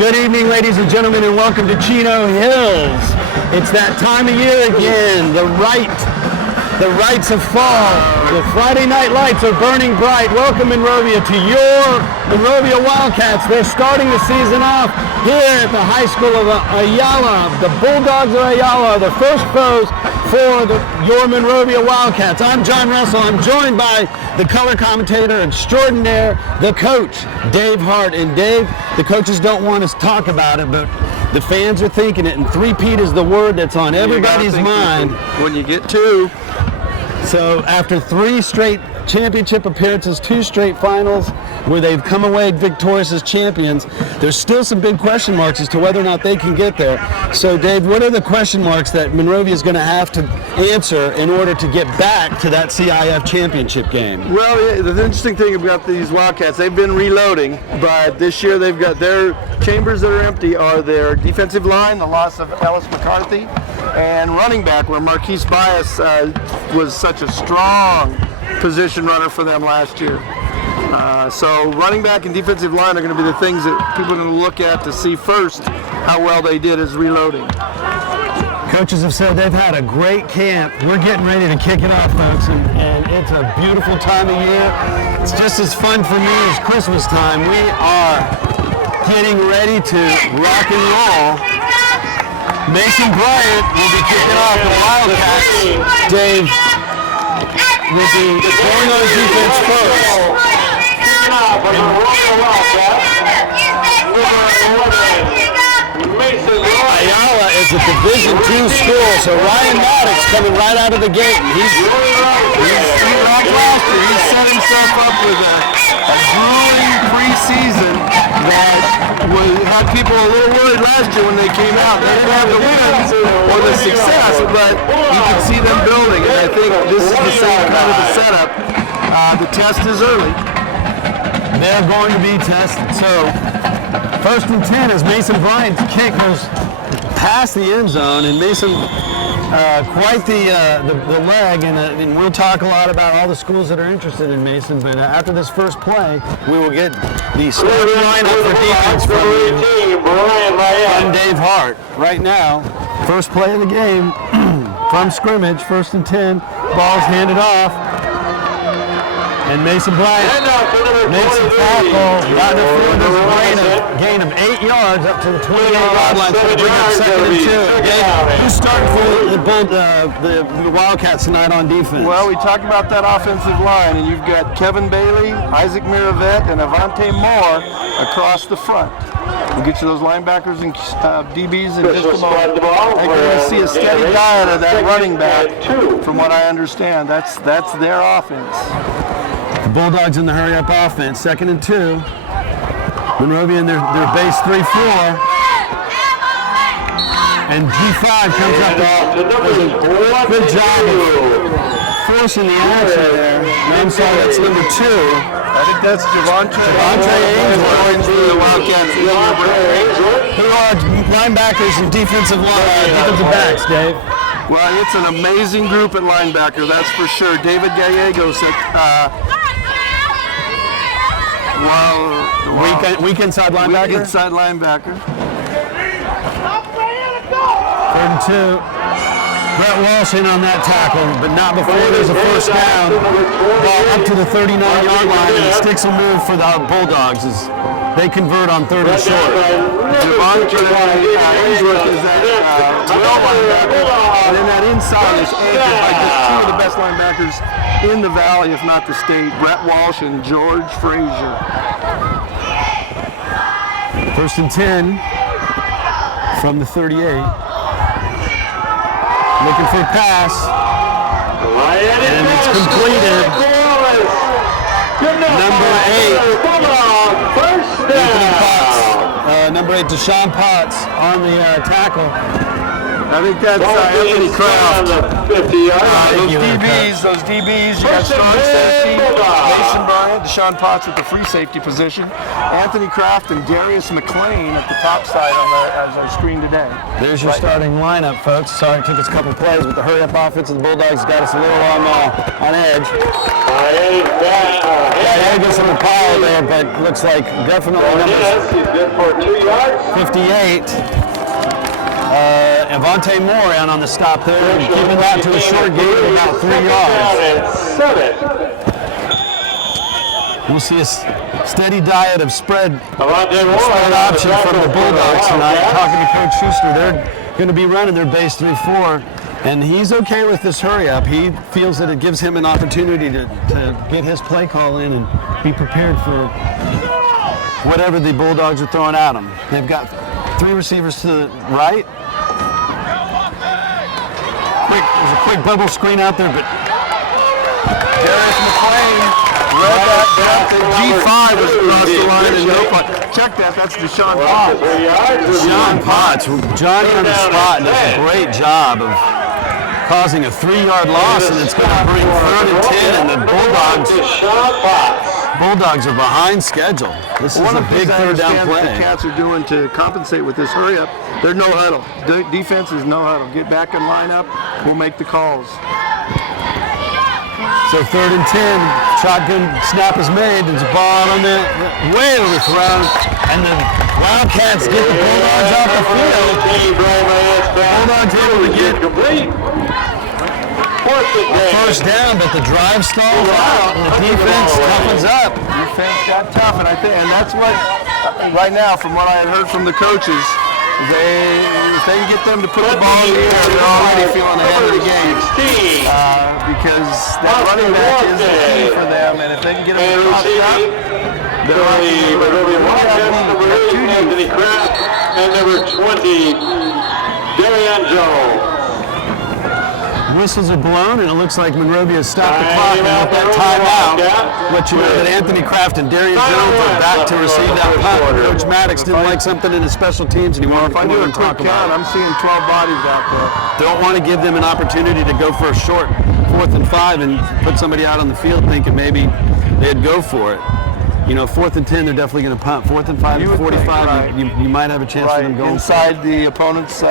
Good evening, ladies and gentlemen, and welcome to Chino Hills. It's that time of year again, the rites of fall. The Friday night lights are burning bright. Welcome, Monrovia, to your Monrovia Wildcats. They're starting the season off here at the high school of Ayala. The Bulldogs of Ayala are the first foes for your Monrovia Wildcats. I'm John Russell. I'm joined by the color commentator extraordinaire, the coach, Dave Hart. And Dave, the coaches don't want us to talk about it, but the fans are thinking it, and three-peat is the word that's on everybody's mind. When you get two. So after 3 straight championship appearances, 2 straight finals where they've come away victorious as champions, there's still some big question marks as to whether or not they can get there. So Dave, what are the question marks that Monrovia is going to have to answer in order to get back to that CIF championship game? Well, the interesting thing about these Wildcats, they've been reloading, but this year they've got their chambers that are empty are their defensive line, the loss of Ellis McCarthy, and running back, where Marquise Bias was such a strong position runner for them last year. So running back and defensive line are going to be the things that people are going to look at to see first how well they did as reloading. Coaches have said they've had a great camp. We're getting ready to kick it off, folks, and it's a beautiful time of year. It's just as fun for me as Christmas time. We are getting ready to rock and roll. Mason Bryant will be kicking off the Wildcats. Dave will be going on defense first. Ayala is a Division II school, so Ryan Maddox coming right out of the gate. He's like last year. He set himself up with a grueling preseason that had people a little worried last year when they came out. They didn't have the wins or the success, but you can see them building, and I think this is the same kind of a setup. The test is early. They're going to be tested. So, 1st and 10 as Mason Bryant's kick goes past the end zone, and Mason, quite the leg, and we'll talk a lot about all the schools that are interested in Mason, but after this first play, we will get the starting lineup for defense from Dave Hart. Right now, first play of the game from scrimmage, 1st and 10, ball's handed off. And Mason Bryant makes a tackle, got it for a gain of 8 yards up to the 28-yard line, so bring up 2nd and 2. Who's starting for the Wildcats tonight on defense? Well, we talked about that offensive line, and you've got Kevin Bailey, Isaac Miravet, and Avante Moore across the front. We'll get you those linebackers and DBs in just a moment. I think we're going to see a steady diet of that running back, from what I understand. That's their offense. The Bulldogs in the hurry-up offense, 2nd and 2. Monrovia in their base 3-4. And G5 comes up with a good job of forcing the action there. And I'm sorry, that's number 2. I think that's Javontre Ainsworth. The Wildcats. Who are linebackers and defensive backs, Dave? Well, it's an amazing group at linebacker, that's for sure. David Gallegos at Weak inside linebacker? Weak inside linebacker. 3rd and 2. Brett Walsh in on that tackle, but not before there's a first down. Ball up to the 39-yard line, and sticks a move for the Bulldogs as they convert on 3rd and short. Javontre Ainsworth is that linebacker, and then that inside is anchored by just 2 of the best linebackers in the valley, if not the state, Brett Walsh and George Frazier. 1st and 10 from the 38. Looking for a pass, and it's completed. Number 8, Deshaun Potts on the tackle. I think that's Anthony Kraft. Those DBs, you got strong safety, Mason Bryant, Deshaun Potts at the free safety position, Anthony Kraft and Darius McLean at the top side as our screen today. There's your starting lineup, folks. Sorry it took us a couple plays, but the hurry-up offense of the Bulldogs got us a little on edge. Yeah, gets in the pile there, but looks like definitely numbers 58. Avante Moore out on the stop there, and keeping that to a short gain of about 3 yards. We'll see a steady diet of spread option from the Bulldogs tonight. Talking to Coach Schuster, they're going to be running their base 3-4, and he's okay with this hurry up. He feels that it gives him an opportunity to get his play call in and be prepared for whatever the Bulldogs are throwing at him. They've got 3 receivers to the right. There's a quick bubble screen out there, but Darius McLean read that down to G5 was across the line and no punt. Check that, that's Deshaun Potts. Deshaun Potts, Johnny on the spot, does a great job of causing a 3-yard loss, and it's going to bring 3rd and 10, and the Bulldogs are behind schedule. This is a big 3rd down play. What the Cats are doing to compensate with this hurry up, they're no huddle. Defense is no huddle. Get back and line up, we'll make the calls. So 3rd and 10, shotgun snap is made. There's a ball on the way overthrown, and the Wildcats get the Bulldogs off the field. Bulldogs able to get first down, but the drive stalls out, and the defense toughens up. Defense got tough, and that's what right now, from what I had heard from the coaches, if they can get them to put the ball in the air, they're already feeling ahead of the game. Because that running back is the key for them, and if they can get them to cross up, they're Anthony Kraft and number 20, Darian Jones. Whistles are blown, and it looks like Monrovia has stopped the clock and with that timeout, let you know that Anthony Kraft and Darian Jones are back to receive that punt. Coach Maddox didn't like something in his special teams, and he wanted to come over and talk about it. I'm seeing 12 bodies out there. Don't want to give them an opportunity to go for a short 4th and 5 and put somebody out on the field thinking maybe they'd go for it. You know, 4th and 10, they're definitely going to punt. 4th and 5 to 45, you might have a chance for them going inside the opponent's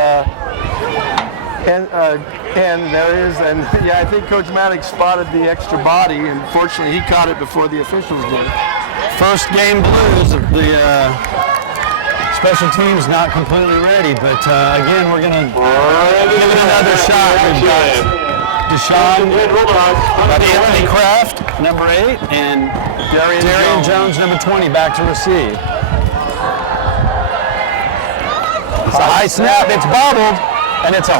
and there is, and yeah, I think Coach Maddox spotted the extra body, and fortunately he caught it before the officials did. First game blues of the special teams not completely ready, but again, we're going to give it another shot. We've got Deshaun, Anthony Kraft, number 8, and Darian Jones, number 20, back to receive. It's a high snap, it's bobbled, and it's a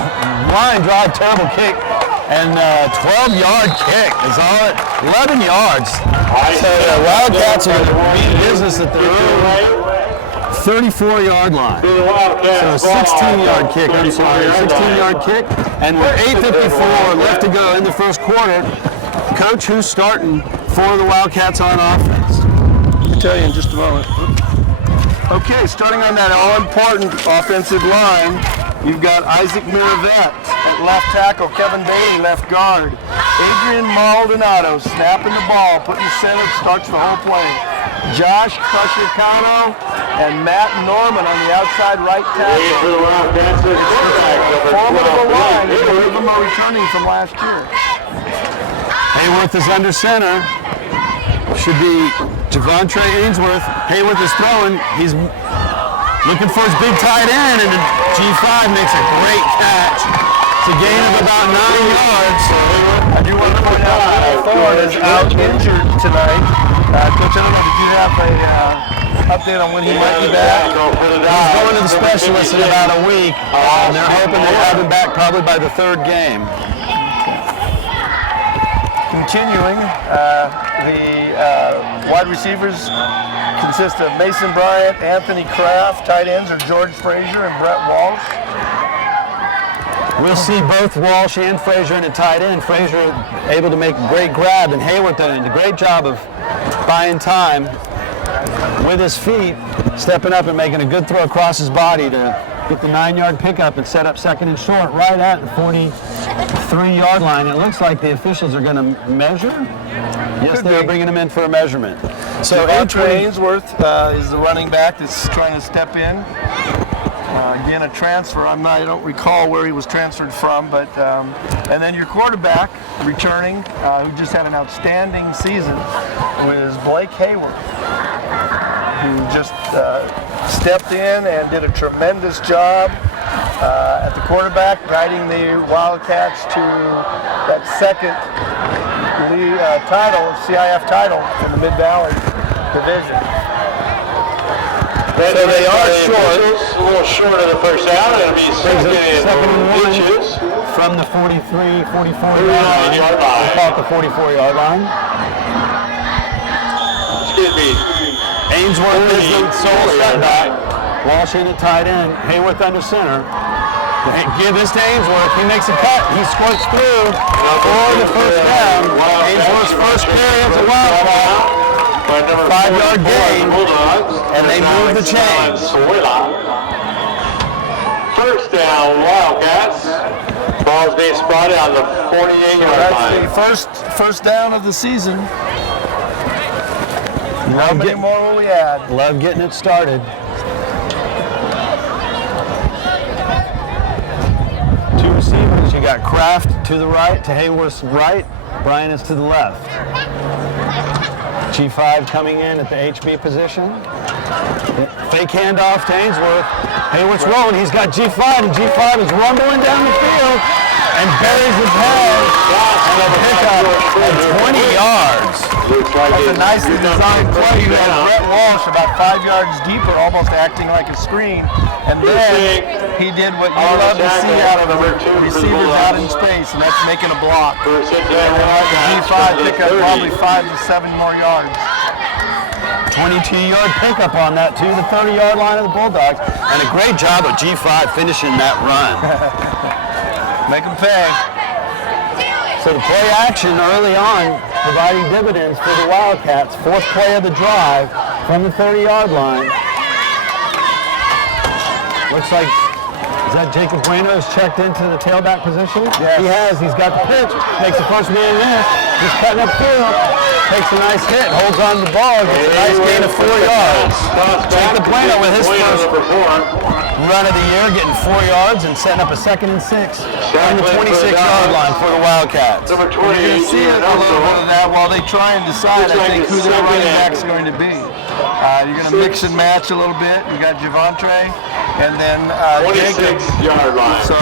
line drive, terrible kick, and 12-yard kick is all at 11 yards. So the Wildcats are going to be in business at their own 34-yard line. So a 16-yard kick, I'm sorry, a 16-yard kick, and with 8:54 left to go in the first quarter, Coach, who's starting for the Wildcats on offense? I'll tell you in just a moment. Okay, starting on that all-important offensive line, you've got Isaac Miravette at left tackle, Kevin Bailey left guard, Adrian Maldonado snapping the ball, putting center, starts the whole play. Josh Crusher-Cano and Matt Norman on the outside right tackle. Formidable line, two of them are returning from last year. Hayworth is under center. Should be Javontre Ainsworth. Hayworth is throwing. He's looking for his big tight end, and G5 makes a great catch. It's a gain of about 9 yards. I do want to point out that Ford is out injured tonight. Coach, I don't know if you have an update on when he might be back. He's going to the specialist in about a week, and they're hoping to have him back probably by the 3rd game. Continuing, the wide receivers consist of Mason Bryant, Anthony Kraft. Tight ends are George Frazier and Brett Walsh. We'll see both Walsh and Frazier in a tight end. Frazier able to make a great grab, and Hayworth doing a great job of buying time with his feet, stepping up and making a good throw across his body to get the 9-yard pickup and set up second and short right at the 43-yard line. It looks like the officials are going to measure. Yes, they're bringing him in for a measurement. So Ainsworth is the running back that's trying to step in. Again, a transfer. I don't recall where he was transferred from, but and then your quarterback returning, who just had an outstanding season, was Blake Hayward, who just stepped in and did a tremendous job at the quarterback, guiding the Wildcats to that second title, CIF title in the Mid-Valley Division. So they are short. A little short of the first down. It'll be second and inches from the 43, 44 yard line. We'll call it the 44-yard line. Excuse me. Ainsworth is the sole setback. Walsh in at tight end. Hayworth under center. Give this to Ainsworth. He makes a cut. He squirts through for the first down. Ainsworth's first carry is a Wildcat. 5-yard gain, and they move the chains. First down, Wildcats. Ball's being spotted on the 48-yard line. That's the first down of the season. How many more will we add? Love getting it started. Two receivers. You got Kraft to the right, to Hayworth's right. Brian is to the left. G5 coming in at the HB position. Fake handoff to Ainsworth. Hayworth's rolling. He's got G5, and G5 is rumbling down the field and buries his head and a pickup at 20 yards. That's a nicely designed play. You had Brett Walsh about 5 yards deeper, almost acting like a screen. And then he did what you love to see out of receivers out in space, and that's making a block. And the G5 pick up probably 5 to 7 more yards. 22-yard pickup on that to the 30-yard line of the Bulldogs. And a great job of G5 finishing that run. Make them pay. So the play action early on providing dividends for the Wildcats. Fourth play of the drive from the 30-yard line. Looks like, is that Jacob Bueno has checked into the tailback position? Yes. He has. He's got the pitch. Makes the first man miss. He's cutting up field. Takes a nice hit. Holds on to the ball. Gets a nice gain of 4 yards. Jacob Bueno with his first run of the year, getting 4 yards and setting up a 2nd and 6 on the 26-yard line for the Wildcats. Number 20. You're going to see a little bit of that while they try and decide, I think, who their running back's going to be. You're going to mix and match a little bit. You got Javontre and then Jacob. 26-yard line. So,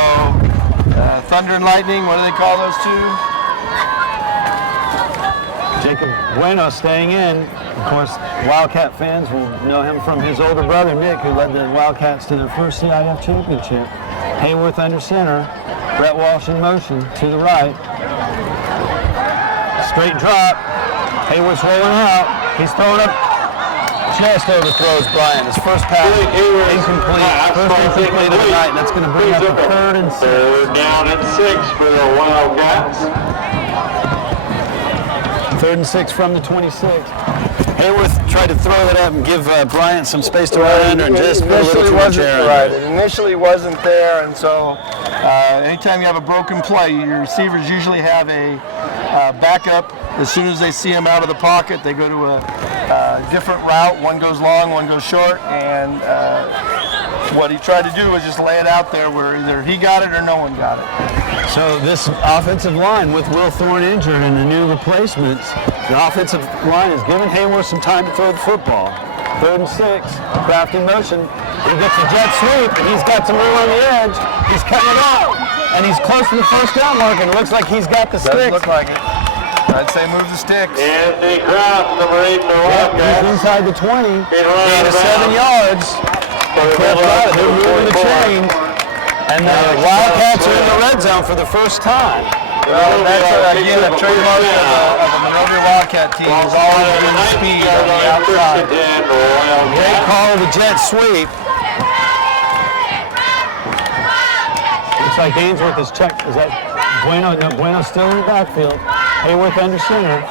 Thunder and Lightning, what do they call those two? Jacob Bueno staying in. Of course, Wildcat fans will know him from his older brother, Nick, who led the Wildcats to their first CIF championship. Hayworth under center. Brett Walsh in motion to the right. Straight drop. Hayworth's rolling out. He's throwing up. Just overthrows Brian. His first pass incomplete. First incomplete of the night. That's going to bring up the 3rd and 6. Third down and 6 for the Wildcats. 3rd and 6 from the 26. Hayworth tried to throw it up and give Bryant some space to run under and just put a little too much air in right. there. It initially wasn't there, and so anytime you have a broken play, your receivers usually have a backup. As soon as they see him out of the pocket, they go to a different route. One goes long, one goes short, and what he tried to do was just lay it out there where either he got it or no one got it. So this offensive line with Will Thorne injured and the new replacements, the offensive line is giving Hayworth some time to throw the football. 3rd and 6, Kraft in motion. He gets a jet sweep and he's got some room on the edge. He's cutting it out and he's close to the first down mark and it looks like he's got the Doesn't sticks. look like it. I'd say move the sticks. Anthony Kraft, number 8 for the Wildcats. He's inside the 20, gain of 7 yards. They're moving the chain. And the Wildcats are in the red zone for the first time. Well, that's again a trademark of the Monrovia Wildcat team. Is always good speed on the outside. They call the jet sweep. Looks like Ainsworth is checked. Is that Bueno? No, Bueno's still in the backfield. Hayworth under center.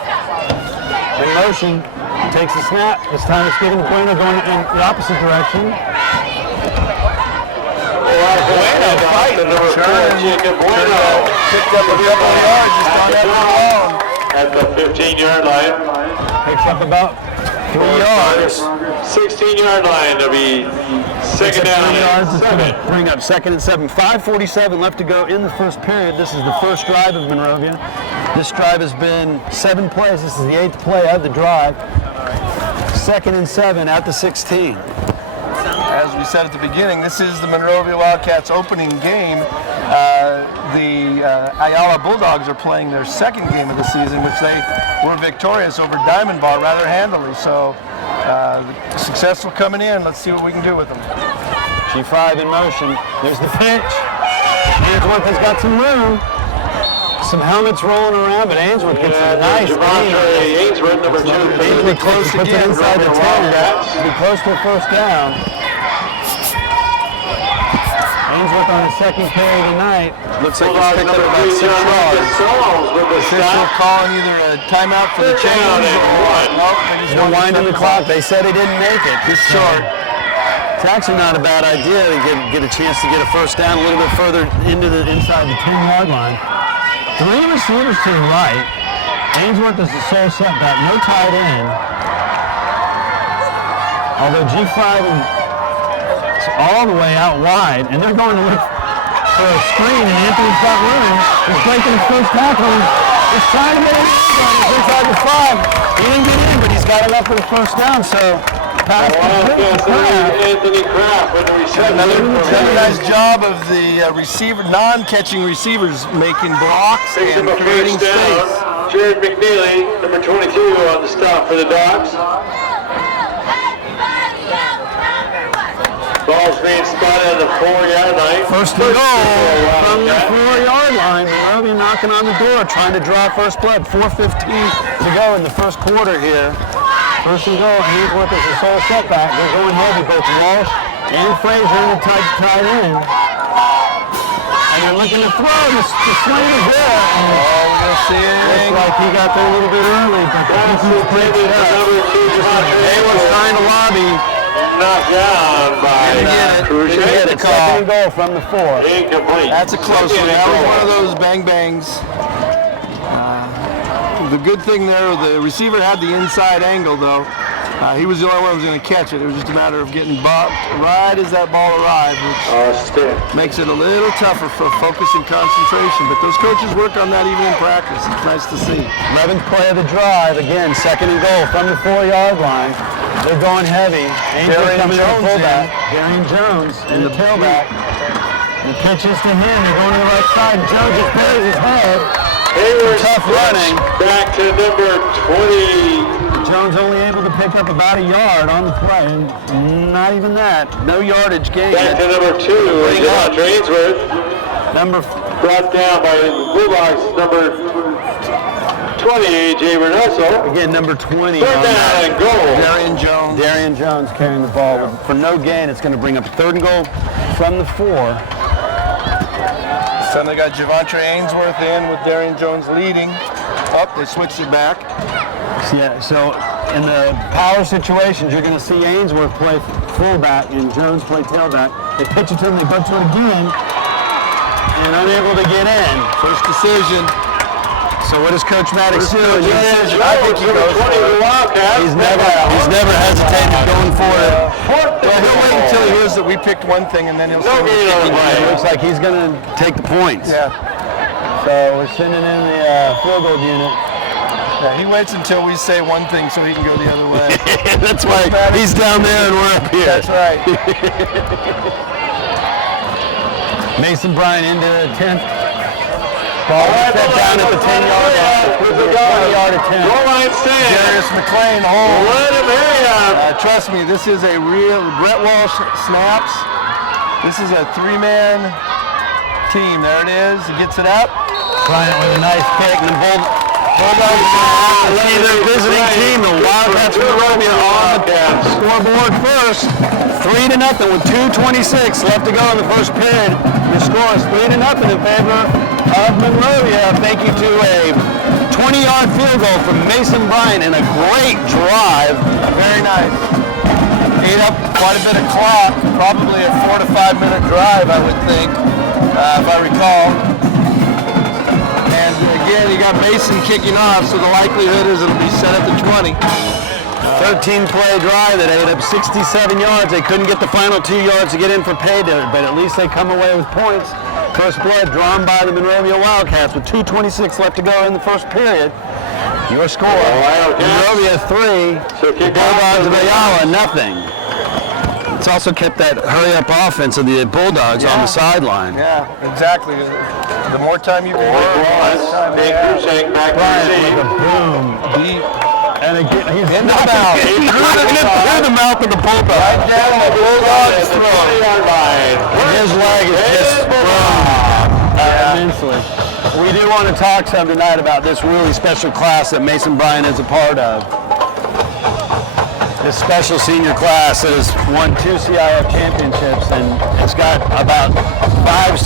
In motion. Takes the snap. This time it's getting Bueno going in the opposite direction. Bueno fighting. Number 4, Jacob Bueno. Picked up a couple of yards just on that long. At the 15-yard line. Picks up about 3 yards. 16-yard line. It'll be second down and 7. Bring up 2nd and 7. 5:47 left to go in the first period. This is the first drive of Monrovia. This drive has been 7 plays. This is the 8th play of the drive. 2nd and 7 at the 16. As we said at the beginning, this is the Monrovia Wildcats opening game. The Ayala Bulldogs are playing their second game of the season, which they were victorious over Diamond Bar rather handily. So successful coming in. Let's see what we can do with them. G5 in motion. There's the pitch. Ainsworth has got some room. Some helmets rolling around, but Ainsworth gets a nice Ainsworth, number 2. Ainsworth puts it inside the 10. Be close to a first down. Ainsworth on the second carry tonight. Looks like he's picked up about 6 yards. Official calling either a timeout for the change or No winding the clock. They said he didn't make it. Just short. It's actually not a bad idea to get a chance to get a first down a little bit further inside the 10-yard line. 3 receivers to the right. Ainsworth is the sole setback, no tight end. Although G5 is all the way out wide, and they're going to look for a screen, and Anthony's got room. He's breaking his first tackle. He's trying to get in. He's inside the 5. He didn't get in, but he's got enough for the first down, so pass Anthony Kraft with the receiver. Another nice job of the non-catching receivers making blocks and creating space. Jared McNeely, number 22, on the stop for the Dogs. Ball's being spotted at the 4-yard line. First and goal from the 4-yard line. Monrovia knocking on the door, trying to draw first blood. 4:15 to go in the first quarter here. First and goal. Ainsworth is the sole setback. They're going heavy, both Walsh and Fraser in the tight end. And they're looking to throw. The swing is there. And we're going to see it. Looks like he got there a little bit early, but That's the intended number 2. They were trying to lobby. Knocked down by Cruz. Get a second and goal from the 4. Incomplete. That's a close one. That was one of those bang-bangs. The good thing there, the receiver had the inside angle, though. He was the only one who was going to catch it. It was just a matter of getting bumped right as that ball arrived, which makes it a little tougher for focus and concentration. But those coaches work on that even in practice. It's nice to see. 11th play of the drive. Again, second and goal from the 4-yard line. They're going heavy. Ainsworth coming to the fullback. Darian Jones in the tailback. The pitch is to him. They're going to the right side. Jones just buries his head. Tough running. Back to number 20. Jones only able to pick up about a yard on the play. Not even that. No yardage gain. Back to number 2. Ainsworth. Brought down by the Bulldogs, number 20, A.J. Reynoso. Again, number 20. Third down and goal. Darian Jones carrying the ball. For no gain, it's going to bring up a 3rd and goal from the 4. So they got Javontre Ainsworth in with Darian Jones leading. They switched it back. Yeah, so in the power situations, you're going to see Ainsworth play fullback and Jones play tailback. They pitch it to him, they go to it again, and unable to get in. First decision. So what does Coach Maddox do? I think he goes for it. He's never hesitated going for it. Well, he'll wait until he hears that we picked one thing, and then he'll say, it looks like he's going to take the points. Yeah. So we're sending in the field goal unit. Yeah, he waits until we say one thing so he can go the other way. That's why he's down there and we're up here. That's right. Mason Bryant into the 10th. Ball set down at the 10-yard line. 20-yard attempt. Goal line stand. Darius McLean. Let him hurry up. Trust me, this is a real Brett Walsh snaps. This is a 3-man team. There it is. He gets it up. Bryant with a nice kick. And the Bulldogs see their visiting team, the Wildcats Monrovia on the scoreboard first. 3-0 with 2:26 left to go in the first period. The score is 3-0 in favor of Monrovia. Thank you to a 20-yard field goal from Mason Bryant and a great drive. Very nice. ate up quite a bit of clock, probably a 4 to 5 minute drive, I would think, if I recall. And again, you got Mason kicking off, so the likelihood is it'll be set at the 20. 13-play drive that ate up 67 yards. They couldn't get the final 2 yards to get in for paydirt, but at least they come away with points. First blood drawn by the Monrovia Wildcats with 2:26 left to go in the first period. Your score, Monrovia 3, the Bulldogs of Ayala nothing. It's also kept that hurry-up offense of the Bulldogs on the sideline. Yeah, exactly. The more time you can Bryant with a boom. deep. And again, he's in the mouth. Through the mouth of the Bulldog. Right down the Bulldog's throat. His leg is just immensely. We do want to talk some tonight about this really special class that Mason Bryant is a part of. This special senior class that has won 2 CIF championships, and it's got about 5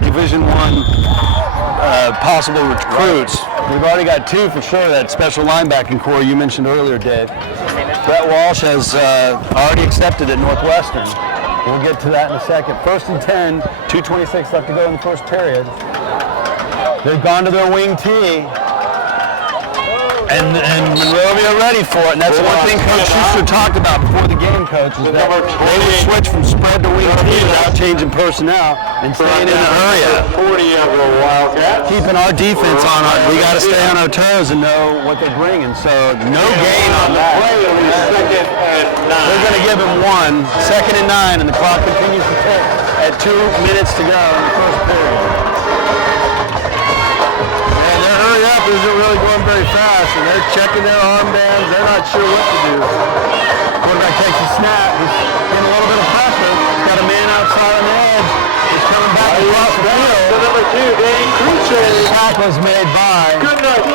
Division I possible recruits. We've already got 2 for sure, that special linebacking core you mentioned earlier, Dave. Brett Walsh has already accepted at Northwestern. We'll get to that in a second. First and 10, 2:26 left to go in the first period. They've gone to their wing tee. And Monrovia ready for it, and that's one thing Coach Schuster talked about before the game, Coach, is that they would switch from spread to wing tee without changing personnel and staying in the hurry-up. 40 of the Wildcats. Keeping our defense on our, we got to stay on our toes and know what they're bringing, so no gain on that. Second and 9. They're going to give him 1, 2nd and 9, and the clock continues to tick at 2 minutes to go in the first period. Hurry-up isn't really going very fast, and they're checking their armbands. They're not sure what to do. Quarterback takes a snap. He's getting a little bit of pressure. He's got a man outside on the edge. He's coming back across the field. The number 2, Danny Crucial. The tackle is made by. Good night.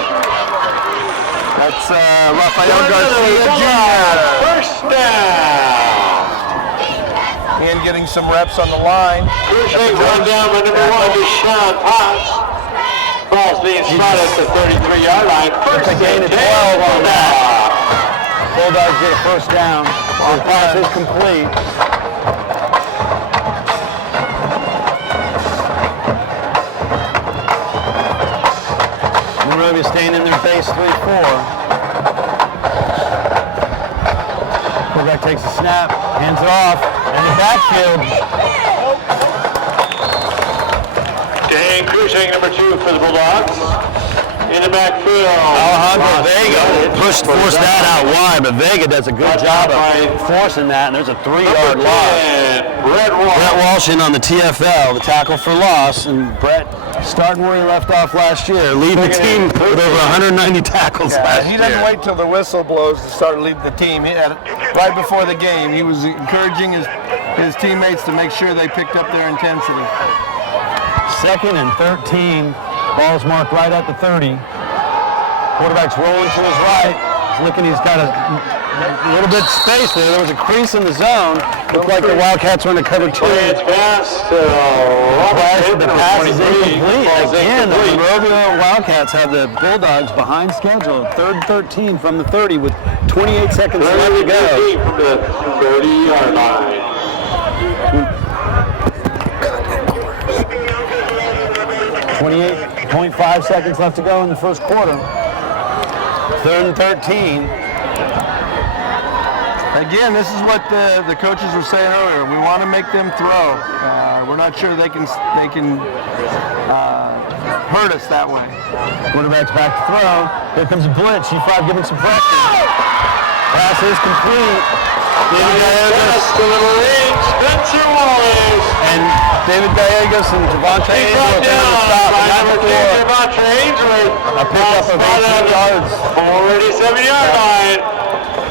That's Rafael Garcia Jr. First down. And getting some reps on the line. Crucial run down by number 1, Deshaun Potts. Ball's being spotted at the 33-yard line. First gain of 12 on that. Bulldogs get a first down. The pass is complete. Monrovia staying in their base 3-4. Quarterback takes a snap, hands it off, and the backfield. Dan Cruising, number 2 for the Bulldogs. In the backfield. Alejandro Vega forced that out wide, but Vega does a good job of forcing that, and there's a 3-yard loss. Brett Walsh in on the TFL, the tackle for loss, and Brett starting where he left off last year, leading the team with over 190 tackles last year. He doesn't wait till the whistle blows to start leading the team. Right before the game, he was encouraging his teammates to make sure they picked up their intensity. 2nd and 13. Ball's marked right at the 30. Quarterback's rolling to his right. He's looking, he's got a little bit of space there. There was a crease in the zone. Looked like the Wildcats were in a cover 2. It's pass to The pass is incomplete. Again, the Monrovia Wildcats have the Bulldogs behind schedule. 3rd and 13 from the 30 with 28 seconds left to go. From the 30-yard line. 28.5 seconds left to go in the first quarter. 3rd and 13. Again, this is what the coaches were saying earlier. We want to make them throw. We're not sure they can hurt us that way. Quarterback's back to throw. Here comes a blitz. G5 giving some pressure. Pass is complete. Spencer Wallace. And David Gallegos and Javonte Ainsworth are going to stop. Javonte Ainsworth. A pickup of 18 yards. 47-yard line.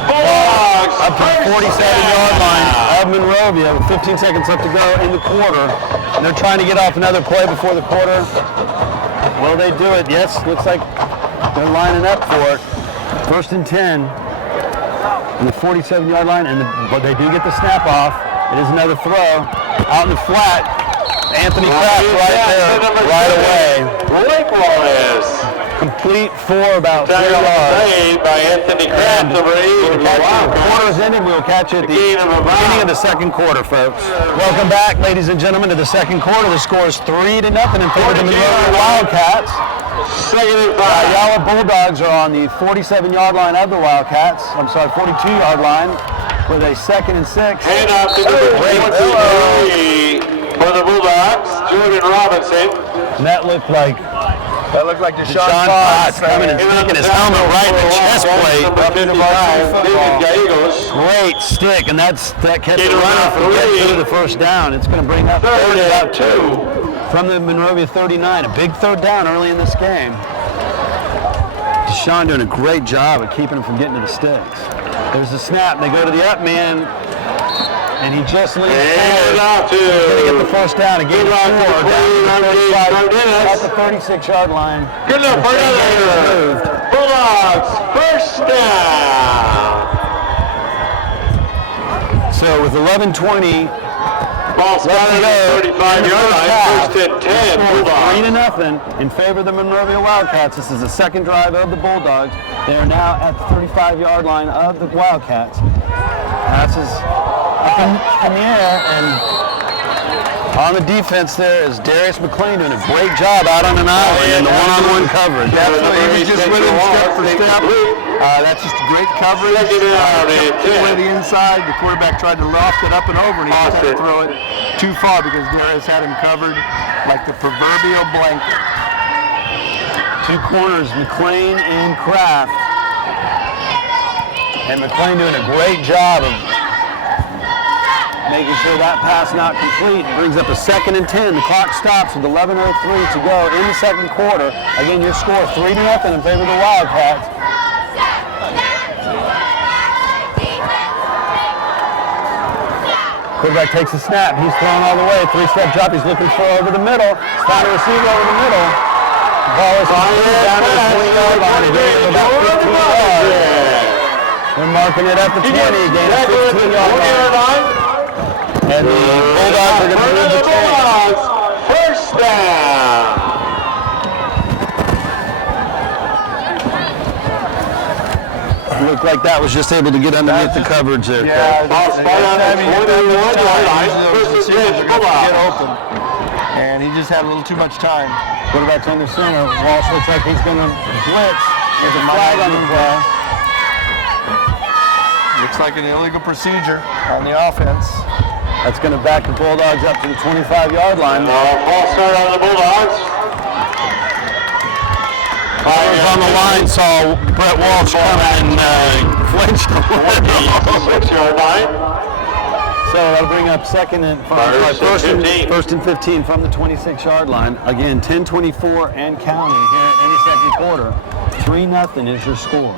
Bulldogs. Up to the 47-yard line of Monrovia with 15 seconds left to go in the quarter. And they're trying to get off another play before the quarter. Will they do it? Yes, looks like they're lining up for it. 1st and 10. On the 47-yard line, but they do get the snap off. It is another throw out in the flat. Anthony Kraft right there, right away. Blake Wallace. complete for about 3 Tackle yards. made by Anthony Kraft, number 8. The quarter's ended. We'll catch you at the beginning of the second quarter, folks. Welcome back, ladies and gentlemen, to the second quarter. The score is 3-0 in favor of the Monrovia Wildcats. Second and 5. Ayala Bulldogs are on the 47-yard line of the Wildcats. I'm sorry, 42-yard line with a 2nd and 6. Hand off to number 23 for the Bulldogs, Jordan Robinson. And that looked like Deshaun Potts coming and sticking his helmet right in the chest plate. Number 55, David Gallegos. Great stick, and that kept the runner from getting through the first down. It's going to bring up third and about 2 from the Monrovia 39. A big third down early in this game. Deshaun doing a great job of keeping him from getting to the sticks. There's the snap. They go to the up man, and he just leads forward. Off to He's going to get the first down. A game of 4 down to the 35, at the 36-yard line. good enough for another. Bulldogs, first down. So with 11:20 Ball spotted at the 35-yard line, first and 10, Bulldogs. 3-0 in favor of the Monrovia Wildcats. This is the second drive of the Bulldogs. They are now at the 35-yard line of the Wildcats. Passes up in the air, and on the defense there is Darius McLean doing a great job out on an island in the one-on-one coverage. Definitely, he just went in step for step. That's just great coverage. Away the inside, the quarterback tried to loft it up and over, and he just had to throw it too far because Darius had him covered like the proverbial blanket. Two corners, McLean and Kraft. And McLean doing a great job of making sure that pass not complete. Brings up a 2nd and 10. The clock stops with 11:03 to go in the second quarter. Again, your score 3-0 in favor of the Wildcats. Quarterback takes a snap. He's thrown all the way. 3-step drop. He's looking for over the middle. Found a receiver over the middle. The ball is down to the 20-yard line. He's going to go about 15 yards. They're marking it at the 20 again. 15-yard line. And the Bulldogs are going to move the chains. First down. Looked like that was just able to get underneath the coverage there. Yeah, Ball spotted at the 21-yard line, first and 10, Bulldogs. Get open. And he just had a little too much time. Quarterback's under center. Walsh looks like he's going to blitz. There's a flag on the play. Looks like an illegal procedure on the offense. That's going to back the Bulldogs up to the 25-yard line. Ball start on the Bulldogs. Players on the line saw Brett Walsh coming and flinched a little. 6-yard line. So that'll bring up first and 15 from the 26-yard line. Again, 10:24 and counting here in the second quarter. 3-0 is your score.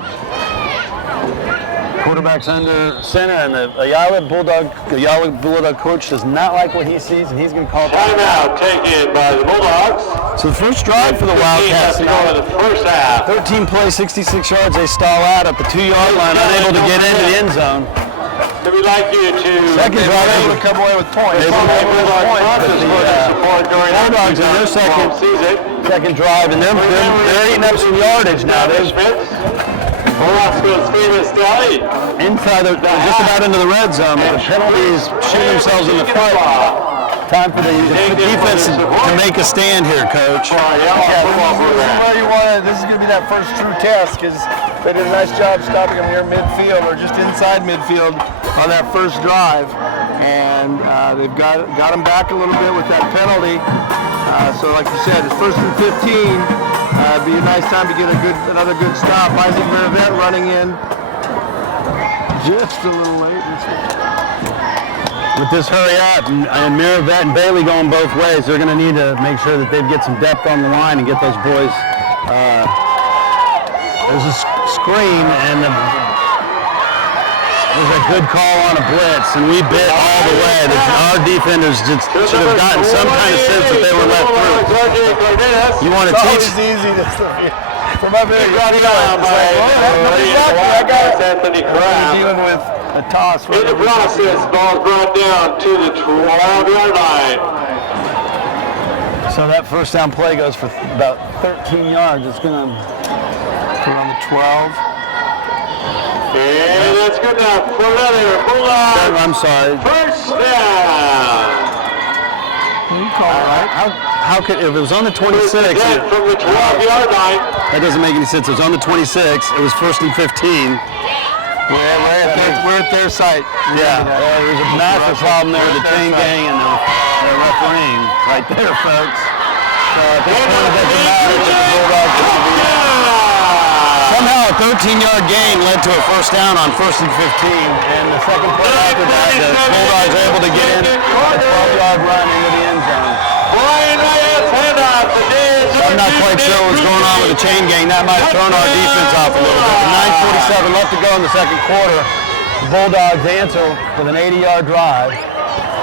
Quarterback's under center, and the Ayala Bulldog coach does not like what he sees, and he's going to call timeout taken by the Bulldogs. So the first drive for the Wildcats now. The first half. 13 plays, 66 yards. They stall out at the 2-yard line, unable to get into the end zone. We'd like you to second drive able to come away with points. Bulldogs in their second drive, and they're eating up some yardage now. Inside, just about into the red zone, but the penalties shoot themselves in the foot. Time for the defense to make a stand here, Coach. This is going to be that first true test because they did a nice job stopping them near midfield or just inside midfield on that first drive. And they've got them back a little bit with that penalty. So like you said, it's first and 15. It'd be a nice time to get another good stop. Isaac Miravet running in just a little late. With this hurry up and Miravet and Bailey going both ways, they're going to need to make sure that they get some depth on the line and get those boys. There's a screen and there's a good call on a blitz, and we bit all the way. Our defenders just should have gotten some kind of sense that they were let through. You want to teach? It's easy to from up here. Anthony Kraft. Dealing with a toss. In the process, ball brought down to the 12-yard line. So So that first down play goes for about 13 yards. It's going to put on the 12. And that's good now for another Bulldog. I'm sorry. First down. You call it right. How could, if it was on the 26, from the 12-yard line. that doesn't make any sense. It was on the 26. It was first and 15. We're at their site. Yeah, there's a massive problem there with the chain gang and the refereeing right there, folks. So at this point, it doesn't matter what the Bulldogs are going to be. Somehow a 13-yard gain led to a first down on first and 15, and the second play after that, the Bulldogs are able to get in a 12-yard run into the end zone. I'm not quite sure what's going on with the chain gang. That might have thrown our defense off a little bit. 9:47 left to go in the second quarter. The Bulldogs answer with an 80-yard drive,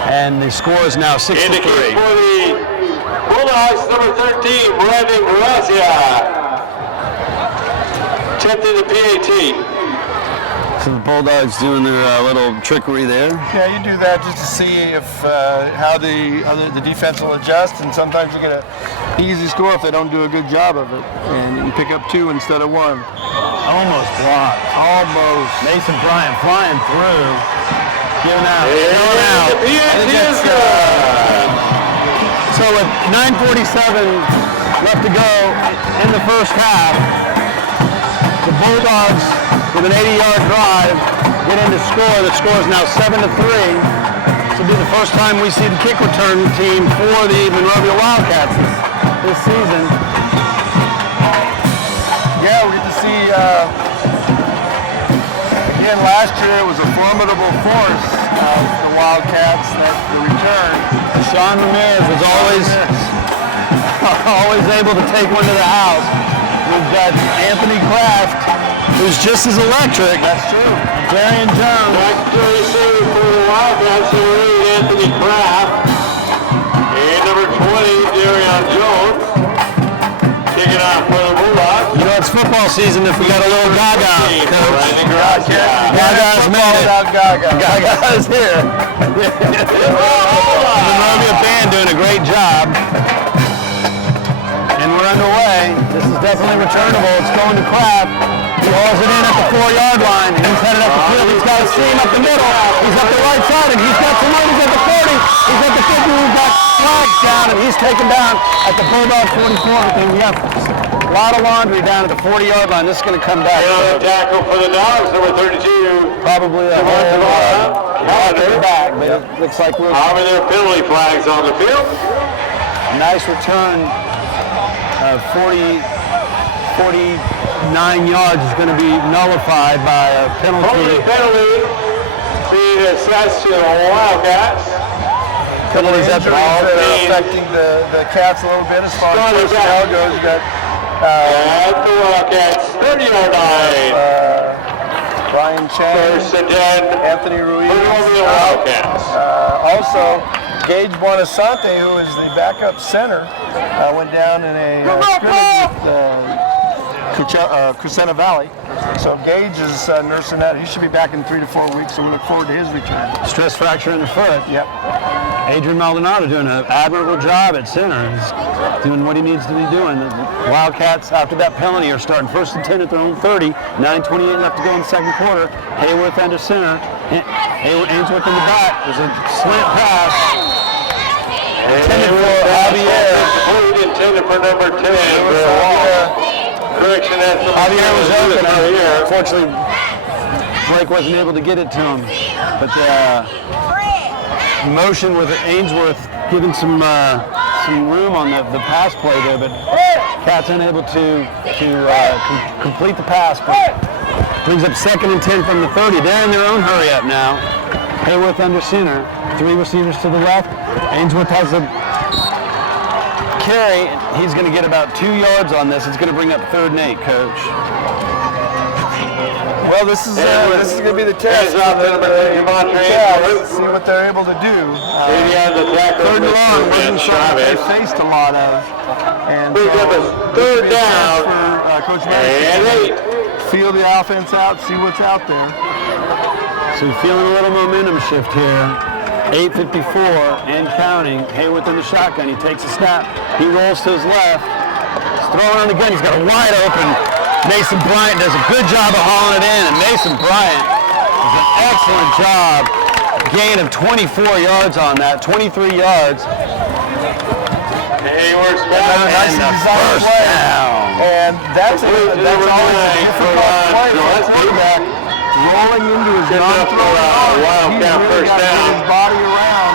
and the score is now 6-3. Indicated for the Bulldogs, number 13, Brandon Grazia. Attempting the PAT. So the Bulldogs doing their little trickery there. Yeah, you do that just to see if how the defense will adjust, and sometimes you get an easy score if they don't do a good job of it, and you can pick up 2 instead of 1. Almost blocked. Almost. Mason Bryant flying through. Giving out. Going out. The PAT is good. So with 9:47 left to go in the first half, the Bulldogs with an 80-yard drive get in to score. The score is now 7-3. This will be the first time we see the kick return team for the Monrovia Wildcats this season. Yeah, we get to see, again, last year it was a formidable force of the Wildcats that the return. Sean Ramirez was always able to take one to the house. We've got Anthony Kraft, who's just as electric. That's true. Darian Jones. Back to receiver for the Wildcats, Anthony Kraft. And number 20, Darian Jones. Kicking off for the Bulldogs. You know, it's football season if we got a little Gaga. Brandon Grazia. Gaga's made it. Gaga's here. The Monrovia band doing a great job. And we're underway. This is definitely returnable. It's going to Kraft. He hauls it in at the 4-yard line. He's headed up the field. He's got a seam up the middle. He's up the right side, and he's got some room. He's at the 40. He's at the 50. He's got flags down, and he's taken down at the Bulldog 44. And we have a lot of laundry down at the 40-yard line. This is going to come back. Another tackle for the Dogs, number 32. Probably a whole lot back, but it looks like we're How many penalty flags on the field? nice return. 49 yards is going to be nullified by a penalty. Only penalty being assessed to the Wildcats. Penalties at the ball. That are affecting the Cats a little bit as far as personnel goes. You got At the Wildcats, 30-yard line. Brian Chang, First and 10. Anthony Ruiz. Over the Wildcats. Also, Gage Buonasante, who is the backup center, went down in a scrimmage with Crescenta Valley. So Gage is nursing that. He should be back in 3 to 4 weeks, so we look forward to his return. Stress fracture in the foot. Yep. Adrian Maldonado doing an admirable job at center. He's doing what he needs to be doing. The Wildcats, after that penalty, are starting first and 10 at their own 30. 9:28 left to go in the second quarter. Hayworth under center. Ainsworth in the back. There's a slant pass. Intended for Javier. Intended for number 10. Correction, that's Javier was open. Unfortunately, Blake wasn't able to get it to him. But the motion with Ainsworth giving some room on the pass play there, but Cats unable to complete the pass. But brings up 2nd and 10 from the 30. They're in their own hurry up now. Hayworth under center. 3 receivers to the left. Ainsworth has a carry. He's going to get about 2 yards on this. It's going to bring up 3rd and 8, Coach. Well, this is going to be the test. See what they're able to do. 3rd and long wasn't something they faced a lot of. And third down for Coach and 8. Feel the offense out, see what's out there. So feeling a little momentum shift here. 8:54 and counting. Hayworth in the shotgun. He takes a snap. He rolls to his left. He's throwing on the gun. He's got a wide open. Mason Bryant does a good job of hauling it in, and Mason Bryant does an excellent job. Gain of 24 yards on that, 23 yards. Hayworth's back. And the first down. And that's always a difficult play for a quarterback. Rolling into his non-throw. Wildcat first down. His body around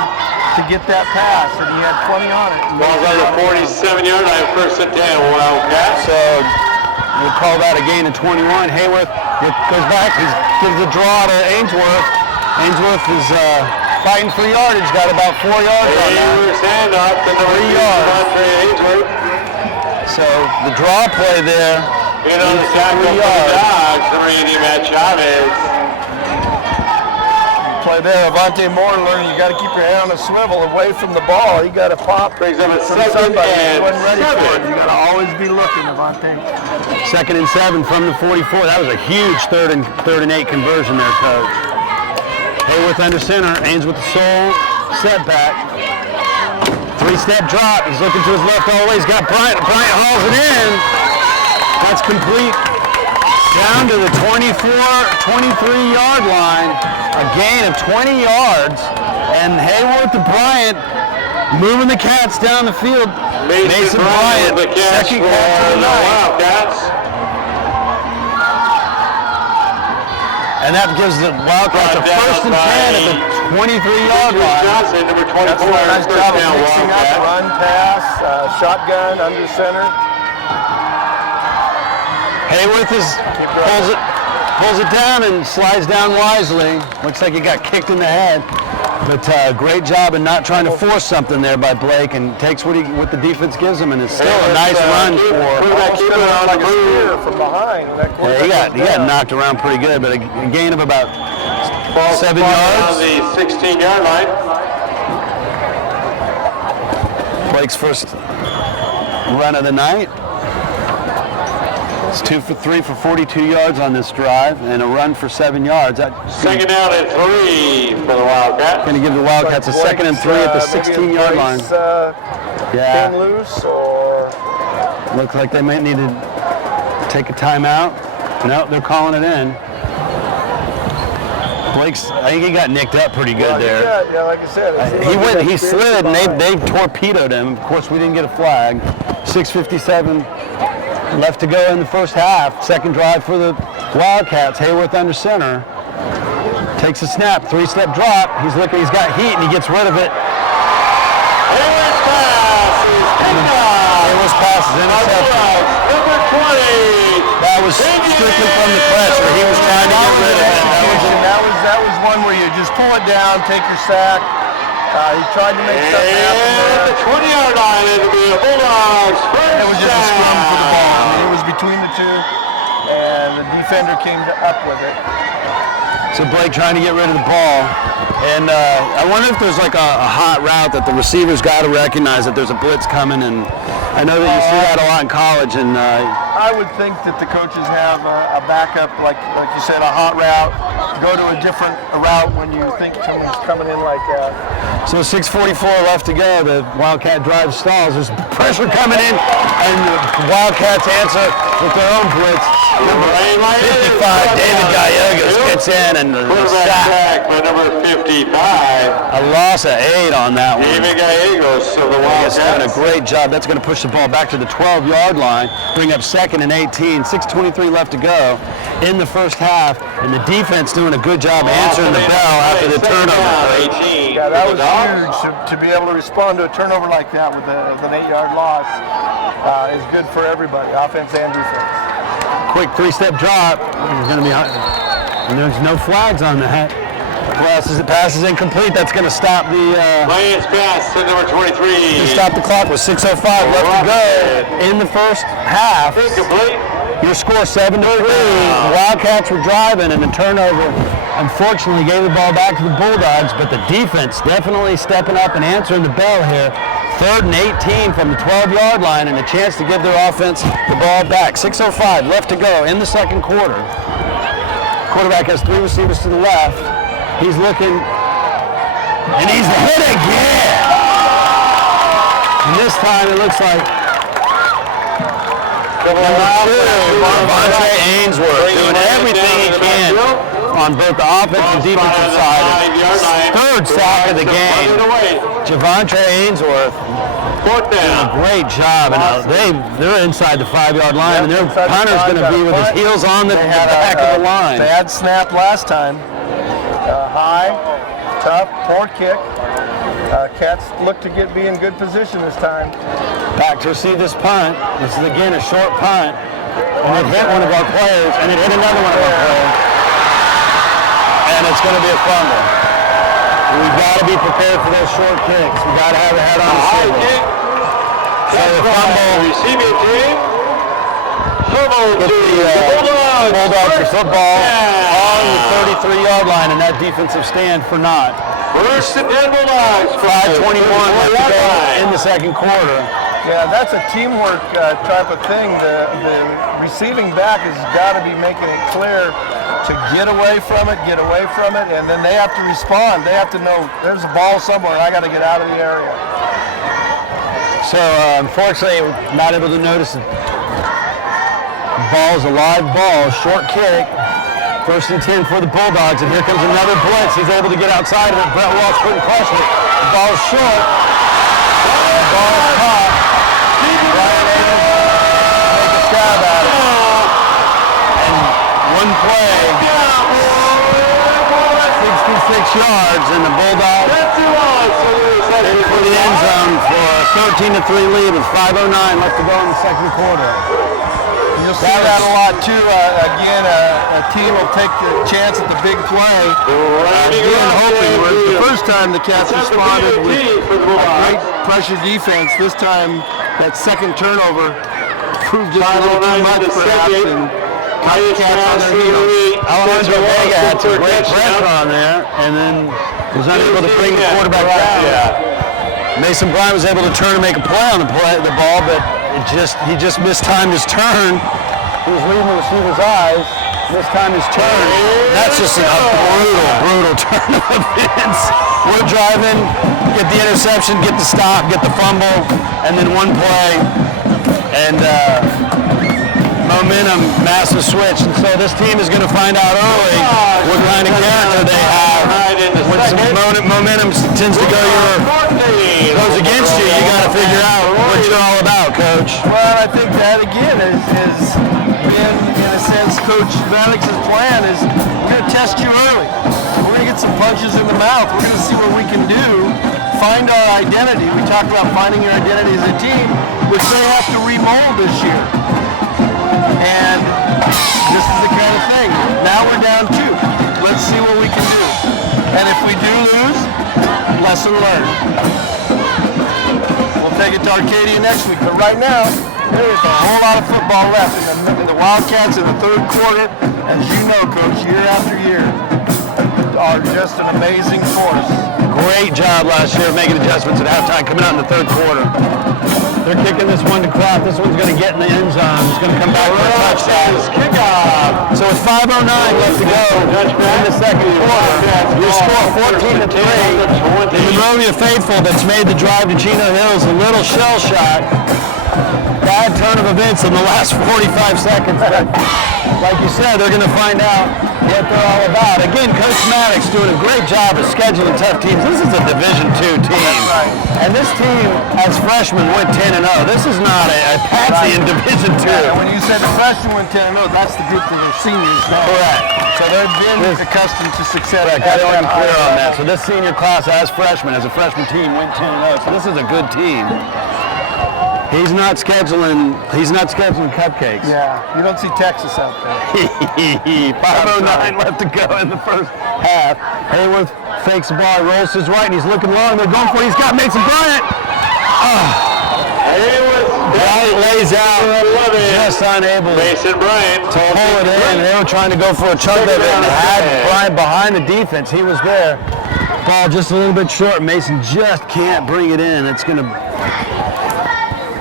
to get that pass, and he had plenty on it. Ball's on the 47-yard line, 1st and 10, Wildcat. So we'll call that a gain of 21. Hayworth goes back. He gives the draw to Ainsworth. Ainsworth is fighting for yardage. Got about 4 yards on that. Hayworth's handoff to number 3 3 yards. Andre Ainsworth. So the draw play there. In on the tackle for the Dogs, number 80, Matt Chavez. Play there, Avante Moore learning you got to keep your head on a swivel away from the ball. You got to pop. Brings up a from 2nd somebody. and He wasn't ready for it. 7. You got to always be looking, Avante. 2nd and 7 from the 44. That was a huge third and 8 conversion there, Coach. Hayworth under center. Ains with the sole. Setback. 3-step drop. He's looking to his left all the way. He's got Bryant. Bryant hauls it in. That's complete. Down to the 23-yard line. A gain of 20 yards. And Hayworth to Bryant moving the Cats down the field. Mason Bryant, the catch second for catch of the the night. Wildcats. And that gives the Wildcats a 1st and 10 at the 23-yard line. Johnson, number 24, That's a nice first job of down mixing up Wildcat. run, pass, shotgun, under center. Hayworth pulls it down and slides down wisely. Looks like he got kicked in the head. But great job in not trying to force something there by Blake, and takes what the defense gives him, and it's still a nice run for. Keep it on Like the a spear move. from behind. That Yeah, he got knocked around pretty good, but a gain of about 7 On yards. the 16-yard line. Blake's first run of the night. It's 2 for 3 for 42 yards on this drive, and a run for 7 yards. That's 2nd down and 3 for the Wildcats. going to give the Wildcats a 2nd and 3 at the 16-yard line. Came Yeah, loose, or looks like they might need to take a timeout. No, they're calling it in. I think he got nicked up pretty good there. Yeah, like I said, He slid, and they torpedoed him. Of course, we didn't get a flag. 6:57 left to go in the first half. Second drive for the Wildcats. Hayworth under center. Takes a snap, 3-step drop. He's got heat, and he gets rid of it. Hayworth's pass is picked up. Hayworth's pass is intercepted. Number 20. That was strictly from the pressure. He was trying to get rid of it. That was one where you just pull it down, take your sack. He tried to make something happen And there. the 20-yard line, it'll be a Bulldogs first It was just a scrum for the down. ball. It was between the two, and the defender came up with it. So Blake trying to get rid of the ball. And I wonder if there's like a hot route that the receivers got to recognize that there's a blitz coming. And I know that you see that a lot in college. And I would think that the coaches have a backup, like you said, a hot route. Go to a different route when you think someone's coming in like that. so 6:44 left to go. The Wildcat drive stalls. There's pressure coming in, and the Wildcats answer with their own blitz. Number 55, David Gallegos gets in, and the Quarterback sack. sack by number 55. A loss of 8 on that one. David Gallegos of the He's doing a Wildcats. great job. That's going to push the ball back to the 12-yard line, bring up 2nd and 18. 6:23 left to go in the first half, and the defense doing a good job answering the bell after the turnover. 18. Yeah, that for was the Dogs. huge to be able to respond to a turnover like that with an 8-yard loss is good for everybody, offense and defense. Quick 3-step drop. It's going to be, and there's no flags on that. Pass is incomplete. That's going to stop the. Lions pass to number 23. Stop the clock with 6:05 left to go in the first half. Incomplete. Your score 7-3. The Wildcats were driving, and the turnover unfortunately gave the ball back to the Bulldogs, but the defense definitely stepping up and answering the bell here. 3rd and 18 from the 12-yard line, and a chance to give their offense the ball back. 6:05 left to go in the second quarter. Quarterback has 3 receivers to the left. He's looking And he's hit again. And this time it looks like Varsity Ainsworth doing everything he can on both the offensive and defensive side. Third sack of the game. Javontre Ainsworth doing a great job. And they're inside the 5-yard line, and their punter's going to be with his heels on the back of the line. Bad snap last time. High, tough, poor kick. Cats look to be in good position this time. Back to receive this punt. This is again a short punt. And it hit one of our players, and it hit another one of our players. And it's going to be a fumble. We've got to be prepared for those short kicks. We've got to have a head on the swivel. So the fumble. Receiving team. Fumble to the Bulldogs for football on the 33-yard line, and that defensive stand for naught. First and 10 Bulldogs. 5:21 left to go in the second quarter. Yeah, that's a teamwork type of thing. The receiving back has got to be making it clear to get away from it, and then they have to respond. They have to know there's a ball somewhere. I got to get out of the area. So unfortunately, not able to notice it. Ball's a live ball, short kick. First and 10 for the Bulldogs, and here comes another blitz. He's able to get outside of it. Brett Walsh couldn't question it. The ball's short. The ball is caught. Ryan able to make a stab at it. And one play, 66 yards, and the Bulldogs for the end zone for a 13-3 lead with 5:09 left to go in the second quarter. You'll see that a lot too. Again, a team will take the chance at the big play. Again, hoping the first time the Cats responded with a great pressure defense. This time, that second turnover proved just a little too much perhaps, and got the Cats on their heels. Alejandro Vega had some great pressure on there, and then was unable to bring the quarterback down. Mason Bryant was able to turn and make a play on the ball, but he just mistimed his turn. He was leaving the receiver's eyes. Mistimed his turn. That's just a brutal turn of events. We're driving, get the interception, get the stop, get the fumble, and then one play, and momentum, massive switch. And so this team is going to find out early what kind of character they have. When some momentum tends to goes against you, you got to figure out what you're all about, Coach. Well, I think that again has been, in a sense, Coach Vanix's plan is we're going to test you early. We're going to get some punches in the mouth. We're going to see what we can do, find our identity. We talked about finding your identity as a team, which they have to remold this year. And this is the kind of thing. Now we're down 2. Let's see what we can do. And if we do lose, lesson learned. We'll take it to Arcadia next week. But right now, there is a whole lot of football left in the Wildcats in the third quarter. As you know, Coach, year after year, are just an amazing force. Great job last year making adjustments at halftime, coming out in the third quarter. They're kicking this one to Kraft. This one's going to get in the end zone. It's going to come back for a touchdown. Kickoff. So with 5:09 left to go in the second quarter, your score 14-3. The Monrovia faithful that's made the drive to Chino Hills a little shell shock. Bad turn of events in the last 45 seconds. But like you said, they're going to find out what they're all about. Again, Coach Maddox doing a great job of scheduling tough teams. This is a Division II team. And this team, as freshmen, went 10-0. This is not a patsy in Division II. Yeah, when you said the freshmen went 10-0, that's the group that are seniors now. Correct. So they've been accustomed to success. Correct. I want to be clear on that. So this senior class, as freshmen, as a freshman team, went 10-0. So this is a good team. He's not scheduling cupcakes. Yeah, you don't see Texas out there. 5:09 left to go in the first half. Hayworth fakes the ball, rolls to his right, and he's looking long. They're going for it. He's got Mason Bryant. Bryant lays out, just unable Mason Bryant to pull it in. They were trying to go for a chunk of it and had Bryant behind the defense. He was there. Ball just a little bit short. Mason just can't bring it in. It's going to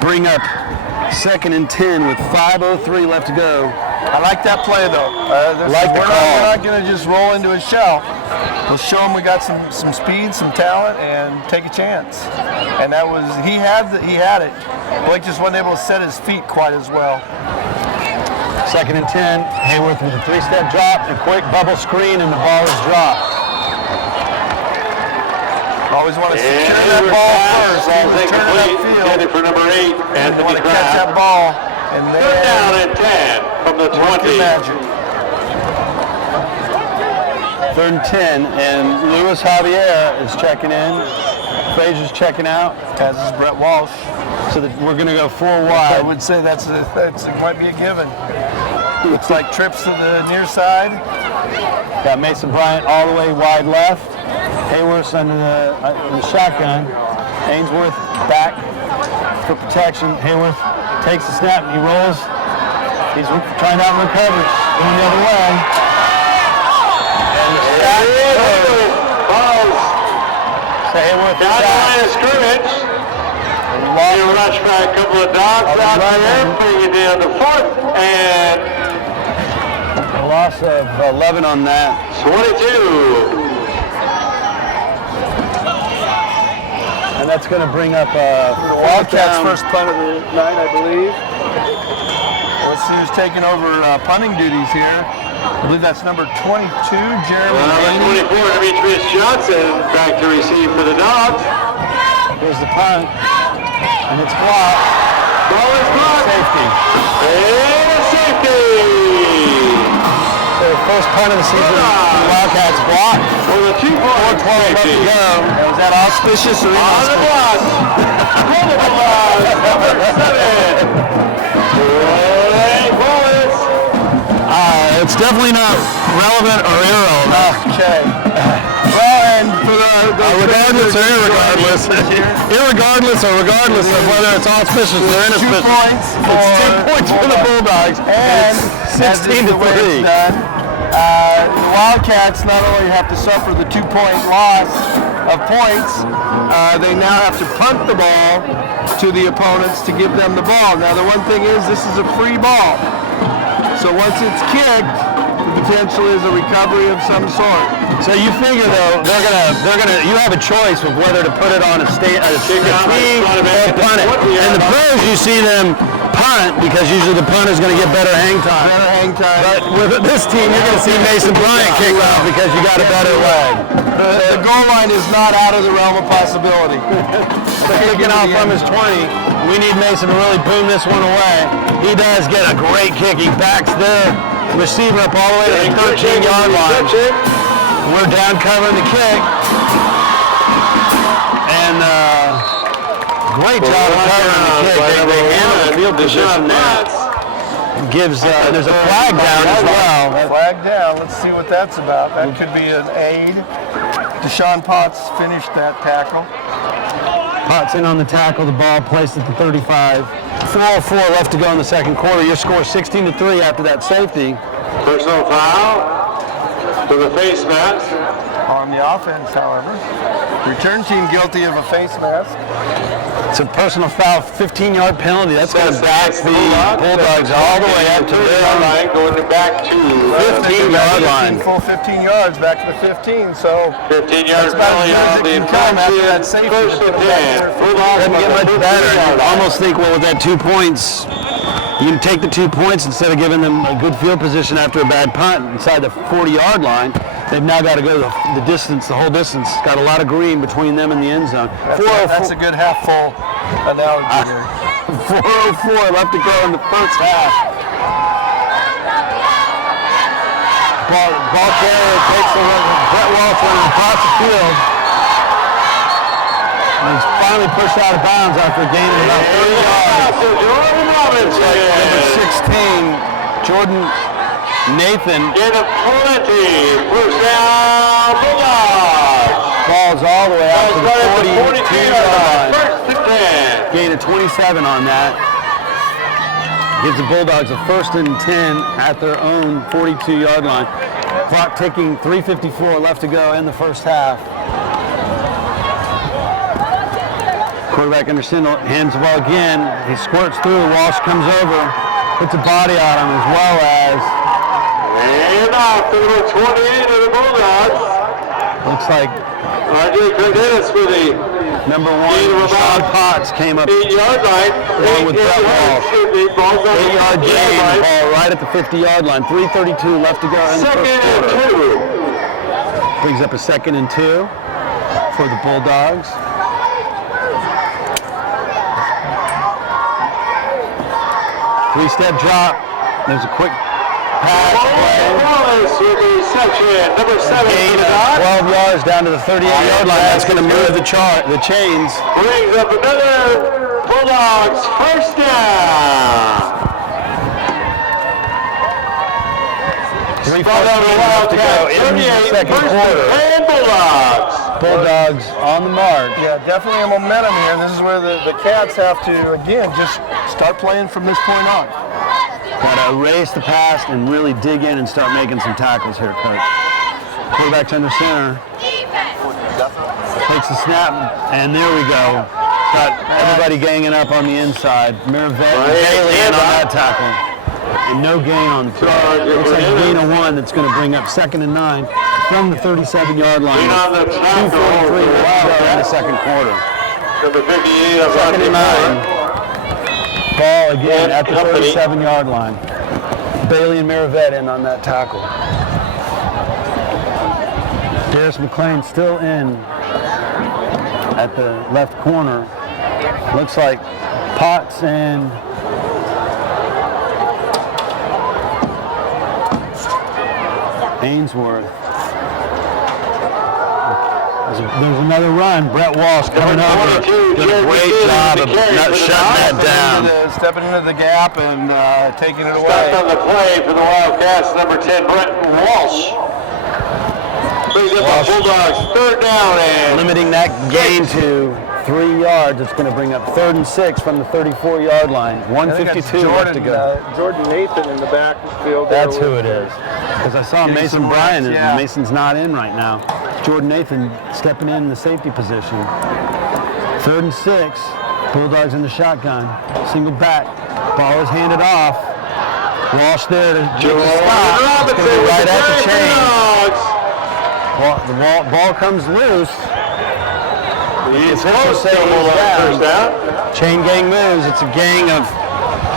bring up 2nd and 10 with 5:03 left to go. I like that play though. Like the we're call. not going to just roll into a shell. let's show them we got some speed, some talent, and take a chance. And that was, he had it. Blake just wasn't able to set his feet quite as well. 2nd and 10. Hayworth with a 3-step drop, a quick bubble screen, and the ball is dropped. Always want to secure that ball first. Turn it upfield. Get it for number 8, Anthony Want to catch Kraft. that ball. And then Third down and 10 from the 20. magic. 3rd and 10, and Luis Javier is checking in. Frazier's checking out. As is Brett Walsh. So that we're going to go 4 I wide. would say it might be a given. Looks like trips to the near side. Got Mason Bryant all the way wide left. Hayworth under the shotgun. Ainsworth back for protection. Hayworth takes the snap and he rolls. He's trying out and recovers. Going the other way. And the sack Balls So Hayworth down the line of scrimmage. You rush by a couple of dogs out there, bring it down to 4th and a loss of 11 on that. 22. And that's going to bring up The Wildcats' first punt of the night, I believe. Let's see who's taking over punting duties here. I believe that's number 22, Jeremy. Number 24, Demetrius Johnson, back to receive for the Dogs. Here's the punt. And it's blocked. Ball is blocked. Safety. And safety. So the first punt of the season, the Wildcats blocked. For the 2-point 4:12 left to go. Was that auspicious or On the block. Wonderful block. Number 7. Ray Wallace. It's definitely not relevant or irrelevant. Okay. Well, and for the Regardless or irregardless. Irregardless or regardless of whether it's auspicious or 2 inauspicious. points for It's 2 points for the Bulldogs. And It's as is 16 the to way 3. it's done, the Wildcats not only have to suffer the 2-point loss of points, they now have to punt the ball to the opponents to give them the ball. Now the one thing is this is a free ball. So once it's kicked, the potential is a recovery of some sort. So you figure though they're gonna you have a choice of whether to put it on a tee or punt it. And the pros you see them punt because usually the punter's gonna get better hang time. Better hang time. But with this team you're gonna see Mason Bryant kick off because you got a better leg. The goal line is not out of the realm of possibility. So kicking off from his 20, we need Mason to really boom this one away. He does get a great kick. He backs the receiver up all the way to the 13-yard line. We're down covering the kick. And great job of covering the kick. They handle the field position there. Gives, there's a flag down as well. Flag down. Let's see what that's about. That could be an aid. Deshaun Potts finished that tackle. Potts in on the tackle, the ball placed at the 35. 4:04 left to go in the second quarter. Your score 16-3 after that safety. Personal foul for the face mask. On the offense, however. Return team guilty of a face mask. It's a personal foul, 15-yard penalty. That's going to back the Bulldogs all the way up to their line, going back to 15-yard line. Full 15 yards back to the 15. So 15 yards penalty on the that safety. First and 10. Doesn't get much better. You almost think, well, with that 2 points, you can take the 2 points instead of giving them a good field position after a bad punt inside the 40-yard line. They've now got to go the distance, the whole distance. Got a lot of green between them and the end zone. That's a good half-full analogy here. 4:04 left to go in the first half. Ball carrier takes the Brett Walsh across the field. And he's finally pushed out of bounds after gaining about 30 yards. Jordan Robinson. Number 16, Jordan Nathan. Get a plenty. First down, Bulldogs. Ball's all the way out to the 42-yard line. First and 10. Gain of 27 on that. Gives the Bulldogs a 1st and 10 at their own 42-yard line. Clock ticking, 3:54 left to go in the first half. Quarterback under Sindel hands the ball again. He squirts through. Walsh comes over, puts a body on him as well as. And off to number 28 of the Bulldogs. Looks like RJ Cardenas for the number gain one, of Sean about Potts, came up 8-yard line. along with Brett Walsh. 8-yard gain, line. ball right at the 50-yard line. 3:32 left to go in the Second first and quarter. 2. Brings up a 2nd and 2 for the Bulldogs. Three-step drop. There's a quick pass play. Wallace with the reception. Number 7 Gain for the of Dogs. 12 yards down to the 38-yard line. That's going to move the chains. Brings up another Bulldogs first down. 3:14 left to go in the second quarter. And Bulldogs. Bulldogs on the mark. Yeah, definitely a momentum here. This is where the Cats have to, again, just start playing from this point on. Got to erase the past and really dig in and start making some tackles here, Coach. Quarterback's under center. Takes the snap, and there we go. Got everybody ganging up on the inside. Miravet and Bailey in on that tackle. And no gain on the play. Looks like a gain of 1 that's going to bring up 2nd and 9 from the 37-yard line. 2:43 left to go in the second quarter. Number 58 of 2nd and 9. Ball again at the Company. 37-yard line. Bailey and Miravet in on that tackle. Darius McLean still in at the left corner. Looks like Potts and Ainsworth. There's another run. Brett Walsh coming over. Doing a great job of not shutting that down. Stepping into the gap and taking it away. Stopped on the play for the Wildcats, number 10, Brett Walsh. Brings up the Bulldogs, 3rd down and Limiting that gain to 3 yards. It's going to bring up 3rd and 6 from the 34-yard line. 1:52 left to go. Jordan Nathan in the backfield. That's who it is. Because I saw Getting Mason some Bryan, reps, and yeah. Mason's not in right now. Jordan Nathan stepping in the safety position. 3rd and 6. Bulldogs in the shotgun. Single back. Ball is handed off. Walsh there to make the stop. It's going to be right at the chain. The ball comes loose. He's official close say to he's first down. Chain gang moves. It's a gang of.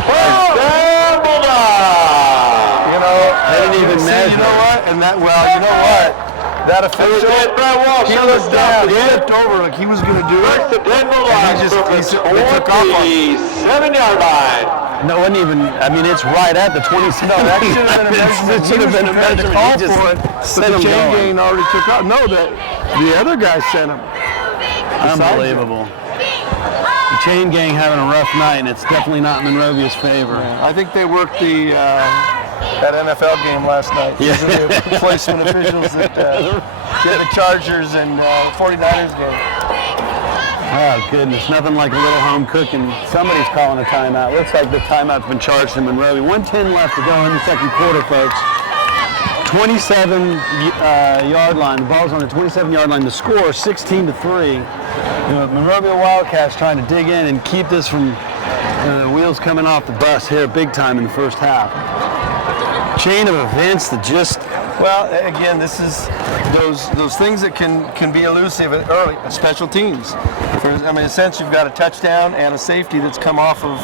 First down, Bulldogs. You know, They didn't even measure. You know what? And that, well, you know what? That official, Brett Walsh he on the looked stop down, he again. looked over like he was going to do First it. to 10 Bulldogs from he took off on the 27-yard line. No, it wasn't even. I mean, it's right at the 27. No, that should have been a measurement. It should have been a measurement. Call He just for it, sent but the him chain going. gain already took off. No, the other guy sent him. Unbelievable. The chain gang having a rough night, and it's definitely not Monrovia's favor. I think they worked that NFL game last night. Yeah. These are the placement officials that get the Chargers and 49ers game. Oh, goodness. Nothing like a little home cooking. Somebody's calling a timeout. Looks like the timeout's been charged in Monrovia. 1:10 left to go in the second quarter, folks. 27-yard line. The ball's on the 27-yard line. The score, 16-3. The Monrovia Wildcats trying to dig in and keep this from the wheels coming off the bus here big time in the first half. Chain of events that just... Well, again, this is those things that can be elusive early. Special teams. I mean, in a sense, you've got a touchdown and a safety that's come off of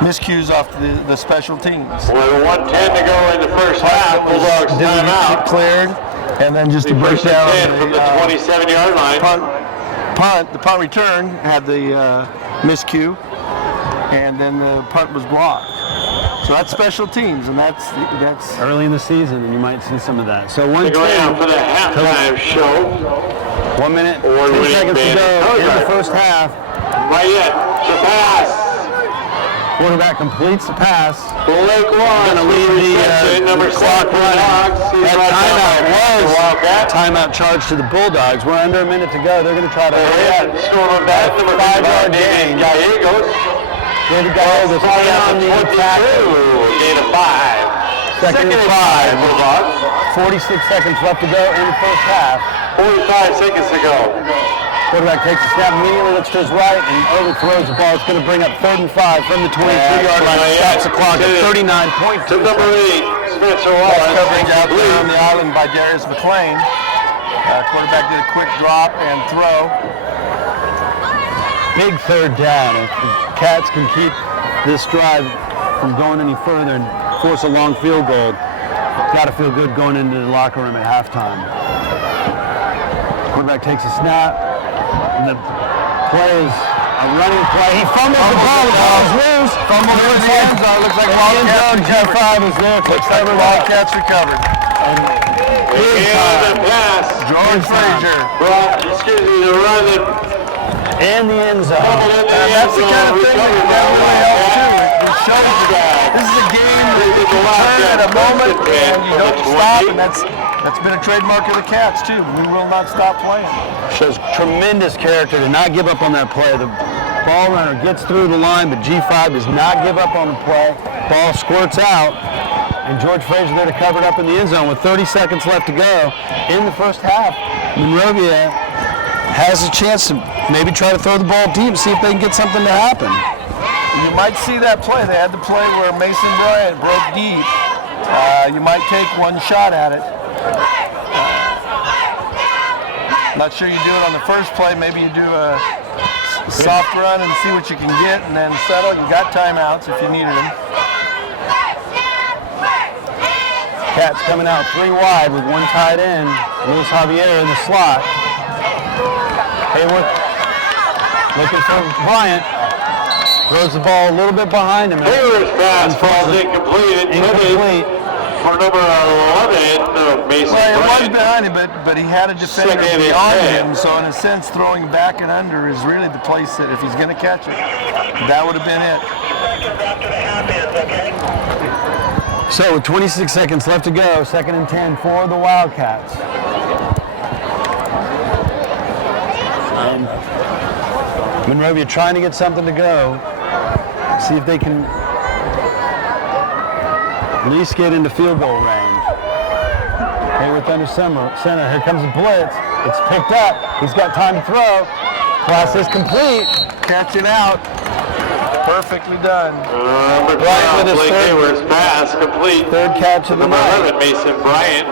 miscues off the special teams. With 1:10 to go in the first half, Bulldogs Didn't timeout. get cleared, and then just to break First down and 10 from the 27-yard line. the punt return had the miscue, and then the punt was blocked. So that's special teams, and that's early in the season, and you might see some of that. So They're 1:10. going out for the halftime show. 1 minute, Or 10 winning seconds to bid. go in the first half. Not yet. The pass. Quarterback completes the pass. Blake Walsh. Gonna leave the number clock 7 for the running. Dogs. He's That right timeout down there. was Wildcats. timeout charge to the Bulldogs. We're under a minute to go. They're going to try to Yeah, score of that. Number 5-yard 5 gain. Gallegos. David Gallegos Ball on the attack. 22. Gain of 5. Second and 5. Bulldogs. 46 seconds left to go in the first half. 45 seconds to go. Quarterback takes the snap immediately, looks to his right, and overthrows the ball. It's going to bring up 3rd and 5 from the 23-yard line. Stops the clock at 39.2. To number 8, Spencer Ball Wallace. coverage out there on the island by Darius McLean. Quarterback did a quick drop and throw. Big third down. If the Cats can keep this drive from going any further and force a long field goal, got to feel good going into the locker room at halftime. Quarterback takes a snap, and the play is a running play. He fumbles the ball. The ball is loose. Fumbles in the end zone. Looks like Wildcats recovered. G5 is there. Looks like Wildcats recovered. The pass. George Frazier. The run that in the end zone. That's the kind of thing that really helps too. It shows you that this is a game that you can turn at a moment and you don't stop, and that's been a trademark of the Cats too. We will not stop playing. Shows tremendous character to not give up on that play. The ball runner gets through the line, but G5 does not give up on the play. Ball squirts out, and George Frazier there to cover it up in the end zone with 30 seconds left to go in the first half. Monrovia has a chance to maybe try to throw the ball deep, see if they can get something to happen. You might see that play. They had the play where Mason Bryant broke deep. You might take one shot at it. Not sure you do it on the first play. Maybe you do a soft run and see what you can get, and then settle. You got timeouts if you needed them. Cats coming out 3 wide with 1 tight end. Luis Javier in the slot. Hayworth looking for Bryant. Throws the ball a little bit behind him. Hayworth's pass falls incomplete. Incomplete. For number 11, Mason Well, it was Bryant. behind him, but he had a defender Second and beyond 10. him, so in a sense, throwing back and under is really the place that if he's going to catch it, that would have been it. So with 26 seconds left to go, 2nd and 10 for the Wildcats. Monrovia trying to get something to go. See if they can at least get into field goal range. Hayworth under center. Here comes a blitz. It's picked up. He's got time to throw. Pass is complete. Catching out. Perfectly done. Number 12, Bryant with his Blake third- Hayworth's pass complete. Third catch of the Number night. 11, Mason Bryant.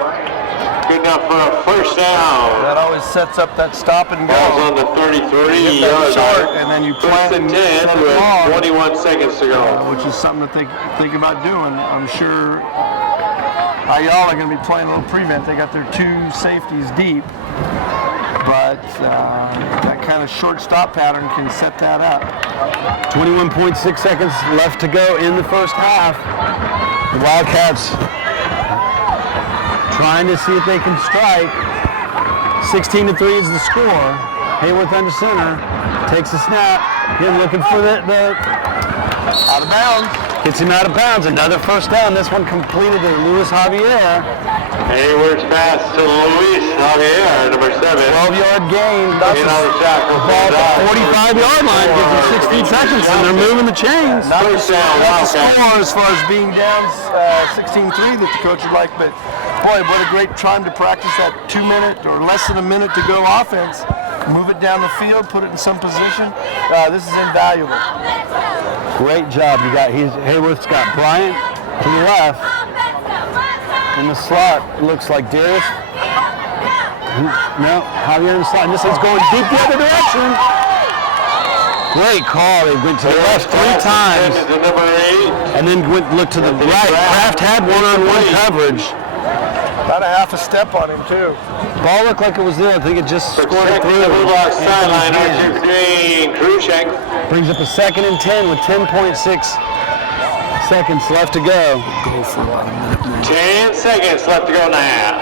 Good enough for a first down. That always sets up that stop and go. Ball's on the 33 Get that yard short, line. and then you First plant and and 10 set it with long, 21 seconds to go. which is something to think about doing. I'm sure Ayala going to be playing a little prevent. They got their 2 safeties deep, but that kind of short stop pattern can set that up. 21.6 seconds left to go in the first half. The Wildcats trying to see if they can strike. 16-3 is the score. Hayworth under center. Takes a snap. Again looking for the Out of bounds. gets him out of bounds. Another first down. This one completed to Luis Javier. Hayworth's pass to Luis Javier, number 7. 12-yard gain. In on the tackle. Ball at the 45-yard line. Gives them 16 seconds, and they're moving the chains. Not the First down, Wildcats. score as far as being down 16-3 that the coach would like, but boy, what a great time to practice that 2-minute or less than a minute to go offense. Move it down the field, put it in some position. This is invaluable. Great job. Hayworth's got Bryant to the left. In the slot, it looks like Darius. No, Javier in the slot. And this one's going deep the other direction. Great call. They went to the left 3 times. To number 8. And then looked to the right. Kraft had one-on-one coverage. About a half a step on him too. Ball looked like it was there. I think it just scored it through. The Bulldogs sideline, Archer Green, Krusek. Brings up a 2nd and 10 with 10.6 seconds left to go. 10 seconds left to go now.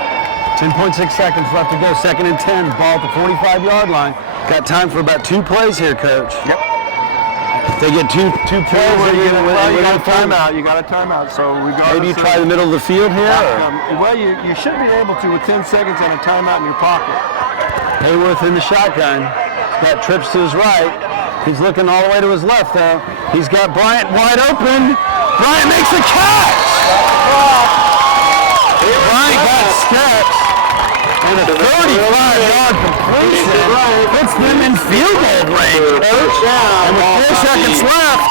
10.6 seconds left to go. 2nd and 10. Ball at the 45-yard line. Got time for about 2 plays here, Coach. Yep. If they get two plays, You got a time. timeout. You got a timeout. So regardless. Maybe you try the middle of the field here. Well, you should be able to with 10 seconds and a timeout in your pocket. Hayworth in the shotgun. He's got trips to his right. He's looking all the way to his left, though. He's got Bryant wide open. Bryant makes the catch. Bryant got steps. And a 35-yard completion puts them in field goal range, Coach. And with 4 seconds left,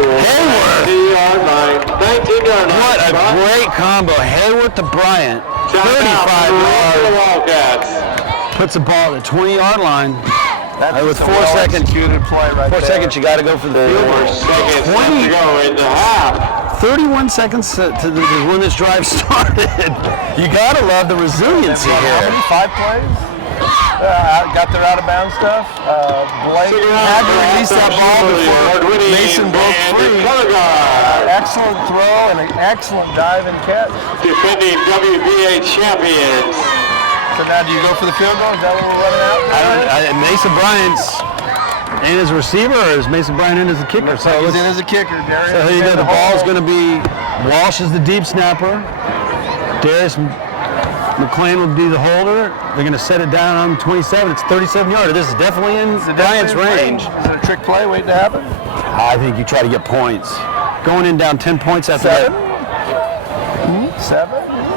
Hayward. 19-yard line. 19-yard line. What a great combo. Hayward to Bryant. 35 yards. Wildcats. Puts the ball at the 20-yard line. With 4 seconds. Play right 4 seconds, you got to go for the field 4 goal. seconds left to go in the half. 31 seconds to when this drive started. You got to love the resiliency How here. many? 5 plays? Got their out of bounds stuff. Blake had to release that ball before Mason broke free. Excellent throw and an excellent dive and catch. Defending WBA champions. So now do you go for the field goal? Is that what we're running out? Mason Bryant's in as a receiver, or is Mason Bryant in as a kicker? So He's in as a kicker. So here you go. The ball's going to be Walsh is the deep snapper. Darius McLean will be the holder. They're going to set it down on 27. It's 37-yarder. This is definitely in Bryant's range. Is it a trick play waiting to happen? I think you try to get points. Going in down 10 points after 7? that. 7?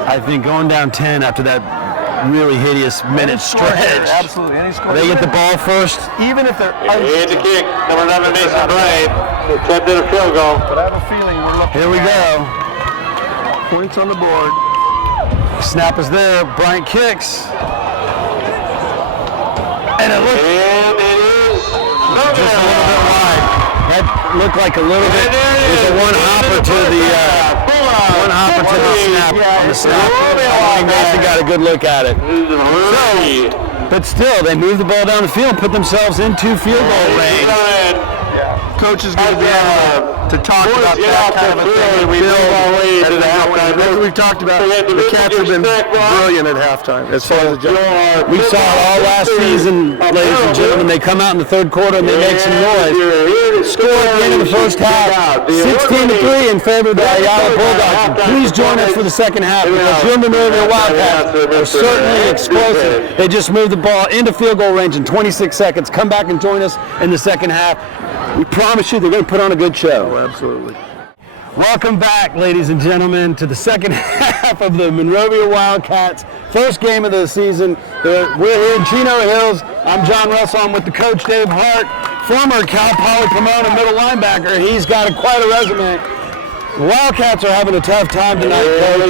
I think going down 10 after that really hideous minute stretch. Absolutely. Any score. They get the ball first. Even if they're Here's the kick. Number 11, Mason Bryant. Attempted a field goal. But I have a feeling we're looking. Here we go. Points on the board. Snap is there. Bryant kicks. And it looks just a little bit wide. That looked like a little bit. There's a one hopper to the snap. On the snap. I think Mason got a good look at it. But still, they move the ball down the field and put themselves into field goal range. Coach is going to be able to talk about that kind of a thing. We've talked about the Cats have been brilliant at halftime as far as the job. We saw it all last season, ladies and gentlemen. They come out in the third quarter and they make some noise. Score at the end of the first half, 16-3 in favor of the Ayala Bulldogs. Please join us for the second half because your Monrovia Wildcats are certainly explosive. They just moved the ball into field goal range in 26 seconds. Come back and join us in the second half. We promise you they're going to put on a good show. Oh, absolutely. Welcome back, ladies and gentlemen, to the second half of the Monrovia Wildcats. First game of the season. We're here in Chino Hills. I'm John Russell. I'm with the coach, Dave Hart, former Cal Poly Pomona middle linebacker. He's got quite a resume. The Wildcats are having a tough time tonight, coach.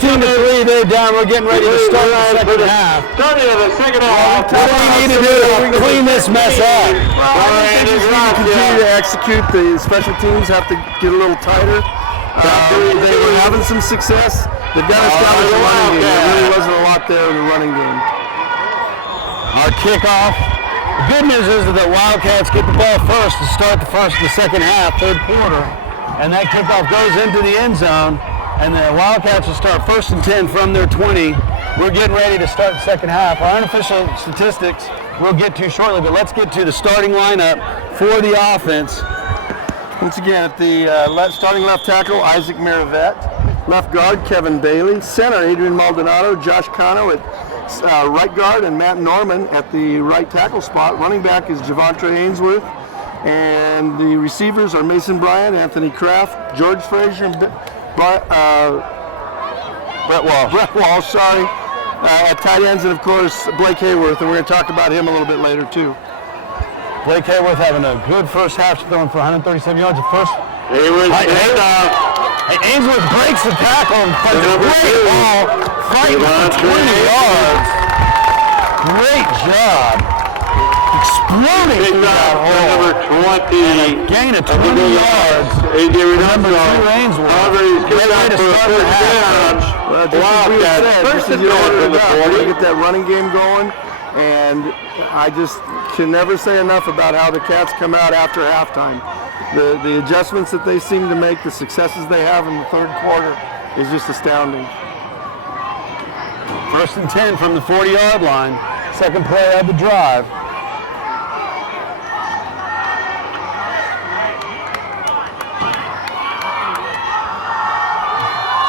16-3, they're down. We're getting ready to start the second half. Starting the second half. What do we need to do to clean this mess up? I think we need to continue to execute. The special teams have to get a little tighter. They were having some success. They've got to establish a running game. There really wasn't a lot there in the running game. Our kickoff. The good news is that the Wildcats get the ball first to start the second half, third quarter. And that kickoff goes into the end zone, and the Wildcats will start 1st and 10 from their 20. We're getting ready to start the second half. Our unofficial statistics we'll get to shortly, but let's get to the starting lineup for the offense. Once again, at the starting left tackle, Isaac Miravet. Left guard, Kevin Bailey. Center, Adrian Maldonado. Josh Cano at right guard, and Matt Norman at the right tackle spot. Running back is Javontre Ainsworth. And the receivers are Mason Bryant, Anthony Kraft, George Frazier, and Brett Walsh, sorry. At tight ends, and of course, Blake Hayworth, and we're going to talk about him a little bit later, too. Blake Hayworth having a good first half, throwing for 137 yards. The first. Ainsworth breaks the tackle and plays a great ball, fighting for 20 yards. Great job. Exploding through that hole. Number 20. Gain of 20 yards. Number 2 Ainsworth. However, he's Great way to start the half. First and 10 to get that running game going, and I just can never say enough about how the Cats come out after halftime. The adjustments that they seem to make, the successes they have in the third quarter is just astounding. 1st and 10 from the 40-yard line. Second play of the drive.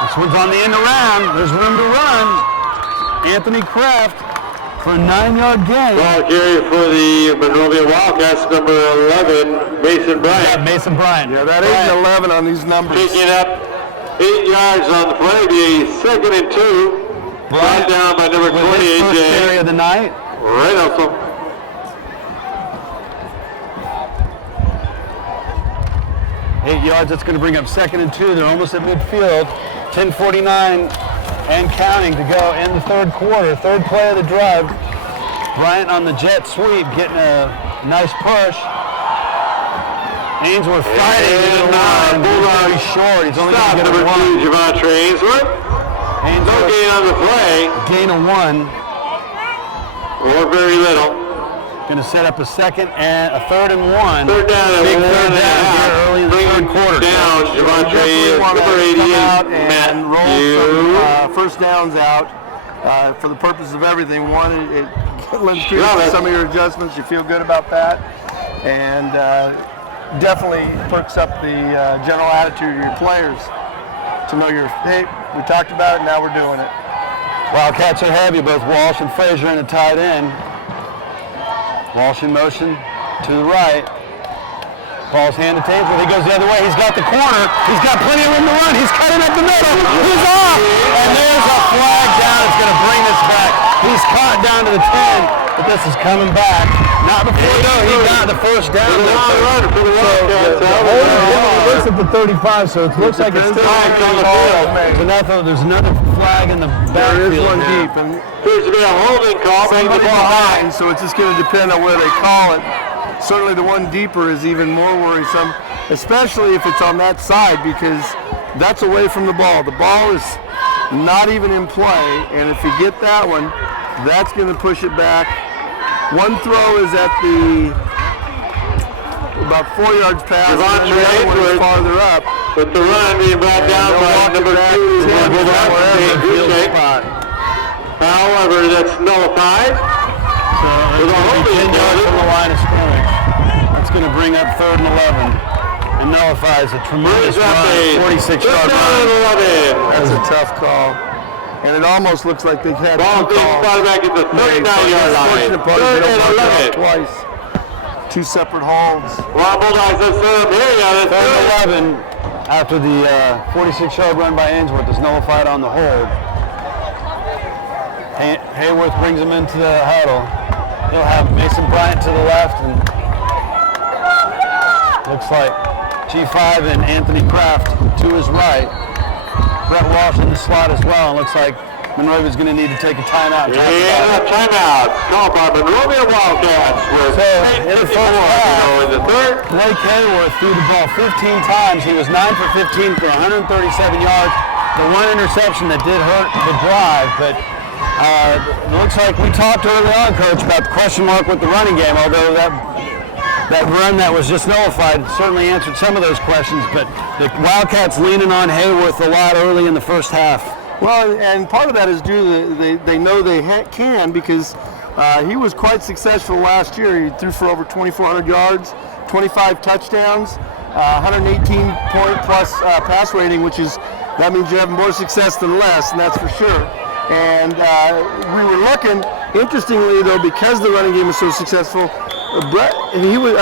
This one's on the end around. There's room to run. Anthony Kraft for a 9-yard gain. Ball carry for the Monrovia Wildcats, number 11, Mason Bryant. Yeah, Mason Bryant. Yeah, that 8 and 11 on these numbers. Picking up 8 yards on the play, the 2nd and 2. Brought down by number 20, First carry AJ. of the night. Right also. 8 yards. That's going to bring up 2nd and 2. They're almost at midfield. 10:49 and counting to go in the third quarter. Third play of the drive. Bryant on the jet sweep, getting a nice push. Ainsworth fighting in the line. Very short. He's only going to get a 1. Javontre Ainsworth. No gain on the play. Gain of 1. Or very little. Going to set up a 2nd and a 3rd and 1. Third down at Big 1 third and a down half. here early in the third quarter. Down, Javontre Definitely want number to 88. come out and Matt, roll some first downs out for the purpose of everything. One, it lends credence to some of your adjustments. You feel good about that, and definitely perks up the general attitude of your players to know hey, we talked about it, now we're doing it. Wildcats are heavy, both Walsh and Frazier in a tight end. Walsh in motion to the right. Ball's handed to Ainsworth. He goes the other way. He's got the corner. He's got plenty of room to run. He's cutting up the middle. He's off. And there's a flag down. It's going to bring this back. He's caught down to the 10, but this is coming back. Not before, though. He got the first down. Looks at the 35, so it looks like it's still on the field. There's another flag in the backfield. There is one deep. And appears to be a holding call. Bring the ball behind, so it's just going to depend on where they call it. Certainly the one deeper is even more worrisome, especially if it's on that side, because that's away from the ball. The ball is not even in play, and if you get that one, that's going to push it back. One throw is at the about 4 yards past, and then the other one is farther up. With the run being brought down by number 2. However, that's nullified. So it's going to be 10 yards from the line of scrimmage. That's going to bring up 3rd and 11 and nullifies a tremendous run, 46-yard run. That's a tough call. And it almost looks like they've had ball two calls. Ball back at the 39-yard line. 3rd and 11. Twice. Two separate holds. Well, Bulldogs, let's set up here. Yeah, 3rd and 11 after the 46-yard run by Ainsworth is nullified on the hold. Hayworth brings him into the huddle. He'll have Mason Bryant to the left, and looks like G5 and Anthony Kraft to his right. Brett Walsh in the slot as well. It looks like Monrovia's going to need to take a timeout. Timeout. Call by Monrovia Wildcats. In the first half, in the third. Blake Hayworth threw the ball 15 times. He was 9 for 15 for 137 yards. The one interception that did hurt the drive, but it looks like we talked early on, Coach, about the question mark with the running game, although that run that was just nullified certainly answered some of those questions, but the Wildcats leaning on Hayworth a lot early in the first half. Well, and part of that is due to they know they can, because he was quite successful last year. He threw for over 2,400 yards, 25 touchdowns, 118-point plus pass rating, that means you're having more success than less, and that's for sure. And we were looking, interestingly though, because the running game was so successful, Brett, he was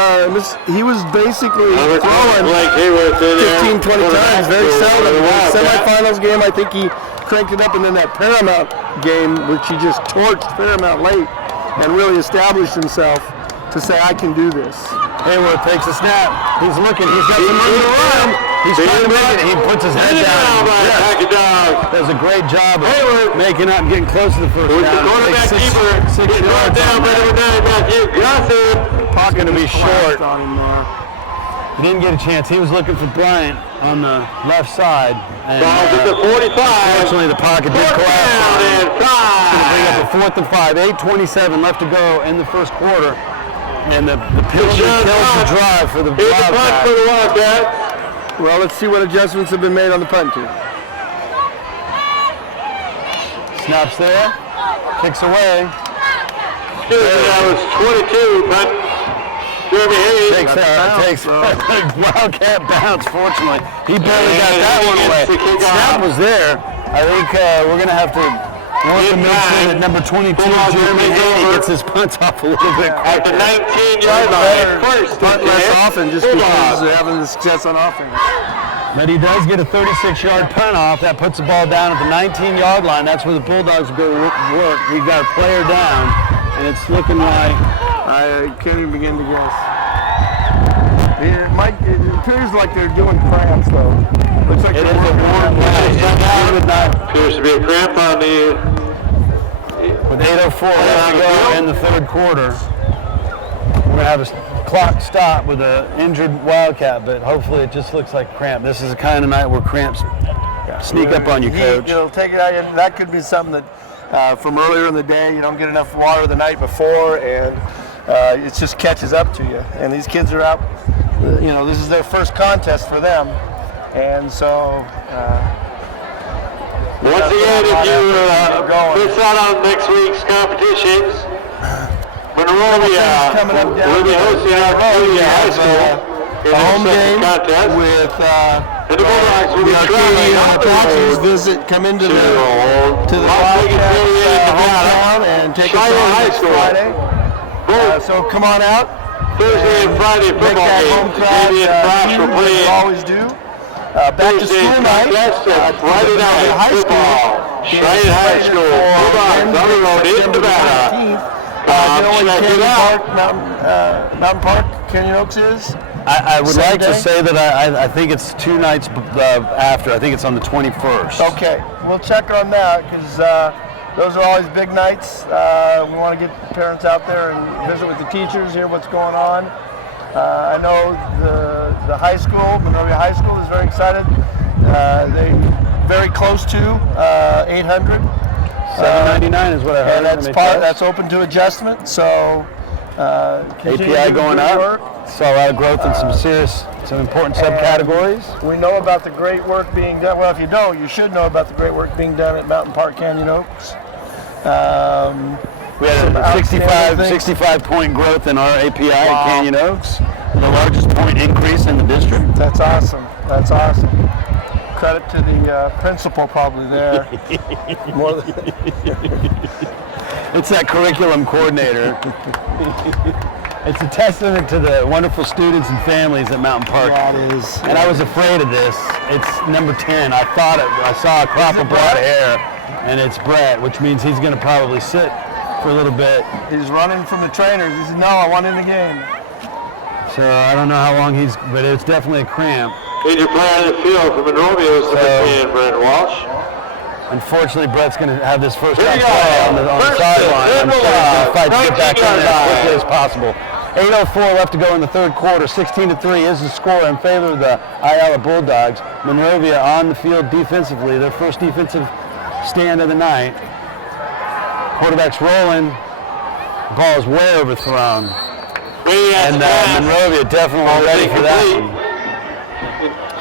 basically throwing 15, 20 times, very seldom. In the semifinals game, I think he cranked it up, and then that Paramount game, which he just torched Paramount late and really established himself to say, I can do this. Hayworth takes a snap. He's looking. He's got some room to run. He's trying to make it. He puts his head down. Does a great job of making up and getting close to the first down. The quarterback keeper. 6 yards down by number 9, Matthew Johnson. Pocket to be short. On him there. He didn't get a chance. He was looking for Bryant on the left side. Ball's at the 45. Fortunately, the pocket did collapse. Down and 5. Bring up a 4th and 5. 8:27 left to go in the first quarter. And the penalty kills the drive for the Wildcats. Well, let's see what adjustments have been made on the punt team. Snaps there. Kicks away. That was 22, but Jeremy Hayes takes Wildcat bounce, fortunately. He barely got that one away. Snap was there. I think we're going to have to work to make sure that number 22, Jeremy Hayes, gets his punts off a little bit at the 19-yard line. First, punt less often just because they're having the success on offense. But he does get a 36-yard punt off. That puts the ball down at the 19-yard line. That's where the Bulldogs go to work. We've got a player down, and it's looking like I can't even begin to guess. It appears like they're doing cramps though. Looks like It they're is a working warm on night. that. It would not, Appears to be a cramp on the with 8:04 left to go in the third quarter. We're going to have a clock stop with an injured Wildcat, but hopefully it just looks like cramp. This is the kind of night where cramps sneak up on you, Coach. You'll take it out. That could be something that from earlier in the day, you don't get enough water the night before, and it just catches up to you. And these kids are out, this is their first contest for them. And so, once again, if you miss out on next week's competitions, Monrovia will be hosting our High School in a home the game contest with and the Bulldogs will be traveling Apaches afterwards come into to the Las Vegas, Wildcats Nevada, hometown and take us Shiloh on High this School. Friday. So come on out. Thursday and Friday Make football that home games. crowd Xavier and Frosh will as play we always do. Back to school night. Friday night high football. Shiloh High School. Bulldogs on the road in Nevada. Check it out. Mountain Park, Canyon Oaks is. I would Same like to day? say that I think it's 2 nights after. I think it's on the 21st. Okay, we'll check on that because those are always big nights. We want to get parents out there and visit with the teachers, hear what's going on. I know the high school, Monrovia High School, is very excited. They very close to 800. $7.99 is what I heard. And that's open to adjustment. So API going up. Saw a lot of growth in some important subcategories. We know about the great work being done. Well, if you don't, you should know about the great work being done at Mountain Park Canyon Oaks. We had a 65 point growth in our API at Canyon Oaks, the largest point increase in the district. That's awesome. That's awesome. Credit to the principal probably there. More than It's that curriculum coordinator. It's a testament to the wonderful students and families at Mountain Park. that is. And I was afraid of this. It's number 10. I saw a crop of broad hair, and it's Brett, which means he's going to probably sit for a little bit. He's running from the trainers. He said, "No, I want in the game." So I don't know how long but it's definitely a cramp. Major player on the field for Monrovia was number 10, Brent Walsh. Unfortunately, Brett's going to have this first Here time we go. play on the First sideline. hit, I'm sure he's going to fight to get Coach back in there as quickly Ayala. as possible. 8:04 left to go in the third quarter. 16-3 is the score in favor of the Ayala Bulldogs. Monrovia on the field defensively, their first defensive stand of the night. Quarterback's rolling. Ball is way overthrown. And Monrovia definitely ready for that one.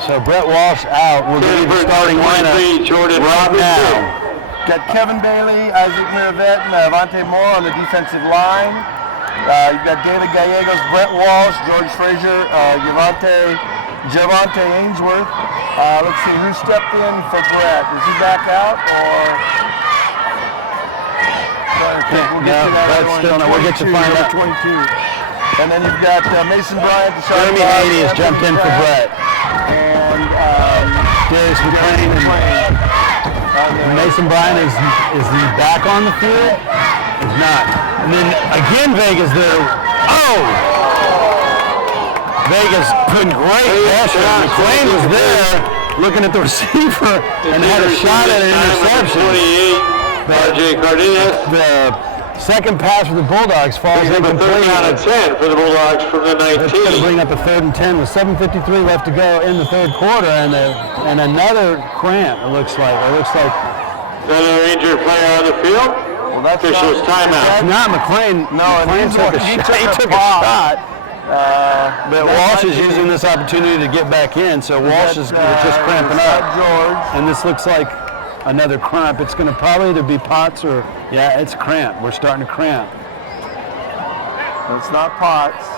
So Brett Walsh out. We're going to be starting lineup right now. Got Kevin Bailey, Isaac Miravet, and Avante Moore on the defensive line. You've got David Gallegos, Brett Walsh, George Frazier, Javante Ainsworth. Let's see, who stepped in for Brett? Is he back out or? We'll get to find out. 22. And then you've got Mason Bryant. Jeremy Haney has jumped in for Brett. And Darius McLean and Mason Bryant is he back on the field? He's not. And then again Vega's there. Oh! Vega's putting great pressure. McLean was there looking at the receiver and had a shot at an interception. 28, RJ Cardenas. The second pass for the Bulldogs falls Number 30 out of incomplete. 10 for the Bulldogs from the It's going to 19. bring up a 3rd and 10 with 7:53 left to go in the third quarter, and another cramp. It looks like. Another injured player on the field. well, that's Officials timeout. Not McLean. McLean took a shot. He took a shot. But Walsh is using this opportunity to get back in, so Walsh is just cramping up. George. And this looks like another cramp. It's going to probably either be Potts or, yeah, it's cramp. We're starting to cramp. It's not Potts.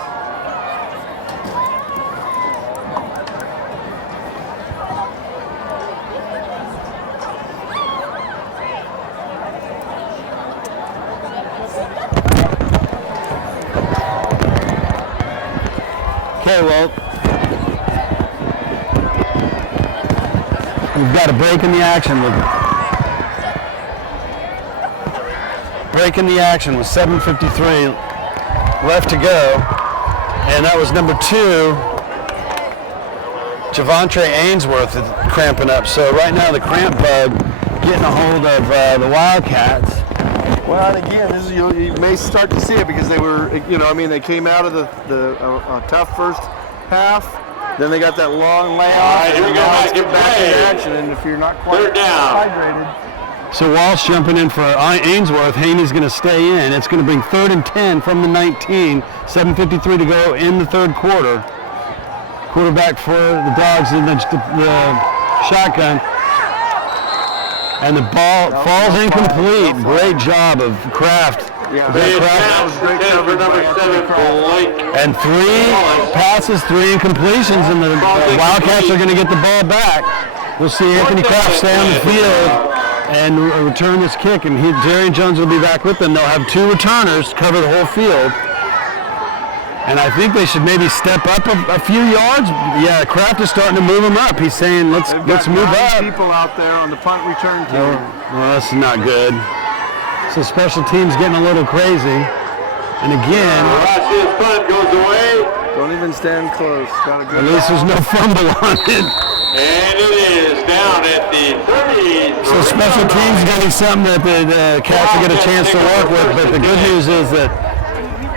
Okay, well, we've got a break in the action with 7:53 left to go, and that was number 2 Javontre Ainsworth is cramping up. So right now the cramp bug getting a hold of the Wildcats. Well, and again, this is, you may start to see it because they were, they came out of the tough first half. Then they got that long layoff. All right, here we go. Let's Back get back in into play. action. And if you're not quite Third down. hydrated, So Walsh jumping in for Ainsworth. Haney's going to stay in. It's going to bring 3rd and 10 from the 19. 7:53 to go in the third quarter. Quarterback for the Dogs in the shotgun. And the ball falls incomplete. Great job of Kraft. yeah, Big that pass was great for coverage number by 7, Blake. And 3 passes, 3 incompletions, and the Wildcats are going to get the ball back. We'll see Anthony Kraft stay on the field and return this kick, and Darian Jones will be back with them. They'll have 2 returners to cover the whole field. And I think they should maybe step up a few yards. Yeah, Kraft is starting to move them up. He's saying, let's move 9 up. people out there on the punt return team. Well, that's not good. So special teams getting a little crazy. And again, Rush's punt goes away. Don't even stand close. Got a at good least there's no fumble on it. And it is down at the 30. So special teams getting something that the Cats will get a chance to work with. But the good news is that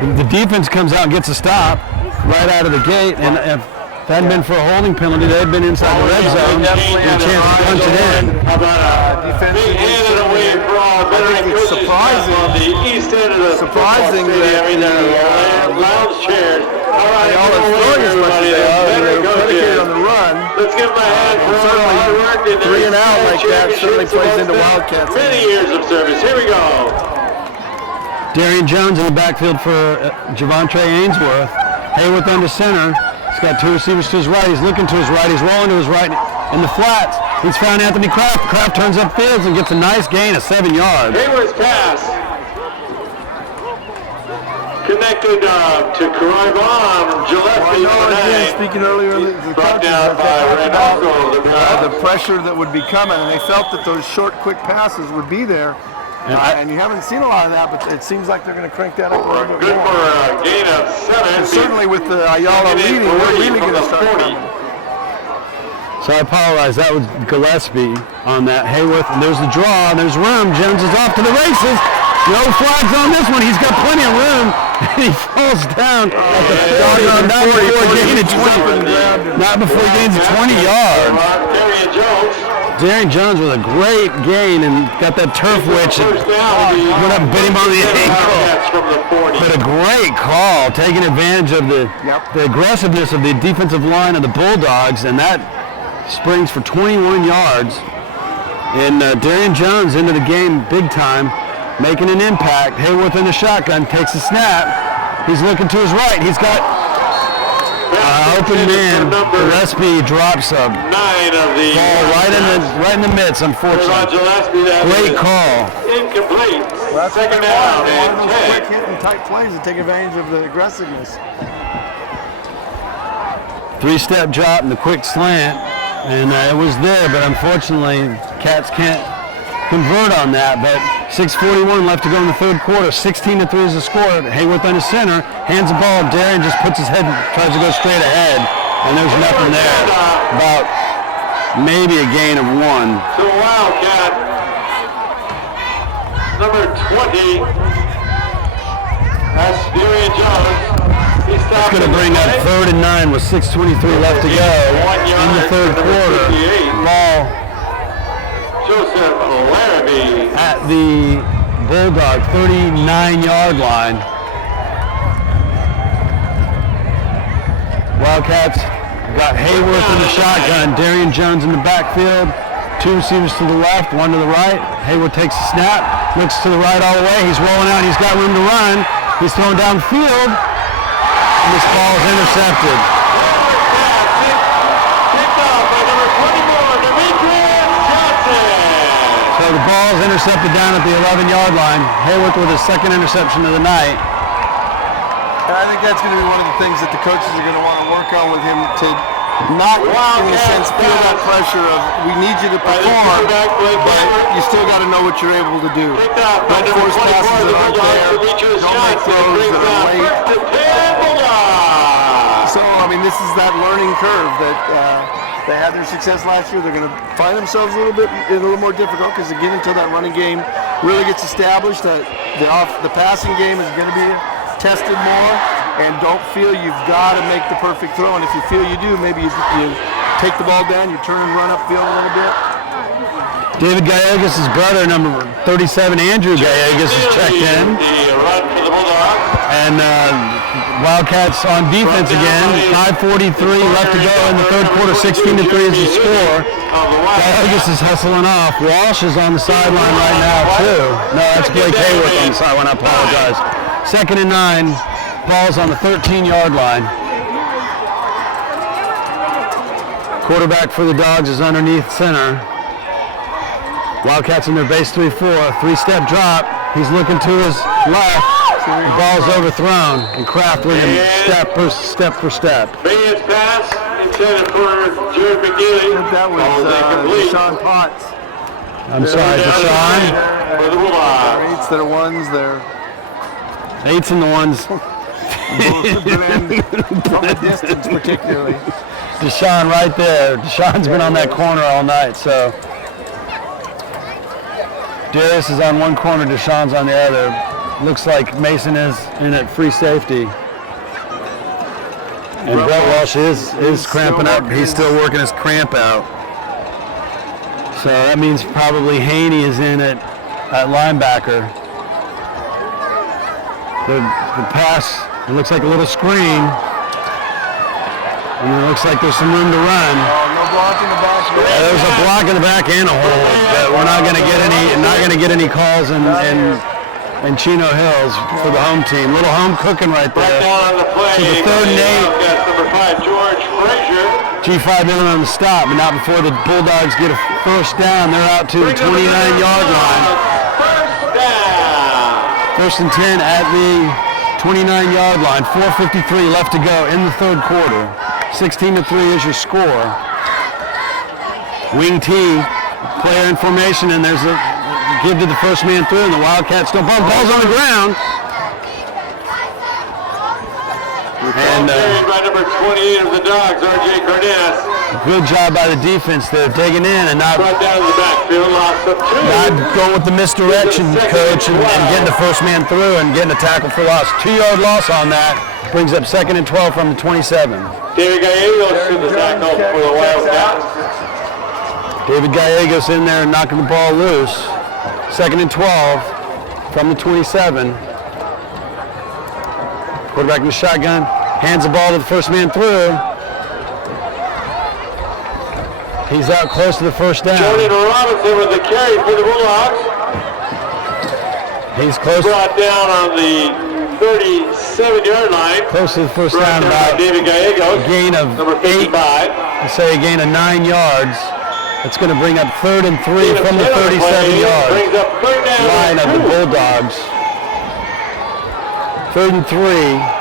the defense comes out and gets a stop right out of the gate. And if that hadn't been for a holding penalty, they'd been inside the red zone and a chance to punch it in. How about a big hand and away for all veteran it's coaches surprising- on the east end of the surprising football stadium. that In their the, lounge chairs. All right, all give as away throwing as much everybody. as they are, Veteran they're predicated coaches. on the run. Let's give them a hand for all the Certainly, hard work. And 3 and out like that certainly championships plays into amongst Wildcats. Many years of service. Here we go. Darian Jones in the backfield for Javontre Ainsworth. Hayworth under center. He's got 2 receivers to his right. He's looking to his right. He's rolling to his right in the flats. He's found Anthony Kraft. Kraft turns up fields and gets a nice gain of 7 yards. Hayward's pass. Connected to Karai Vaughn. Gillespie Again, tonight. speaking earlier, the Brought coaches, down they by talked about, Reynoso, the Browns. the pressure that would be coming, and they felt that those short, quick passes would be there. And you haven't seen a lot of that, but it seems like they're going to crank that up a little bit Good more. for a gain of 7. And certainly with the Ayala Second and leading, we're 3 really from going to the start 40. coming. So I apologize. That was Gillespie on that. Hayworth, and there's the draw. There's room. Jones is off to the races. No flags on this one. He's got plenty of room. And he falls down at the 40. Not before he gains 20. Not before he gains 20 yards. Darian Jones. Darian Jones with a great gain and got that turf witch and First down. went up and bit him on the ankle. That's from the 40. But a great call, taking advantage of the aggressiveness of the defensive line of the Bulldogs, and that springs for 21 yards. And Darian Jones into the game big time, making an impact. Hayworth in the shotgun, takes a snap. He's looking to his right. He's got open man. Gillespie drops a 9 of the ball right in the midst, unfortunately. Gillespie. Great call. Incomplete. Well, that's Second what they down want. They want and those 10. quick hit and tight plays to take advantage of the aggressiveness. 3-step drop and the quick slant, and it was there, but unfortunately Cats can't convert on that. But 6:41 left to go in the third quarter. 16-3 is the score. Hayworth on the center, hands the ball. Darian just puts his head, tries to go straight ahead, and there's nothing there. About maybe a gain of 1. So Wildcat, number 20, that's Darian Jones. He It's stopped going to bring up 3rd and 9 with 6:23 left to go in the third quarter. Ball Joseph Larrabee. at the Bulldog 39-yard line. Wildcats got Hayworth in the shotgun, Darian Jones in the backfield, 2 receivers to the left, 1 to the right. Hayworth takes a snap, looks to the right all the way. He's rolling out. He's got room to run. He's throwing downfield, and this ball is intercepted. Picked off by number 24, Demetrius Johnson. So the ball is intercepted down at the 11-yard line. Hayworth with his 2nd interception of the night. And I think that's going to be one of the things that the coaches are going to want to work on with him to not, in a sense, feel that pressure of we need you to perform, but you still got to know what you're able to do. Picked off by Don't number force 24, passes the that aren't Bulldogs, there. Demetrius Don't make Johnson. throws Brings that are up late. 1st and 10 Bulldogs. So, I mean, this is that learning curve that They had their success last year. They're going to find themselves a little more difficult because again, until that running game really gets established, the passing game is going to be tested more. And don't feel you've got to make the perfect throw. And if you feel you do, maybe you take the ball down, you turn and run upfield a little bit. David Gallegos' brother, number 37, Andrew Gallegos, is checked in. And Wildcats on defense again. 5:43 left to go in the third quarter. 16-3 is the score. Gallegos is hustling off. Walsh is on the sideline right now too. No, that's Blake Hayworth on the sideline. I apologize. 2nd and 9. Ball's on the 13-yard line. Quarterback for the Dogs is underneath center. Wildcats in their base 3-4. 3-step drop. He's looking to his left. The ball's overthrown. And Kraft with him step for step. Big pass intended for Jared McGinley. That was Deshaun Potts. I'm sorry, Deshaun. Eights, they're ones, they're 8s and the ones. from a distance particularly. Deshaun right there. Deshaun's been on that corner all night, so. Darius is on one corner, Deshaun's on the other. Looks like Mason is in at free safety. And Brett Walsh is cramping up. He's still working his cramp out. So that means probably Haney is in at linebacker. The pass, it looks like a little screen. And it looks like there's some room to run. No block in the back. There's a block in the back and a hold. We're not going to get any calls in Chino Hills for the home team. Little home cooking right there. So the 3rd and 8. Number 5, George Frazier. G5 in on the stop, but not before the Bulldogs get a first down. They're out to the 29-yard line. First down. 1st and 10 at the 29-yard line. 4:53 left to go in the third quarter. 16-3 is your score. Wing T, player in formation, and there's a give to the first man through, and the Wildcats don't ball. Ball's on the ground. And by number 28 of the Dogs, R.J. Cardenas. good job by the defense there, digging in and not Brought down the backfield, loss of 2. going with the misdirection, coach, and getting the first man through and getting a tackle for loss. 2-yard loss on that. Brings up 2nd and 12 from the 27. David Gallegos to the tackle for the Wildcats. David Gallegos in there and knocking the ball loose. 2nd and 12 from the 27. Quarterback in the shotgun, hands the ball to the first man through. He's out close to the first down. Jordan Robinson with the carry for the Bulldogs. He's close. Brought down on the 37-yard line. Close to the first Brought down, down about by David Gallegos. a gain of Number 55. Let's say a gain of 9 yards. It's going to bring up 3rd and 3 from the 37-yard Brings up 3rd down line of the and 2. Bulldogs. 3rd and 3.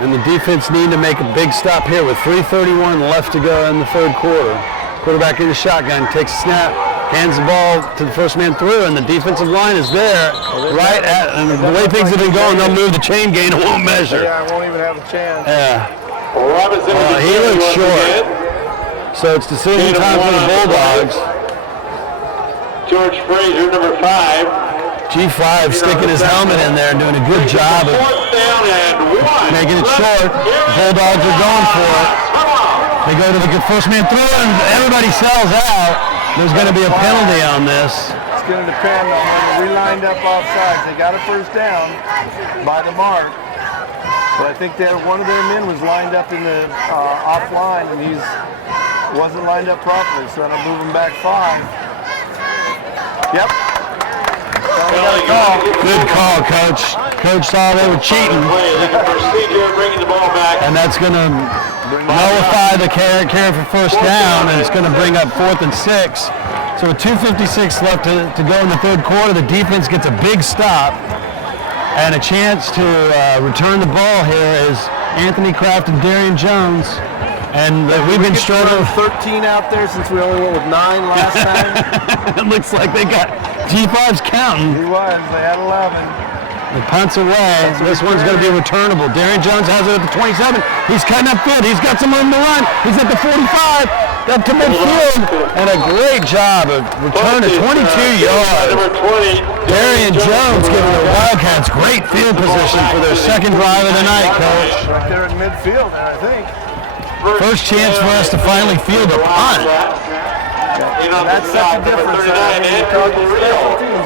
And the defense need to make a big stop here with 3:31 left to go in the third quarter. Quarterback in the shotgun, takes a snap, hands the ball to the first man through, and the defensive line is there right at, and the way things have been going, they'll move the chain gain, it won't measure. Yeah, I won't even have a chance. Yeah. Robinson with the He carry looks once short. again. So it's decision time for the Bulldogs. George Frazier, number 5. G5 sticking his helmet in there and doing a good job of 4th down and 1. making it short. Bulldogs are going for it. They go to the first man through and everybody sells out. There's going to be a penalty on this. It's going to depend on when we lined up offsides. They got a first down by the mark. But I think one of their men was lined up in the offline and he wasn't lined up properly. So I'm going to move him back 5. Yep. Good call, Coach. Coach saw they were cheating. And that's going to nullify the carry for first down, and it's going to bring up 4th and 6. So with 2:56 left to go in the third quarter, the defense gets a big stop. And a chance to return the ball here is Anthony Kraft and Darian Jones. And we've been struggling. 13 out there since we only went with 9 last time. It looks like they got G5's counting. He was. They had 11. The punt's away. This one's going to be returnable. Darian Jones has it at the 27. He's cutting upfield. He's got some room to run. He's at the 45. Up to midfield. And a great job of return to 22 yards. Number 20. Darian Jones giving the Wildcats great field position for their second drive of the night, Coach. Right there in midfield, I think. First chance for us to finally field a punt. That's such a difference.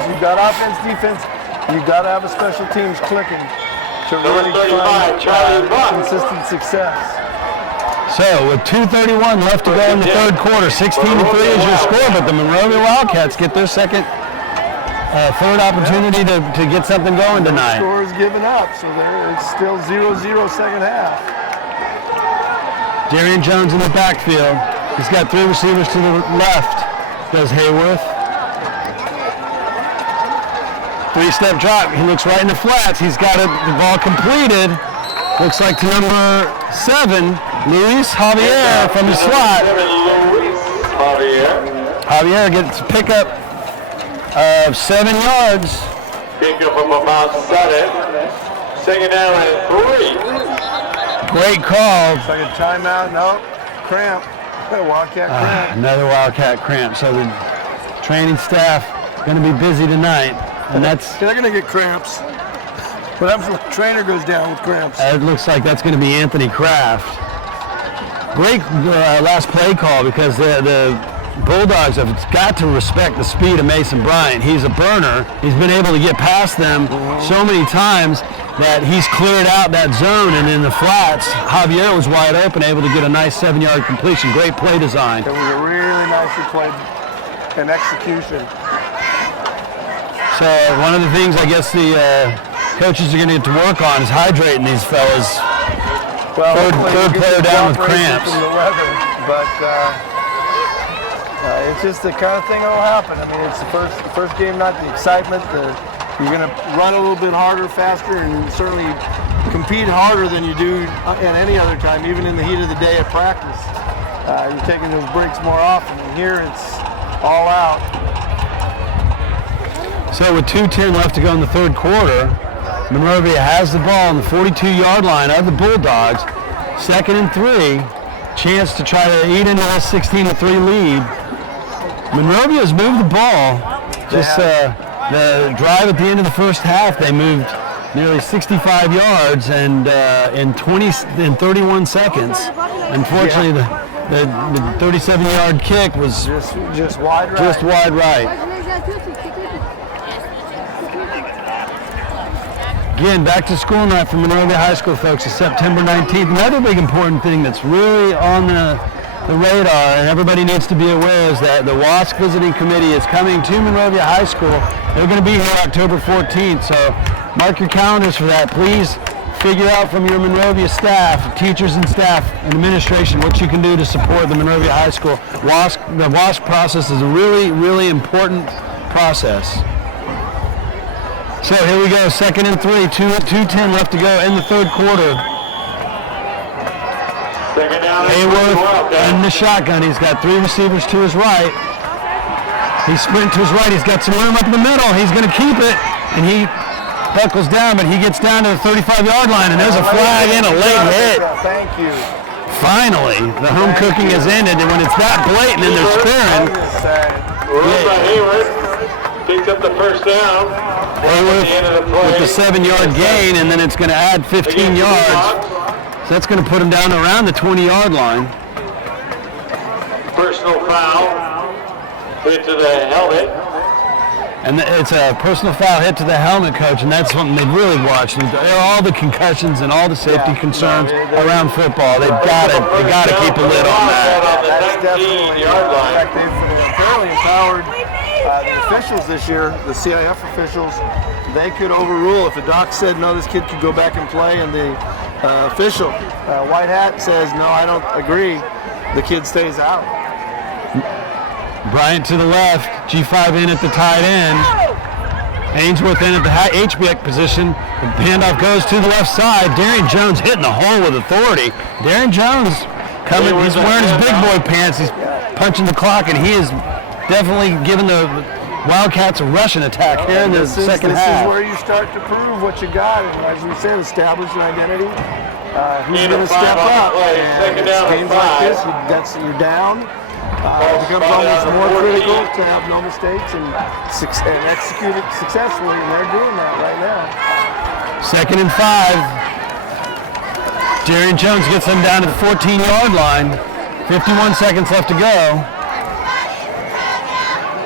You've got offense, defense. You've got to have a special teams clicking to really find consistent success. So with 2:31 left to go in the third quarter, 16-3 is your score, but the Monrovia Wildcats get their third opportunity to get something going tonight. The score is given up, so it's still 0-0 second half. Darian Jones in the backfield. He's got three receivers to the left. Does Hayworth. Three-step drop. He looks right in the flats. He's got the ball completed. Looks like to number 7, Luis Javier from the slot. Javier gets a pickup of 7 yards. Pickup from about 7. Second down at 3. Great call. It's like a timeout. No, cramp. Wildcat cramp. Another Wildcat cramp. So the training staff going to be busy tonight. And they're going to get cramps. What happens when the trainer goes down with cramps? It looks like that's going to be Anthony Kraft. Great last play call because the Bulldogs have got to respect the speed of Mason Bryant. He's a burner. He's been able to get past them so many times that he's cleared out that zone, and in the flats, Javier was wide open, able to get a nice 7-yard completion. Great play design. It was a really nicely played and execution. So one of the things I guess the coaches are going to get to work on is hydrating these fellas. Well, third player down with cramps. From the weather, but it's just the kind of thing that'll happen. I mean, it's the first game, not the excitement. You're going to run a little bit harder, faster, and certainly compete harder than you do at any other time, even in the heat of the day at practice. You're taking those breaks more often, and here it's all out. So with 2:10 left to go in the third quarter, Monrovia has the ball on the 42-yard line of the Bulldogs. 2nd and 3, chance to try to eat into that 16-3 lead. Monrovia has moved the ball. Just the drive at the end of the first half, they moved nearly 65 yards and in 31 seconds. Unfortunately, the 37-yard kick was just wide right. Just wide right. Again, back to school night for Monrovia High School, folks, is September 19th. Another big important thing that's really on the radar, and everybody needs to be aware, is that the WASC Visiting Committee is coming to Monrovia High School. They're going to be here October 14th, so mark your calendars for that. Please figure out from your Monrovia staff, teachers and staff and administration, what you can do to support the Monrovia High School. The WASC process is a really, really important process. So here we go, 2nd and 3, 2:10 left to go in the third quarter. Hayworth in the shotgun. He's got 3 receivers to his right. He's sprinting to his right. He's got some room up in the middle. He's going to keep it, and he buckles down, but he gets down to the 35-yard line, and there's a flag and a late hit. Thank you. Finally, the home cooking has ended, and when it's that blatant and they're sparing, Hayworth picks up the first down. Hayworth with the 7-yard gain, and then it's going to add 15 yards. So that's going to put him down around the 20-yard line. Personal foul. Hit to the helmet. And it's a personal foul hit to the helmet, Coach, and that's something they've really watched. All the concussions and all the safety concerns around football, they got to keep a lid on that. That's definitely they've fairly empowered the officials this year, the CIF officials. They could overrule if a doc said no, this kid could go back and play, and the official, white hat, says no, I don't agree, the kid stays out. Bryant to the left, G5 in at the tight end. Ainsworth in at the H-back position. The handoff goes to the left side. Darian Jones hitting the hole with authority. Darian Jones coming, he's wearing his big boy pants. He's punching the clock, and he is definitely giving the Wildcats a rushing attack here in the second half. This is where you start to prove what you got, and as we said, establish an identity. Who's going to step up? Second down games like this, you're down. It becomes almost more critical to have no mistakes and execute it successfully, and they're doing that right now. 2nd and 5. Darian Jones gets them down to the 14-yard line. 51 seconds left to go.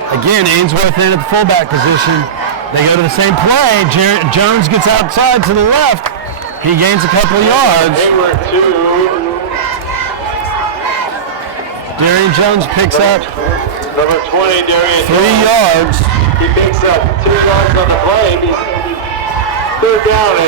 Again, Ainsworth in at the fullback position. They go to the same play. Jones gets outside to the left. He gains a couple of yards. Darian Jones picks up number 20, Darian 3 yards. He picks up 2 yards on the play. He's 3rd down.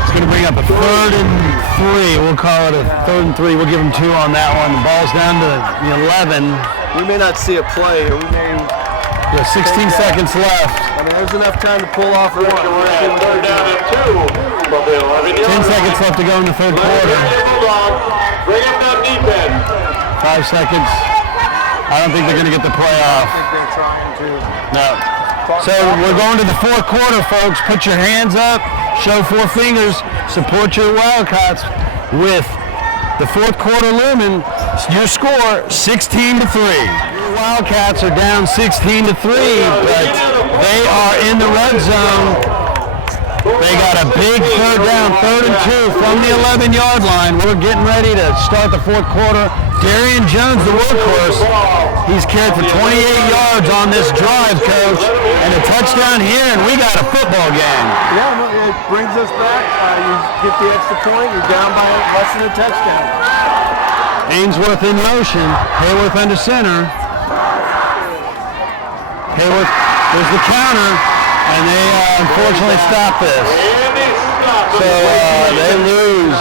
It's going to bring up a 3rd and 3. We'll call it a 3rd and 3. We'll give him 2 on that one. The ball's down to the 11. We may not see a play, or we may. 16 seconds left. I mean, there's enough time to pull off one. We're at 3rd down and 2. 10 seconds left to go in the 3rd quarter. Bring up that defense. 5 seconds. I don't think they're going to get the play off. I think they're trying to. No. So we're going to the 4th quarter, folks. Put your hands up. Show 4 fingers. Support your Wildcats with the 4th quarter looming. Your score, 16-3. Your Wildcats are down 16-3, but they are in the red zone. They got a big 3rd down, 3rd and 2 from the 11-yard line. We're getting ready to start the 4th quarter. Darian Jones, the workhorse, he's carried for 28 yards on this drive, Coach, and a touchdown here, and we got a football game. Yeah, it brings us back. You get the extra point, you're down by less than a touchdown. Ainsworth in motion, Hayworth under center. Hayworth, there's the counter, and they unfortunately stop this. So they lose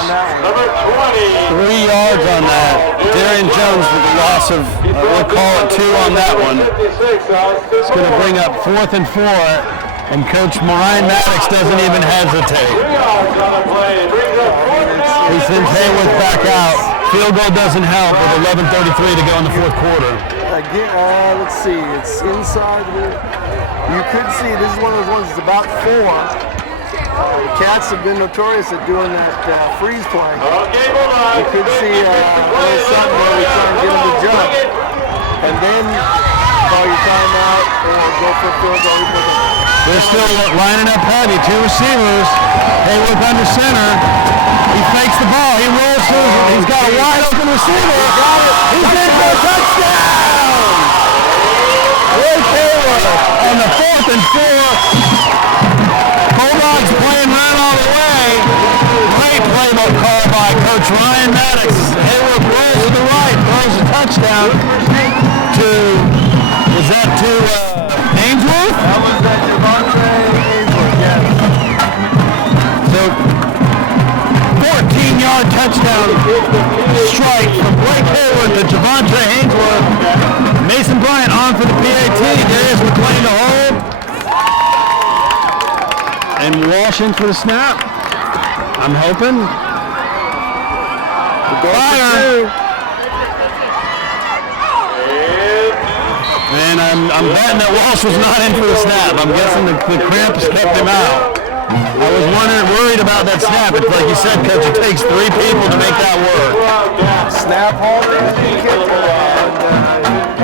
3 yards on that. Darian Jones with the loss of, we'll call it 2 on that one. It's going to bring up 4th and 4, and Coach Ryan Maddox doesn't even hesitate. He sends Hayworth back out. Field goal doesn't help with 11:33 to go in the 4th quarter. Again, let's see, it's inside here. You could see, this is one of those ones that's about 4. The Cats have been notorious at doing that freeze play. You could see a little something where we try and get them to jump. And then call your timeout or go for a field goal. They're still lining up heavy. 2 receivers. Hayworth under center. He fakes the ball. He rolls through. He's got a wide open receiver. He's in for a touchdown! Blake Hayworth on the 4th and 4. Bulldogs playing right all the way. Great playbook call by Coach Ryan Maddox. Hayworth rolls to the right, throws a touchdown to, was that to Ainsworth? That was Javante Ainsworth, yes. So, 14-yard touchdown strike from Blake Hayworth to Javante Ainsworth. Mason Bryant on for the PAT. Darius McLean to hold. And Walsh in for the snap. I'm hoping. Fire. And I'm betting that Walsh was not in for the snap. I'm guessing the cramps kept him out. I was worried about that snap. It's like you said, Coach, it takes 3 people to make that work. Snap home and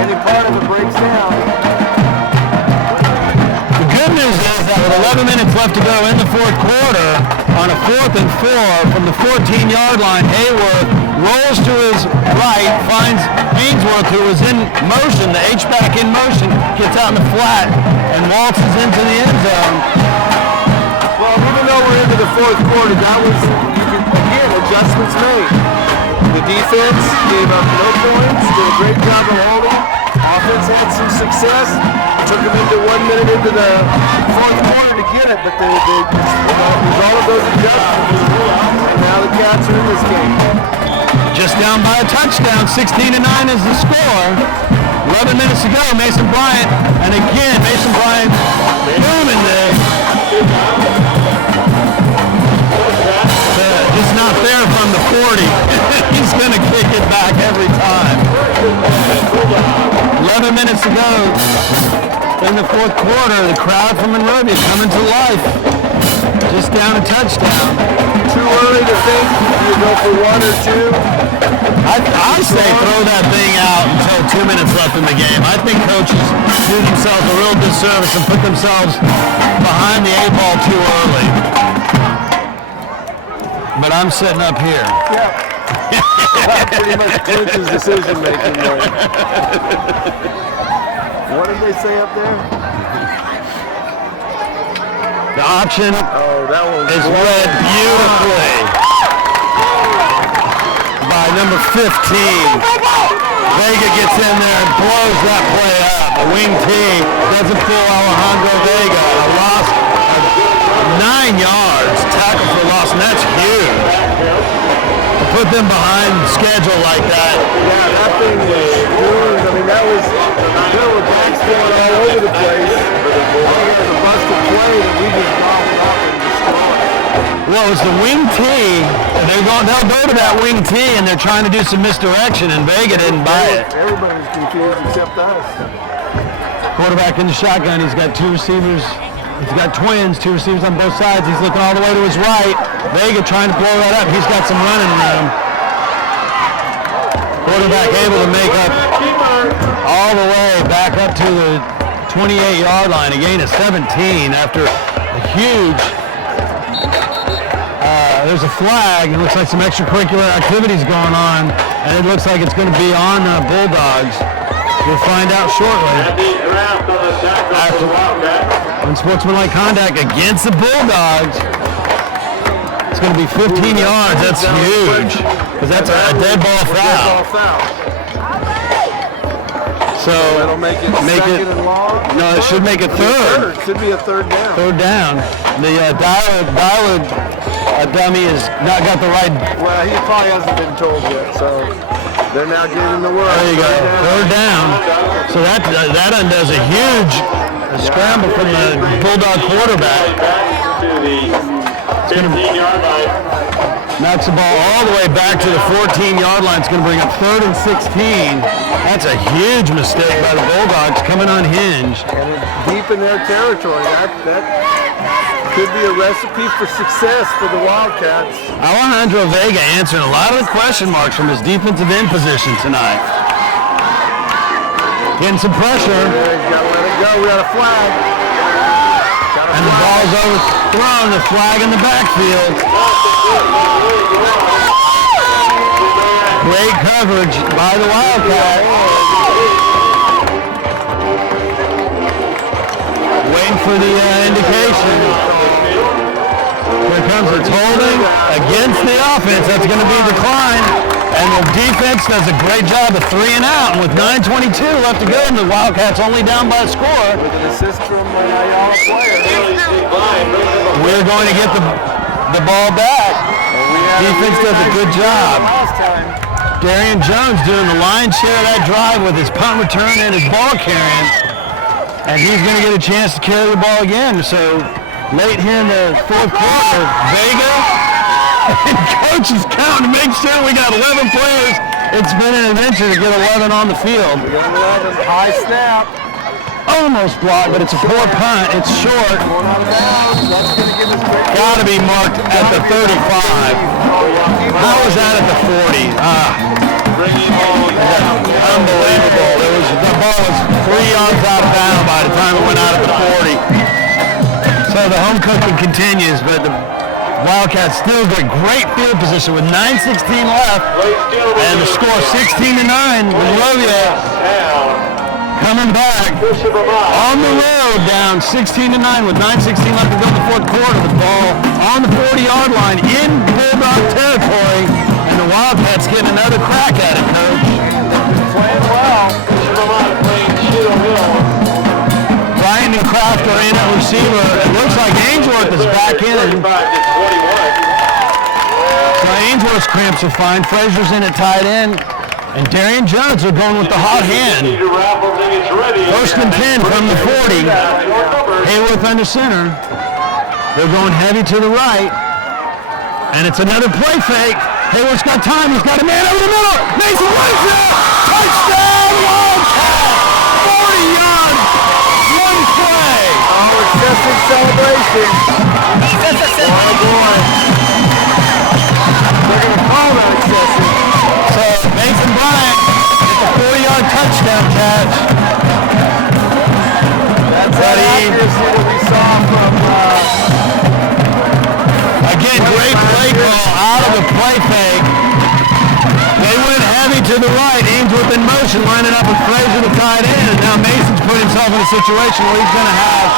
any part of it breaks down. The good news is that with 11 minutes left to go in the 4th quarter, on a 4th and 4 from the 14-yard line, Hayworth rolls to his right, finds Ainsworth, who was in motion, the H-back in motion, gets out in the flat, and waltzes into the end zone. Well, even though we're into the 4th quarter, that was, again, adjustments made. The defense gave up no points, did a great job of holding. Offense had some success. Took them into 1 minute into the 4th quarter to get it, but the result of those adjustments, and now the Cats are in this game. Just down by a touchdown, 16-9 is the score. 11 minutes to go, Mason Bryant, and again, Mason Bryant booming this. Just not there from the 40. He's going to kick it back every time. 11 minutes minutes to go in the fourth quarter. The crowd from Monrovia coming to life. Just down a touchdown. Too early to think you go for one or two. I say throw that thing out until 2 minutes left in the game. I think coaches do themselves a real disservice and put themselves behind the 8 ball too early. But I'm sitting up here. Yeah. Pretty much Clinton's decision making there. What did they say up there? The option is read beautifully by number 15. Vega gets in there and blows that play up. A wing T doesn't fool Alejandro Vega. A loss of 9 yards. Tackle for loss, and that's huge. To put them behind schedule like that. Yeah, that thing was huge. I mean, there were backs going all over the place. It was a busted play that we just gobbled up and destroyed. Well, it was the wing T. They'll go to that wing T, and they're trying to do some misdirection, and Vega didn't buy it. Everybody's confused except us. Quarterback in the shotgun. He's got 2 receivers. He's got twins, 2 receivers on both sides. He's looking all the way to his right. Vega trying to blow that up. He's got some running room. Quarterback able to make up all the way back up to the 28-yard line. A gain of 17 after a huge... there's a flag. It looks like some extracurricular activities going on, and it looks like it's going to be on the Bulldogs. We'll find out shortly. Unsportsmanlike conduct against the Bulldogs. It's going to be 15 yards. That's huge. Because that's a dead ball foul. So that'll make it second and long. No, it should make it third. It should be a third down. Third down. The dial dummy has not got the right. Well, he probably hasn't been told yet, so they're now getting the word. There you go. Third down. So that undoes a huge scramble from the Bulldog quarterback. It's going to knocks the ball all the way back to the 14-yard line. It's going to bring up 3rd and 16. That's a huge mistake by the Bulldogs coming unhinged. And it's deep in their territory. That could be a recipe for success for the Wildcats. Alejandro Vega answering a lot of the question marks from his defensive end position tonight. Getting some pressure. He's got to let it go. We got a flag. And the ball's overthrown. The flag in the backfield. Great coverage by the Wildcats. Waiting for the indication. Here comes it's holding against the offense. That's going to be declined. And the defense does a great job of 3 and out. And with 9:22 left to go, and the Wildcats only down by a score. With an assist from Ayala player. We're going to get the ball back. Defense does a good job. Darian Jones doing the lion's share of that drive with his punt return and his ball carrying. And he's going to get a chance to carry the ball again. So late here in the fourth quarter, Vega and coach is counting to make sure we got 11 players. It's been an adventure to get 11 on the field. 11, high snap. Almost blocked, but it's a poor punt. It's short. Got to be marked at the 35. How was that at the 40? Unbelievable. The ball was 3 yards out of bounds by the time it went out at the 40. So the home cooking continues, but the Wildcats still got great field position with 9:16 left, and the score 16-9. Monrovia coming back on the road down 16-9 with 9:16 left to go in the fourth quarter. The ball on the 40-yard line in Bulldog territory, and the Wildcats getting another crack at it, Coach. Playing well. Bryant and Kraft are in at receiver. It looks like Ainsworth is back in. So Ainsworth's cramps are fine. Frazier's in at tight end. And Darian Jones are going with the hot hand. 1st and 10 from the 40. Hayworth under center. They're going heavy to the right. And it's another play fake. Hayworth's got time. He's got a man over the middle. Mason Whitefield. Touchdown Wildcat. excessive celebration. Oh boy. They're going to call that excessive. So Mason Bryant with a 40-yard touchdown catch. That's that accuracy that we saw from again, great play call out of the play fake. They went heavy to the right. Ainsworth in motion, lining up with Frazier the tight end. And now Mason's put himself in a situation where he's going to have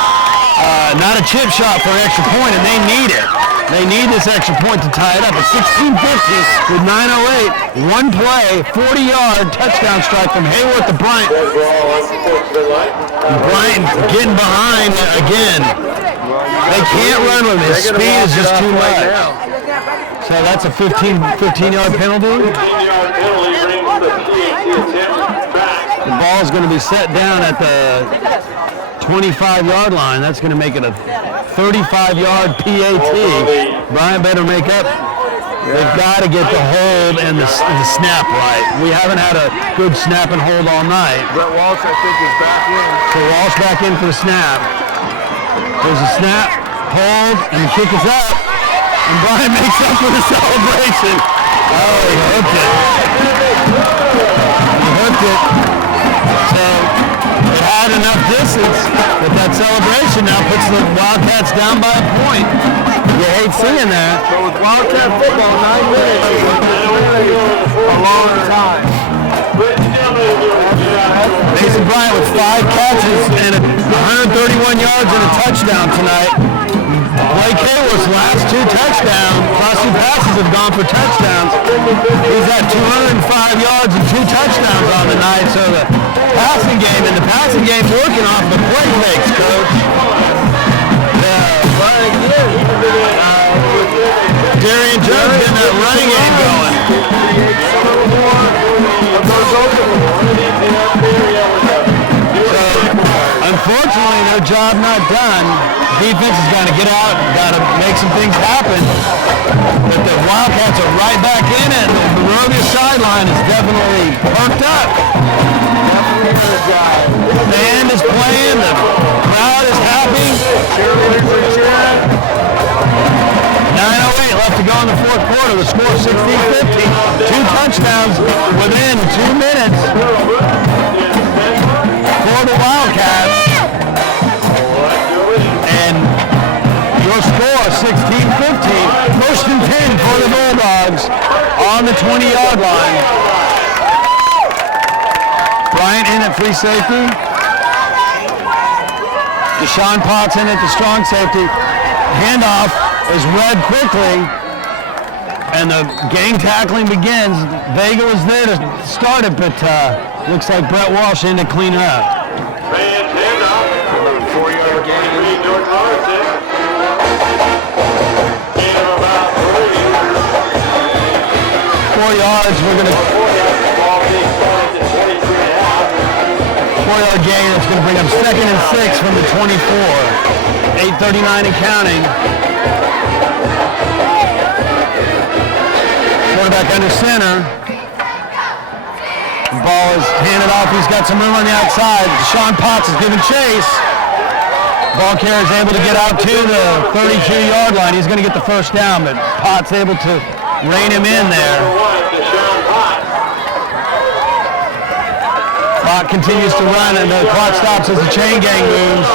not a chip shot for an extra point, and they need it. They need this extra point to tie it up. It's 16-50 with 9:08. One play, 40-yard touchdown strike from Hayworth to Bryant. Bryant getting behind again. They can't run with him. His speed is just too much. So that's a 15-yard penalty. 15-yard penalty brings the PAT attempt back. The ball is going to be set down at the 25-yard line. That's going to make it a 35-yard PAT. Bryant better make up. They've got to get the hold and the snap right. We haven't had a good snap and hold all night. Brett Walsh, I think, is back in. So Walsh back in for the snap. There's a snap, hold, and the kick is up. And Bryant makes up for the celebration. Oh, he hooked it. He hooked it. So it had enough distance that that celebration now puts the Wildcats down by a point. You hate seeing that. But with Wildcat football, 9 minutes is a long time. Mason Bryant with 5 catches and 131 yards and a touchdown tonight. Blake Hayworth's last 2 touchdowns, plus 2 passes have gone for touchdowns. He's at 205 yards and 2 touchdowns on the night. So the passing game's working off the play fakes, Coach. Darian Jones getting that running game going. Unfortunately, their job not done. Defense is going to get out, got to make some things happen. But the Wildcats are right back in it. The Monrovia sideline is definitely perked up. The band is playing, the crowd is happy. 9:08 left to go in the fourth quarter. The score 16-50. 2 touchdowns within 2 minutes for the Wildcats. And your score 16-15. First and 10 for the Bulldogs on the 20-yard line. Bryant in at free safety. Deshaun Potts in at the strong safety. Handoff is read quickly, and the gang tackling begins. Vega was there to start it, but looks like Brett Walsh in to clean her up. Bryant handoff. 4-yard gain. George Morrison. Gain of about 3. 4 yards. We're going to 4-yard gain. It's going to bring up 2nd and 6 from the 24. 8:39 and counting. Quarterback under center. The ball is handed off. He's got some room on the outside. Deshaun Potts is giving chase. Ball carrier is able to get out to the 32-yard line. He's going to get the first down, but Potts able to rein him in there. Clock continues to run, and the clock stops as the chain gang moves.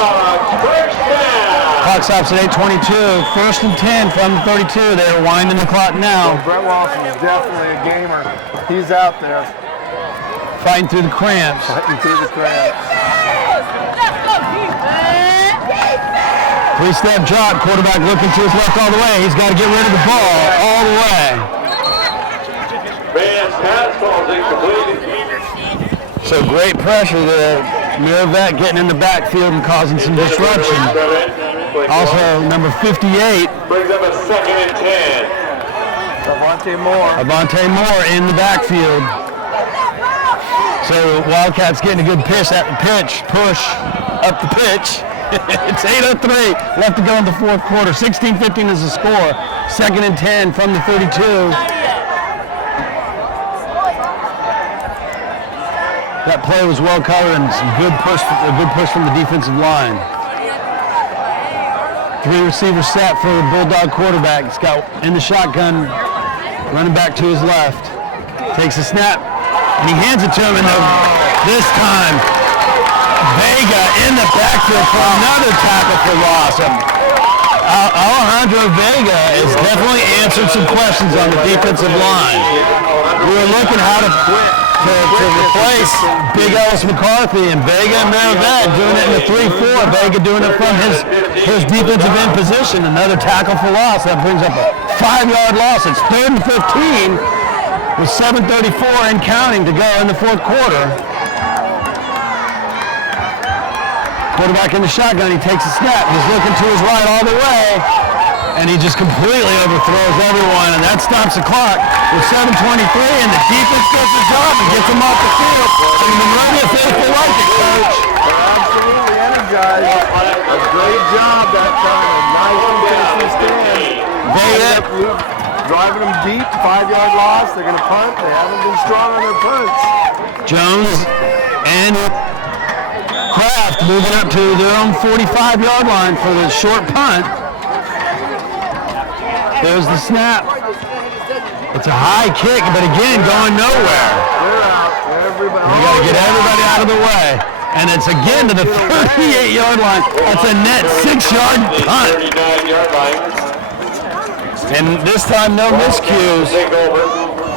Clock stops at 8:22. First and 10 from the 32. They're winding the clock now. Brett Walsh is definitely a gamer. He's out there. Fighting through the cramps. Fighting through the cramps. 3-step drop. Quarterback looking to his left all the way. He's got to get rid of the ball all the way. Man's pass falls incomplete. So great pressure there. Miravet getting in the backfield and causing some disruption. Also, number 58. Brings up a 2nd and 10. Avante Moore in the backfield. So Wildcats getting a good push up the pitch. It's 8:03 left to go in the fourth quarter. 16-15 is the score. 2nd and 10 from the 32. That play was well covered and some a good push from the defensive line. Three receivers set for the Bulldog quarterback. He's got in the shotgun, running back to his left. Takes a snap, and he hands it to him, and this time, Vega in the backfield for another tackle for loss. Alejandro Vega has definitely answered some questions on the defensive line. We were looking how to replace Big Ellis McCarthy, and Vega and Merrivet doing it in the 3-4. Vega doing it from his defensive end position. Another tackle for loss. That brings up a 5-yard loss. It's 3rd and 15 with 7:34 and counting to go in the fourth quarter. Quarterback in the shotgun, he takes a snap. He's looking to his right all the way, and he just completely overthrows everyone, and that stops the clock with 7:23, and the defense does the job and gets him off the field. And Monrovia faithful like it, Coach. They're absolutely energized. A great job that time. A nice defensive stand. Driving them deep, 5-yard loss. They're going to punt. They haven't been strong on their punts. Jones and Kraft moving up to their own 45-yard line for the short punt. There's the snap. It's a high kick, but again, going nowhere. They're out. Everybody. We got to get everybody out of the way. And it's again to the 38-yard line. That's a net 6-yard punt. 39-yard line. And this time, no miscues.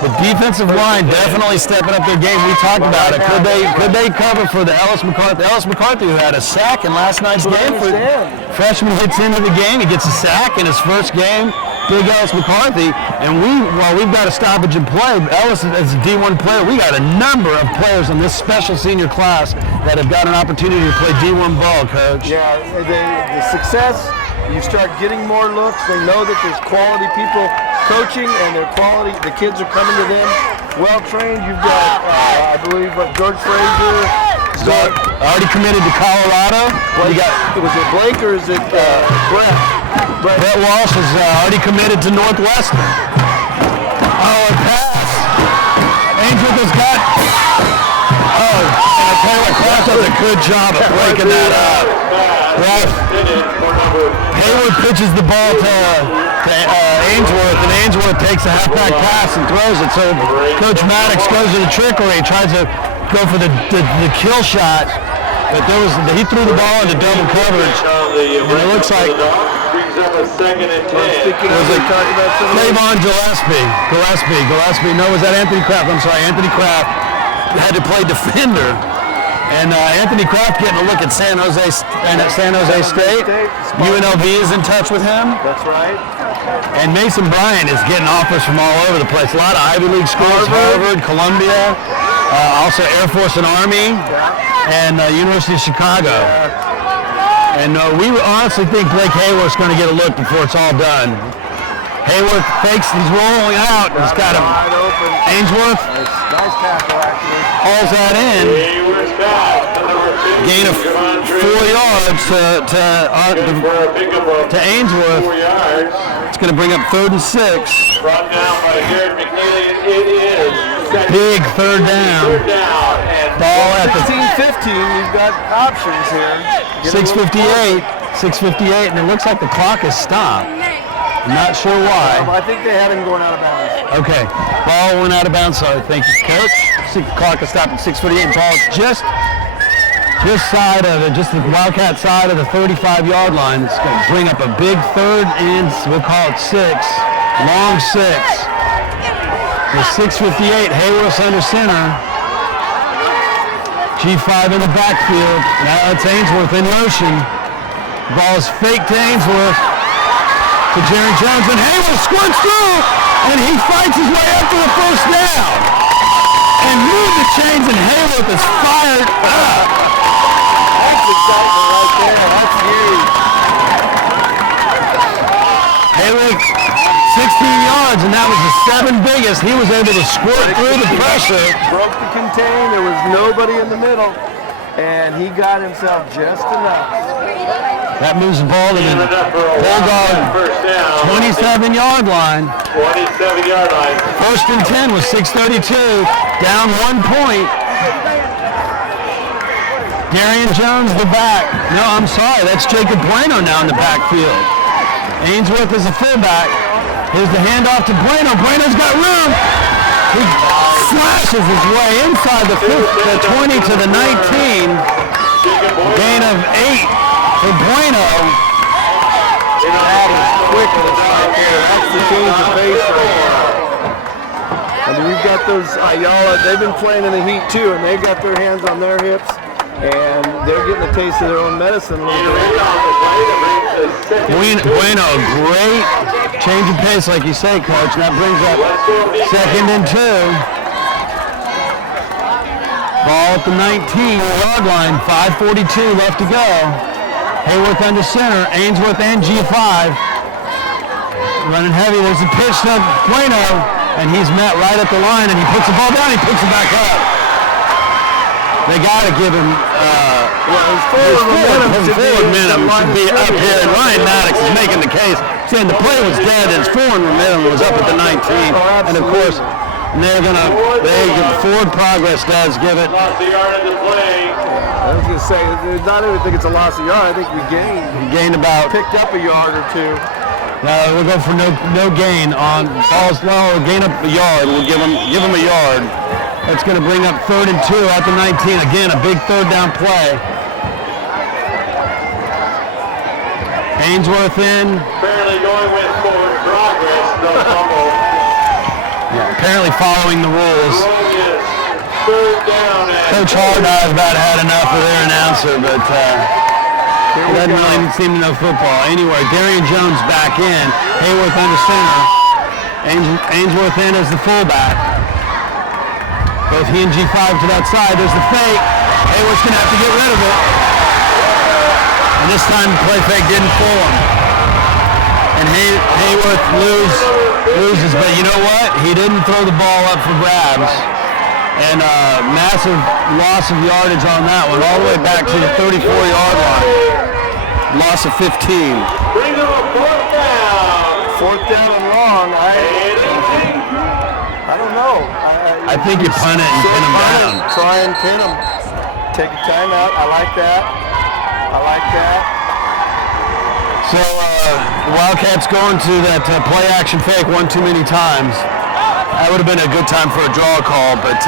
The defensive line definitely stepping up their game. We talked about it. Could they cover for the Ellis McCarthy? Ellis McCarthy, who had a sack in last night's game. Freshman gets into the game. He gets a sack in his first game. Big Ellis McCarthy. And while we've got a stoppage in play, Ellis is a D1 player. We got a number of players in this special senior class that have got an opportunity to play D1 ball, Coach. Yeah, the success, you start getting more looks. They know that there's quality people coaching, and their quality, the kids are coming to them well trained. You've got, I believe, George Frazier. Already committed to Colorado. Was it Blake or is it Brett? Brett Walsh is already committed to Northwestern. Oh, a pass. Ainsworth has got. Oh, and I tell you what, Kraft does a good job of breaking that up. Hayward pitches the ball to Ainsworth, and Ainsworth takes a halfback pass and throws it. So Coach Maddox goes to the trickery, tries to go for the kill shot, but he threw the ball into double coverage, and it looks like Clavon Gillespie. No, was that Anthony Kraft? I'm sorry, Anthony Kraft had to play defender. And Anthony Kraft getting a look at San Jose State. UNLV is in touch with him. That's right. And Mason Bryant is getting offers from all over the place. A lot of Ivy League schools, Harvard, Columbia, also Air Force and Army, and University of Chicago. And we honestly think Blake Hayworth's going to get a look before it's all done. Hayworth fakes, he's rolling out. He's got him. Ainsworth. Nice tackle, actually. Hauls that in. Gain of 4 yards to Ainsworth. It's going to bring up 3rd and 6. Brought down by Garrett McNeely. It is big third down. Ball at the 16-15. We've got options here. 6:58, and it looks like the clock has stopped. I'm not sure why. I think they had him going out of bounds. Okay, ball went out of bounds, so thank you, Coach. The clock has stopped at 6:48. Ball just side of it, just the Wildcat side of the 35-yard line. It's going to bring up a big 3rd and we'll call it 6, long 6. With 6:58, Hayworth's under center. G5 in the backfield. Now it's Ainsworth in motion. Ball is fake to Ainsworth. To Jerry Jones, and Hayworth squirts through, and he fights his way up to the first down. And move the chains, and Hayworth is fired up. That's excitement right there. That's huge. Hayworth, 16 yards, and that was the 7th biggest. He was able to squirt through the pressure. Broke the contain. There was nobody in the middle, and he got himself just enough. That moves the ball to the Bulldog 27-yard line. 27-yard line. 1st and 10 with 6:32, down 1 point. Darian Jones, the back. No, I'm sorry. That's Jacob Bueno now in the backfield. Ainsworth is a fullback. Here's the handoff to Bueno. Bueno's got room. He slashes his way inside the 20 to the 19. Gain of 8 for Bueno. That is quick right there. That's the change of pace right there. I mean, you've got those Ayala. They've been playing in the heat too, and they've got their hands on their hips, and they're getting a taste of their own medicine a little bit. Bueno, great change of pace, like you say, Coach. That brings up 2nd and 2. Ball at the 19-yard line, 5:42 left to go. Hayworth under center, Ainsworth and G5. Running heavy, there's a pitch to Bueno, and he's met right at the line, and he puts the ball down, he picks it back up. They got to give him his forward momentum should be up here, and Ryan Maddox is making the case, saying the play was dead, and his forward momentum was up at the 19, and of course, the forward progress does give it. Lost the yard in the play. I was going to say, I don't even think it's a loss of yard. I think we gained about, picked up a yard or two. No, we'll go for no gain on balls. Well, we'll gain up a yard. We'll give him a yard. That's going to bring up 3rd and 2 at the 19. Again, a big 3rd down play. Ainsworth in. Apparently going with forward progress, no fumble. Yeah, apparently following the rules. 3rd down. Coach Hardeye about had enough of their announcer, but he doesn't really seem to know football. Anyway, Darian Jones back in. Hayworth under center. Ainsworth in as the fullback. Both he and G5 to that side. There's the fake. Hayworth's going to have to get rid of it. And this time the play fake didn't fool him. And Hayworth loses, but you know what? He didn't throw the ball up for grabs. And massive loss of yardage on that one, all the way back to the 34-yard line. Loss of 15. Bring them a 4th down. 4th down and long. I don't know. I think you punt it and pin him down. Try and pin him. Take a timeout. I like that. So the Wildcats going to that play action fake one too many times. That would have been a good time for a draw call, but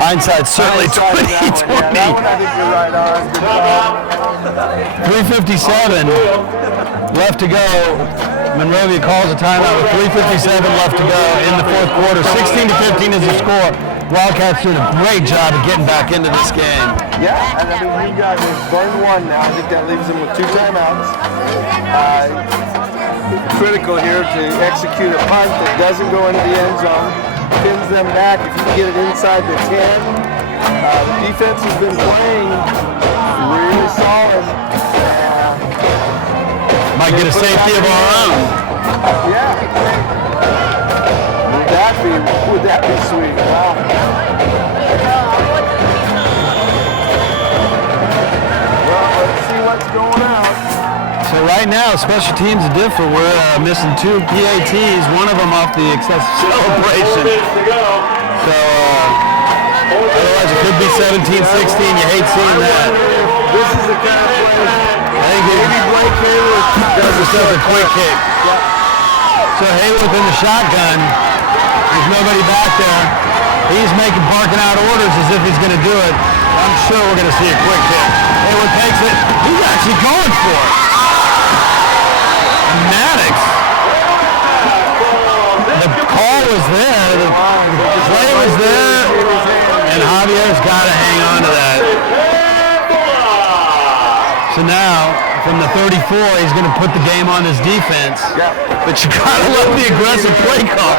hindsight's certainly 2020. That one I think you're right on. 3:57 left to go. Monrovia calls a timeout with 3:57 left to go in the 4th quarter. 16-15 is the score. Wildcats doing a great job of getting back into this game. Yeah, and I mean, we've burned one now. I think that leaves them with 2 timeouts. Critical here to execute a punt that doesn't go into the end zone. Pins them back if you can get it inside the 10. The defense has been playing really solid. Might get a safety of our own. Yeah. Would that be sweet? Wow. Well, let's see what's going out. So right now, special teams are different. We're missing 2 PATs, one of them off the excessive celebration. So otherwise it could be 17-16. You hate seeing that. This is the kind of play. Maybe Blake Hayworth does himself a quick kick. So Hayworth in the shotgun. There's nobody back there. He's barking out orders as if he's going to do it. I'm sure we're going to see a quick kick. Hayworth takes it. He's actually going for it. Maddox. The call was there. The play was there. And Javier's got to hang on to that. So now, from the 34, he's going to put the game on his defense. Yeah. But you got to love the aggressive play call.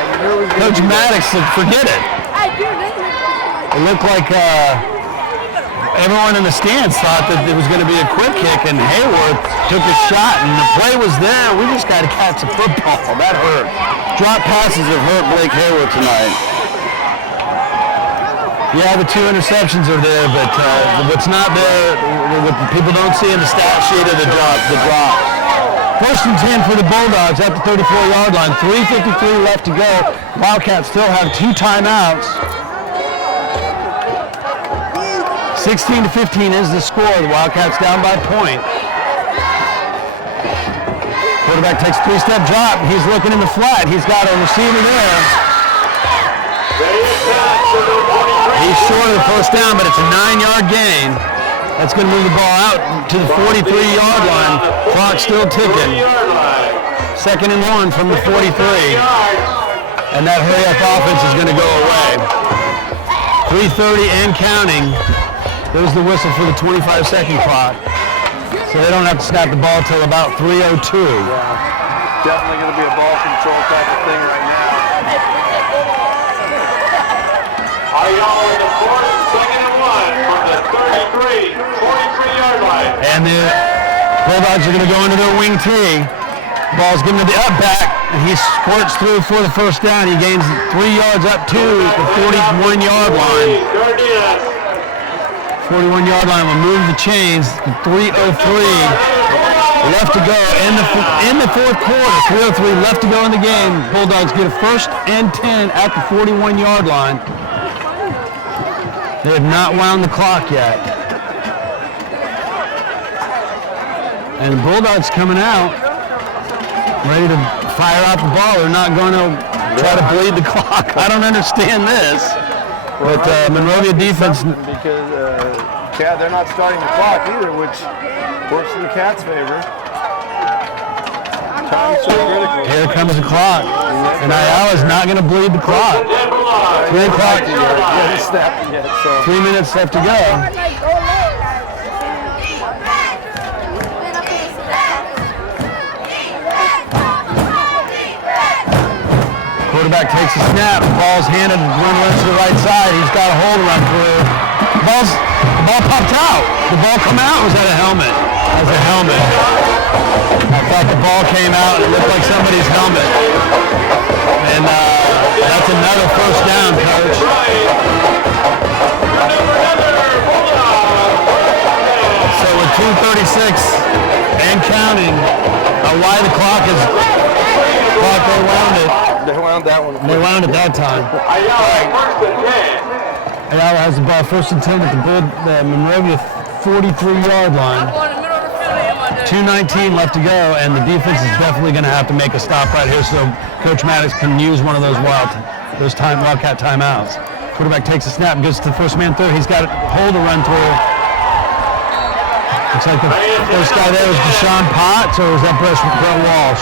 Coach Maddox said, forget it. It looked like everyone in the stands thought that it was going to be a quick kick, and Hayworth took a shot, and the play was there. We just got to catch the football. That hurt. Drop passes have hurt Blake Hayworth tonight. Yeah, the 2 interceptions are there, but what's not there, what people don't see in the stat sheet are the drops. 1st and 10 for the Bulldogs at the 34-yard line. 3:53 left to go. Wildcats still have 2 timeouts. 16-15 is the score. The Wildcats down by a point. Quarterback takes a 3-step drop. He's looking in the flat. He's got a receiver there. He's short of the first down, but it's a 9-yard gain. That's going to move the ball out to the 43-yard line. Clock still ticking. 2nd and 1 from the 43. And that hurry-up offense is going to go away. 3:30 and counting. There's the whistle for the 25-second clock. So they don't have to snap the ball till about 3:02. Yeah, definitely going to be a ball control type of thing right now. Ayala in the fourth, 2nd and 1 from the 43-yard line. And the Bulldogs are going to go into their wing tee. Ball's given to the up back, and he squirts through for the first down. He gains 3 yards up to the 41-yard line. 41-yard line will move the chains. 3:03 left to go in the fourth quarter. 3:03 left to go in the game. Bulldogs get a 1st and 10 at the 41-yard line. They have not wound the clock yet. And the Bulldogs coming out, ready to fire out the ball. They're not going to try to bleed the clock. I don't understand this. But Monrovia defense... Because they're not starting the clock either, which works in the Cats' favor. Time's so critical. Here comes the clock. And Ayala's not going to bleed the clock. 3 o'clock. Yeah, he's snapping yet, so. 3 minutes left to go. Quarterback takes a snap. Ball's handed. Runs to the right side. He's got a hole to run through. The ball popped out. The ball come out. Was that a helmet? That was a helmet. I thought the ball came out and it looked like somebody's helmet. And that's another first down, Coach. So with 2:36 and counting, why the clock is they wound it. They wound that one. They wound it that time. Ayala has the ball 1st and 10 at the Monrovia 43-yard line. 2:19 left to go, and the defense is definitely going to have to make a stop right here so Coach Maddox can use one of those Wildcat timeouts. Quarterback takes a snap, gets to the first man through. He's got a hole to run through. Looks like the first guy there was Deshaun Potts, or was that Brett Walsh?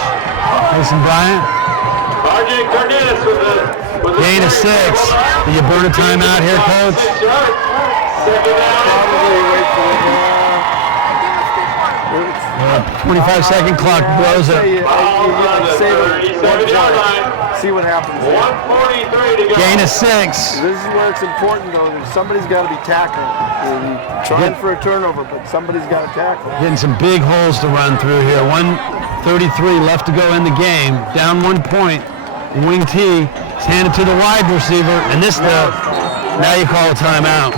Mason Bryant. Gain of 6. Do you burn a timeout here, Coach? 25-second clock blows it. See what happens. 1:43 to go. Gain of 6. This is where it's important, though. Somebody's got to be tackling. Trying for a turnover, but somebody's got to tackle. Getting some big holes to run through here. 1:33 left to go in the game. Down 1 point. Wing T is handed to the wide receiver, and now you call a timeout.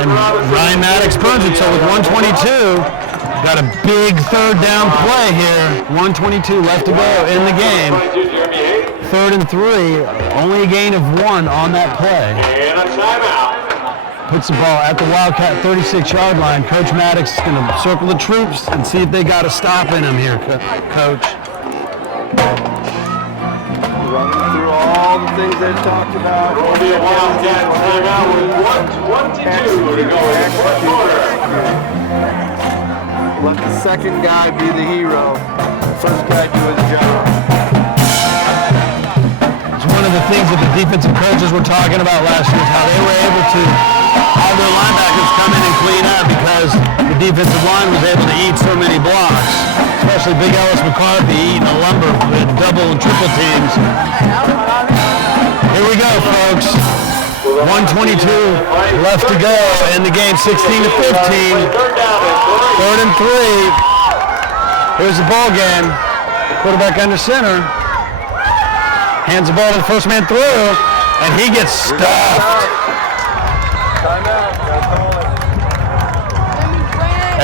And Ryan Maddox burns it, so with 1:22, got a big 3rd down play here. 1:22 left to go in the game. 3rd and 3, only a gain of 1 on that play. And a timeout. Puts the ball at the Wildcat 36-yard line. Coach Maddox is going to circle the troops and see if they got a stop in him here, Coach. Running through all the things they've talked about. Monrovia Wildcat timeout with 1:22 to go in the fourth quarter. Let the second guy be the hero. First guy do his job. It's one of the things that the defensive coaches were talking about last year, is how they were able to have their linebackers come in and clean up because the defensive line was able to eat so many blocks. Especially Big Ellis McCarthy eating a lumber with double and triple teams. Here we go, folks. 1:22 left to go in the game, 16-15. 3rd and 3. Here's the ball game. Quarterback under center. Hands the ball to the first man through, and he gets stuffed.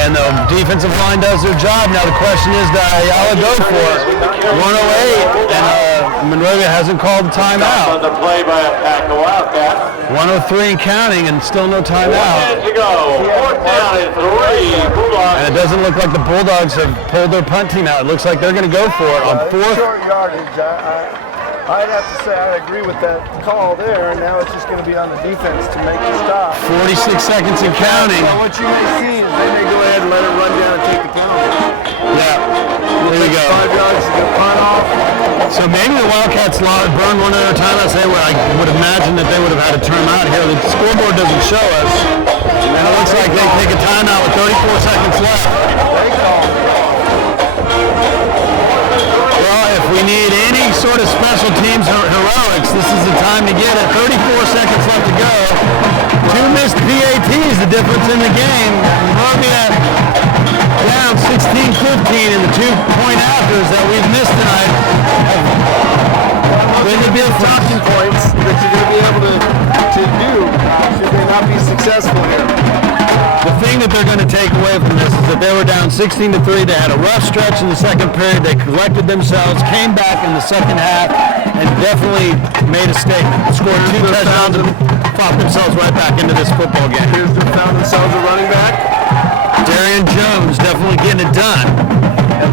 and the defensive line does their job. Now the question is, does Ayala go for it? 108, and Monrovia hasn't called a timeout. On the play by a pack of Wildcats. 103 and counting, and still no 1 timeout. minute to go. 4th down and 3. Bulldogs. And it doesn't look like the Bulldogs have pulled their punt team out. It looks like they're going to go for it on 4th. Short yardage. I'd have to say I agree with that call there, and now it's just going to be on the defense to make the stop. 46 seconds and counting. So what you may see is they may go ahead and let it run down and take the count. Yeah, there we go. 5 yards to get punt off. So maybe the Wildcats burned one of their timeouts. I would imagine that they would have had a timeout here. The scoreboard doesn't show us. And it looks like they take a timeout with 34 seconds left. Well, if we need any sort of special teams heroics, this is the time to get it. 34 seconds left to go. 2 missed PATs, the difference in the game. Monrovia down 16-15, and the 2-point afters that we've missed tonight have been the difference. Talking points that you're going to be able to do should they not be successful here. The thing that they're going to take away from this is that they were down 16-3. They had a rough stretch in the second period. They collected themselves, came back in the second half, and definitely made a statement. Scored 2 touchdowns and fought themselves right back into this football game. Here's they found themselves a running back. Darian Jones definitely getting it done. And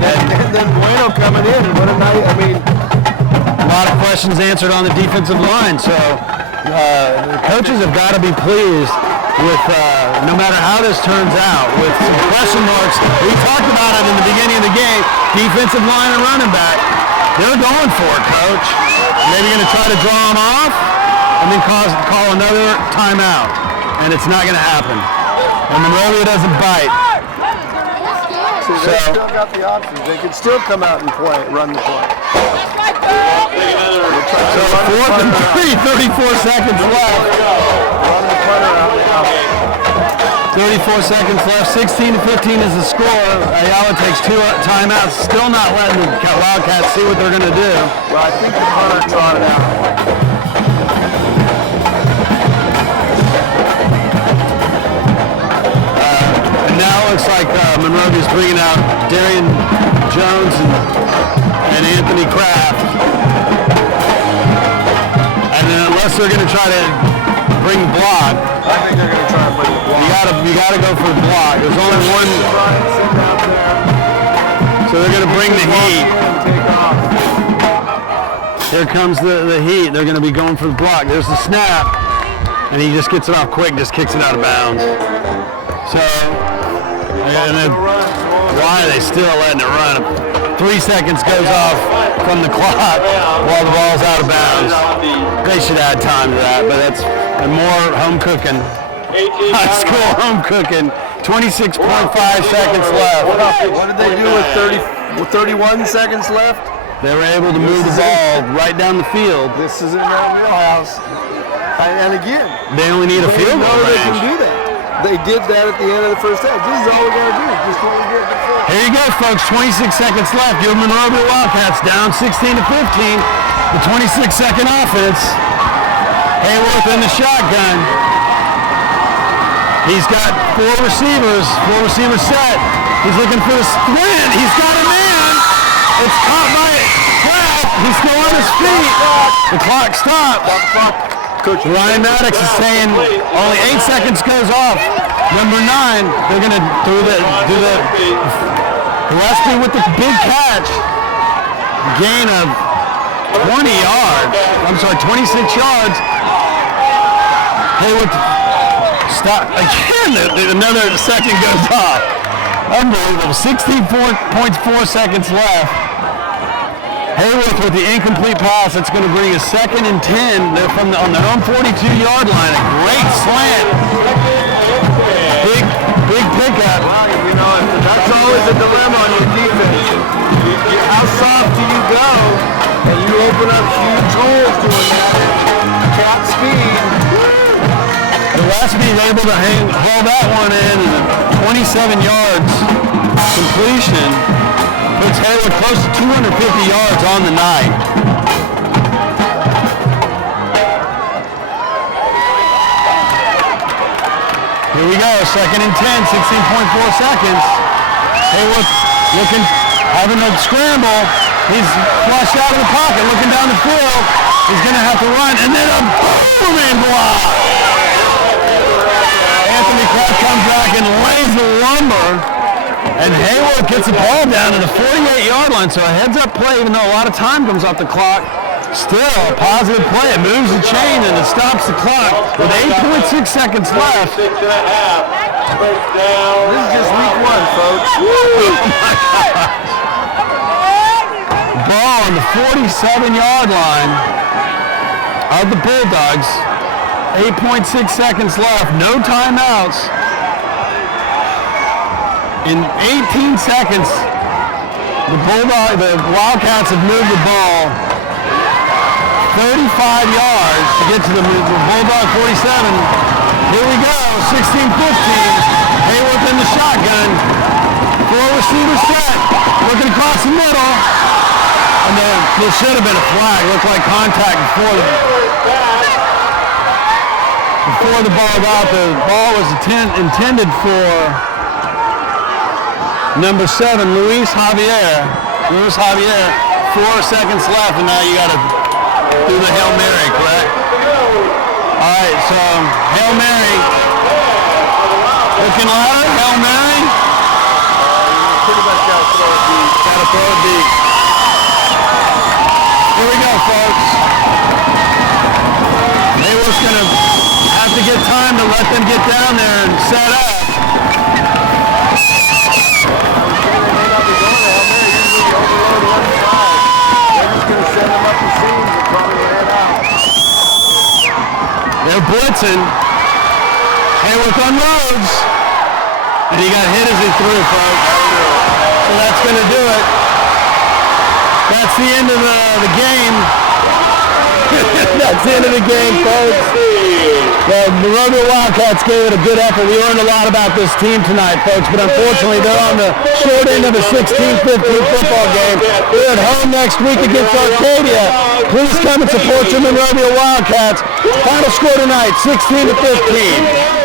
then Bueno coming in. And what a night. I mean, a lot of questions answered on the defensive line. So the coaches have got to be pleased with, no matter how this turns out, with some question marks. We talked about it in the beginning of the game. Defensive line and running back, they're going for it, Coach. Maybe going to try to draw them off and then call another timeout. And it's not going to happen. And Monrovia doesn't bite. see, they still got the options. They could still come out and run the play. So 4th and 3, 34 seconds left. Run the punter out now. 34 seconds left, 16-15 is the score. Ayala takes 2 timeouts, still not letting the Wildcats see what they're going to do. Well, I think the punter trotted out. And now it looks like Monrovia's bringing out Darian Jones and Anthony Kraft. And then unless they're going to try to bring block, I think they're going to try and bring the block. you gotta go for the block. There's only one. So they're going to bring the heat. Here comes the heat. They're going to be going for the block. There's the snap. And he just gets it off quick, just kicks it out of bounds. So, and then why are they still letting it run? 3 seconds goes off from the clock while the ball's out of bounds. They should add time to that, but that's more home cooking. High school home cooking. 26.5 seconds left. What did they do with 31 seconds left? They were able to move the ball right down the field. This is in their wheelhouse. And again, they only need a field goal they can range. do that. They did that at the end of the first half. This is all we got to do. Just what we did before. Here you go, folks. 26 seconds left. Your Monrovia Wildcats down 16-15. The 26-second offense. Hayworth in the shotgun. He's got 4 receivers. 4 receivers set. He's looking for the sprint. He's got a man. It's caught by Kraft. He's still on his feet. The clock stops. Coach Ryan Maddox is saying only 8 seconds goes off. Number 9, they're going to do the Gillespie with the big catch. Gain of 20 yards. I'm sorry, 26 yards. Haywood stop again. Another second goes off. Unbelievable. 16.4 seconds left. Hayworth with the incomplete pass. It's going to bring a 2nd and 10. They're on their own 42-yard line. A great slant. Big pickup. You know, that's always a dilemma on your defense. How soft do you go? And you open up huge holes doing that. Cap speed. Gillespie is able to haul that one in. 27 yards completion. Puts Haywood close to 250 yards on the night. Here Here we go, 2nd and 10, 16.4 seconds. Hayworth looking, having a scramble. He's flushed out of the pocket, looking down the field. He's going to have to run, and then a booming block. Anthony Kraft comes back and lays the lumber, and Hayworth gets the ball down to the 48-yard line. So a heads-up play, even though a lot of time comes off the clock. Still a positive play. It moves the chain and it stops the clock with 8.6 seconds left. 6.5. First down. This is just week 1, folks. Oh my gosh. Ball on the 47-yard line of the Bulldogs. 8.6 seconds left. No timeouts. In 18 seconds, the Wildcats have moved the ball 35 yards to get to the Bulldog 47. Here we go, 16-15. Hayworth in the shotgun. 4 receivers set. Looking across the middle. And there should have been a flag. Looked like contact before the ball got. The ball was intended for number 7, Luis Javier. 4 seconds left, and now you got to do the Hail Mary, correct? All right, so Hail Mary. Looking louder, Hail Mary. Pretty much got to throw it deep. Got to throw it deep. Here we go, folks. Hayworth's going to have to get time to let them get down there and set up. They're blitzing. Hayworth unloads. And he got hit as he threw, folks. So that's going to do it. That's the end of the game. That's the end of the game, folks. The Monrovia Wildcats gave it a good effort. We learned a lot about this team tonight, folks, but unfortunately they're on the short end of a 16-15 football game. We're at home next week against Arcadia. Please come and support your Monrovia Wildcats. Final score tonight, 16-15.